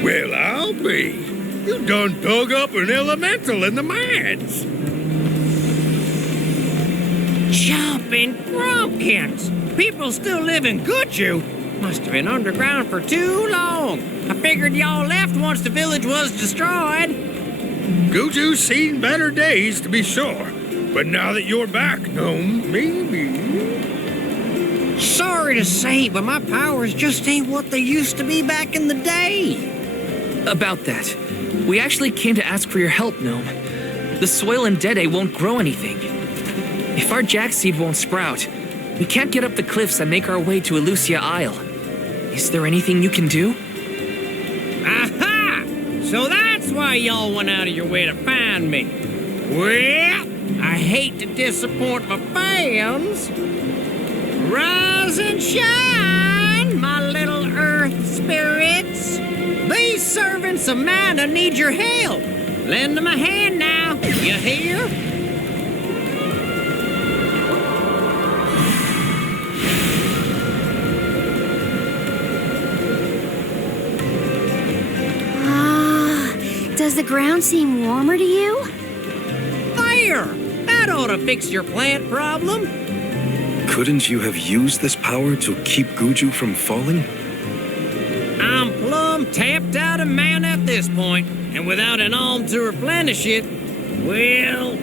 Well, I'll be. You done dug up an elemental in the mines. Jumping pumpkins! People still living good, you. Must have been underground for too long. I figured y'all left once the village was destroyed. Guju's seen better days, to be sure. But now that you're back, Gnome, maybe... Sorry to say, but my powers just ain't what they used to be back in the day. About that, we actually came to ask for your help, Gnome. The soil in Dede won't grow anything. If our jack seed won't sprout, we can't get up the cliffs and make our way to Elucia Isle. Is there anything you can do? Aha! So that's why y'all went out of your way to find me. Well, I hate to disappoint my fans. Rise and shine, my little earth spirits. These servants of mana need your help. Lend them a hand now, you hear? Does the ground seem warmer to you? There! That ought to fix your plant problem. Couldn't you have used this power to keep Guju from falling? I'm plumb tapped out of mana at this point, and without an alm to replenish it, well...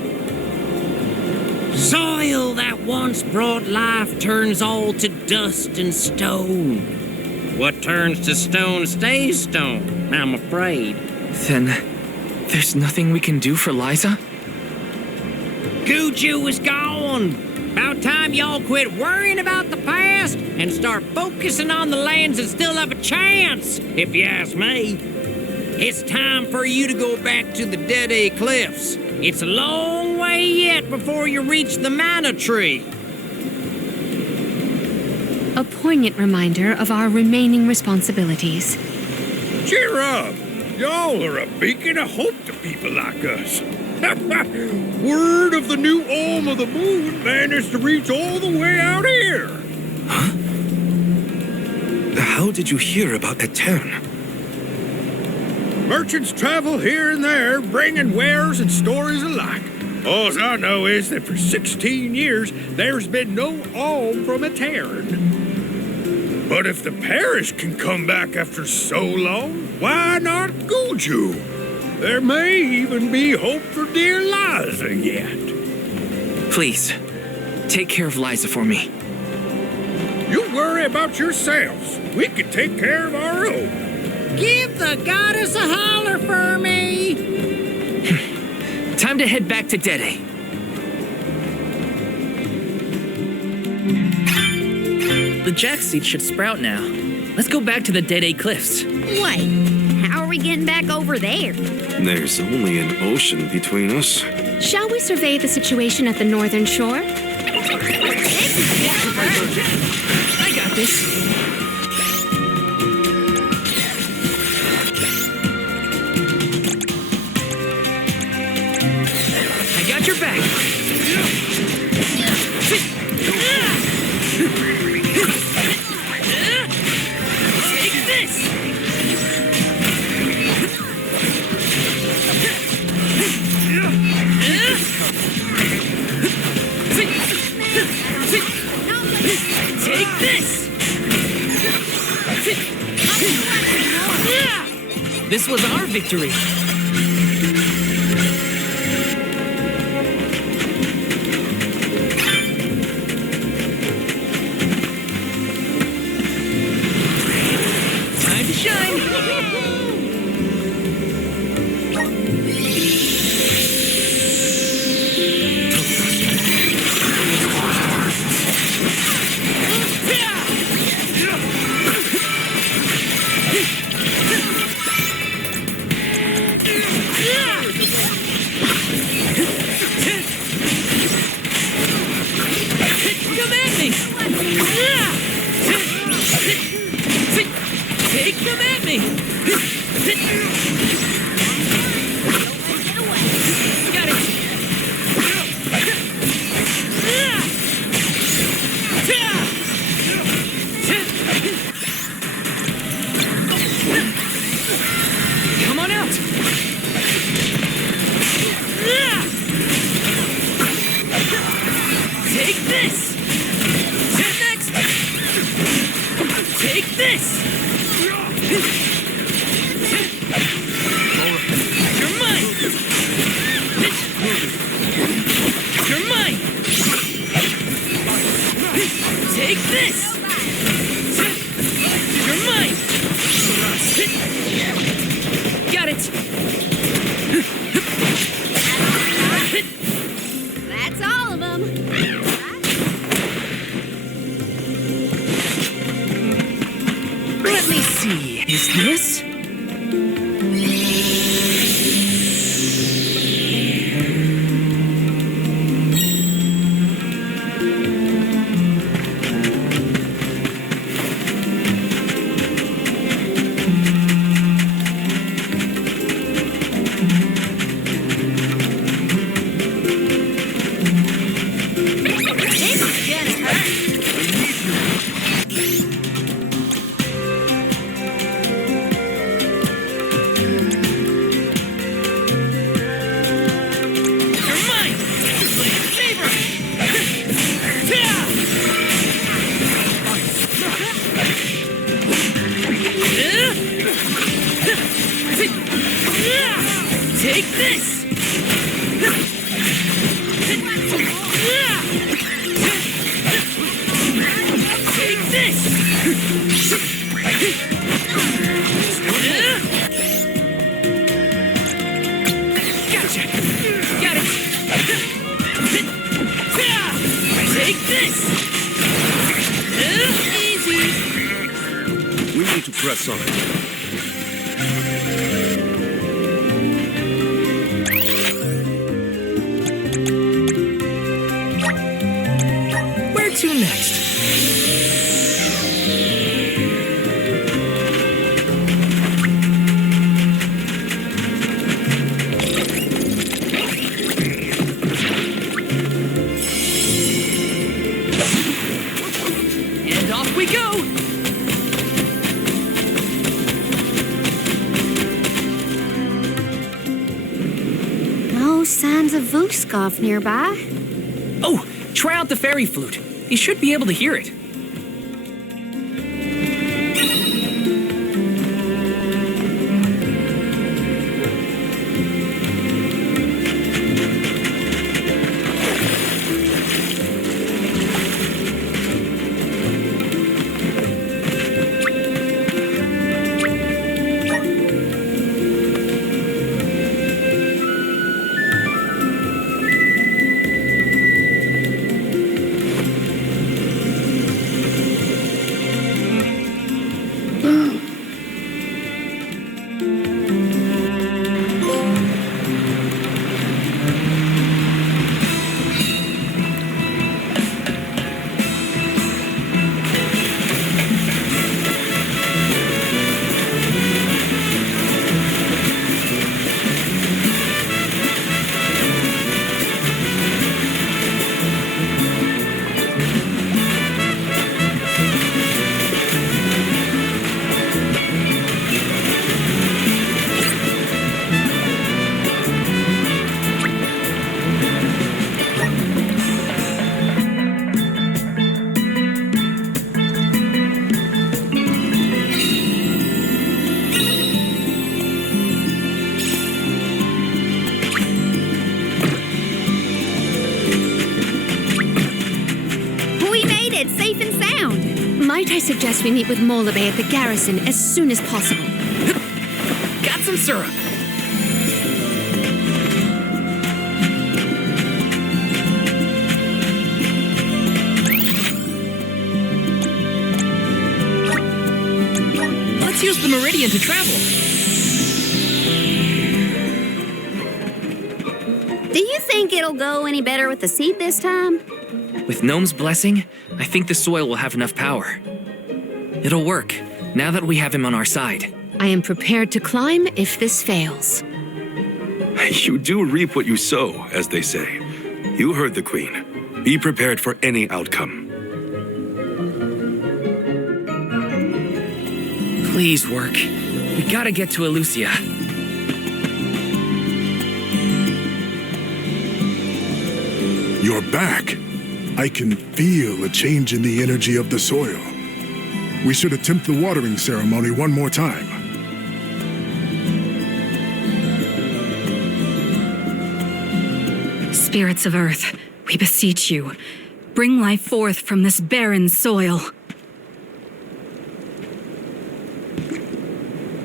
Soil that once brought life turns all to dust and stone. What turns to stone stays stone, I'm afraid. Then, there's nothing we can do for Liza? Guju is gone! About time y'all quit worrying about the past and start focusing on the lands that still have a chance, if you ask me. It's time for you to go back to the Dead Cliffs. It's a long way yet before you reach the mana tree. A poignant reminder of our remaining responsibilities. Cheer up! Y'all are a beacon of hope to people like us. Word of the new Alm of the Moon managed to reach all the way out here. Huh? How did you hear about Etern? Merchants travel here and there, bringing wares and stories alike. All I know is that for 16 years, there's been no alm from Etern. But if the parish can come back after so long, why not Guju? There may even be hope for dear Liza yet. Please, take care of Liza for me. You worry about yourselves. We can take care of our own. Give the goddess a holler for me! Time to head back to Dede. The jack seed should sprout now. Let's go back to the Dede Cliffs. Wait, how are we getting back over there? There's only an ocean between us. Shall we survey the situation at the northern shore? I got this. I got your back. Take this. Take this! This was our victory. Time to shine! Come at me! Come at me! Got it! Come on out! Take this! Next! Take this! You're mine! You're mine! Take this! You're mine! Got it! That's all of them. Let me see. Is this? this! Gotcha! Got it! Take this! Easy! We need to press on. Where to next? And off we go! No signs of Vuskov nearby. Oh, try out the fairy flute. You should be able to hear it. Might I suggest we meet with Molabe at the garrison as soon as possible? Got some syrup. Let's use the meridian to travel. Do you think it'll go any better with the seed this time? With Gnome's blessing, I think the soil will have enough power. It'll work, now that we have him on our side. I am prepared to climb if this fails. You do reap what you sow, as they say. You heard the Queen. Be prepared for any outcome. Please work. We gotta get to Elucia. You're back. I can feel a change in the energy of the soil. We should attempt the watering ceremony one more time. Spirits of Earth, we beseech you, bring life forth from this barren soil.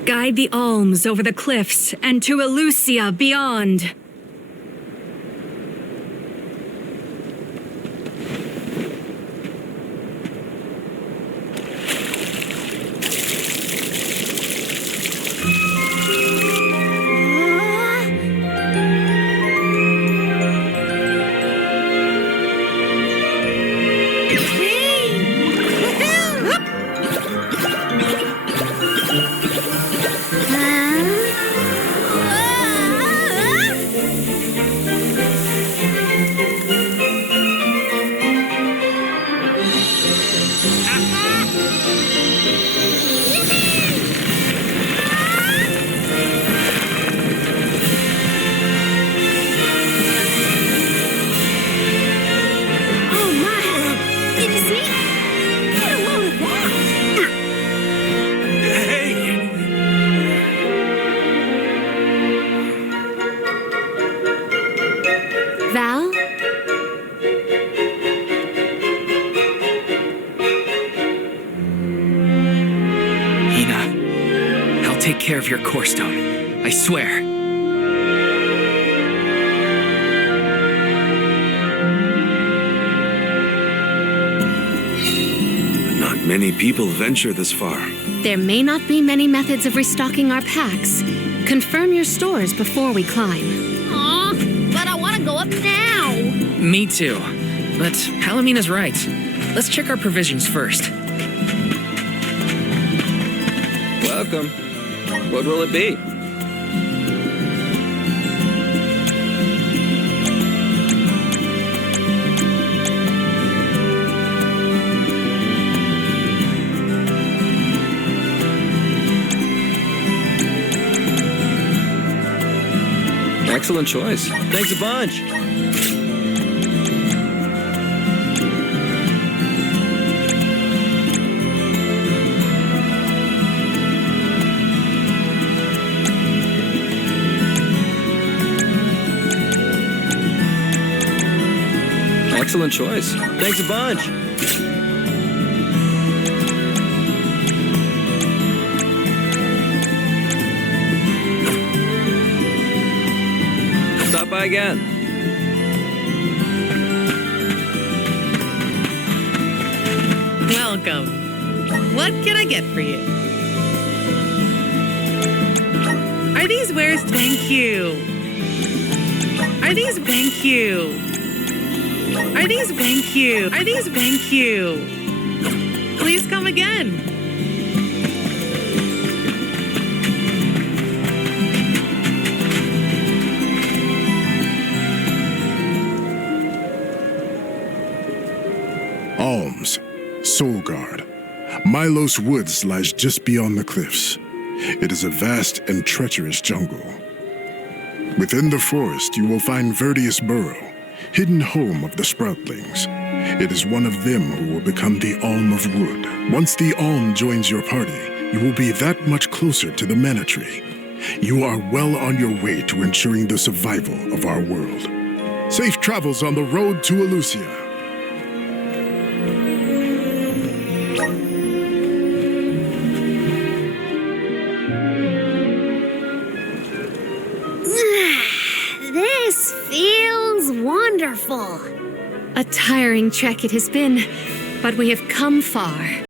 Guide the alms over the cliffs and to Elucia beyond. take care of your core stone. I swear. Not many people venture this far. There may not be many methods of restocking our packs. Confirm your stores before we climb. Aw, but I want to go up now. Me too. But Palomina's right. Let's check our provisions first. Welcome. What will it be? Excellent choice. Thanks a bunch. Excellent choice. Thanks a bunch. Stop by again. Welcome. What can I get for you? Are these wares? Thank you. Are these? Thank you. Are these? Thank you. Are these? Thank you. Please come again. Alms, Soul Guard. Milos Woods lies just beyond the cliffs. It is a vast and treacherous jungle. Within the forest, you will find Verdius Burrow, hidden home of the Sproutlings. It is one of them who will become the Alm of Wood. Once the Alm joins your party, you will be that much closer to the Mana Tree. You are well on your way to ensuring the survival of our world. Safe travels on the road to Elucia. This feels wonderful. A tiring trek it has been, but we have come far.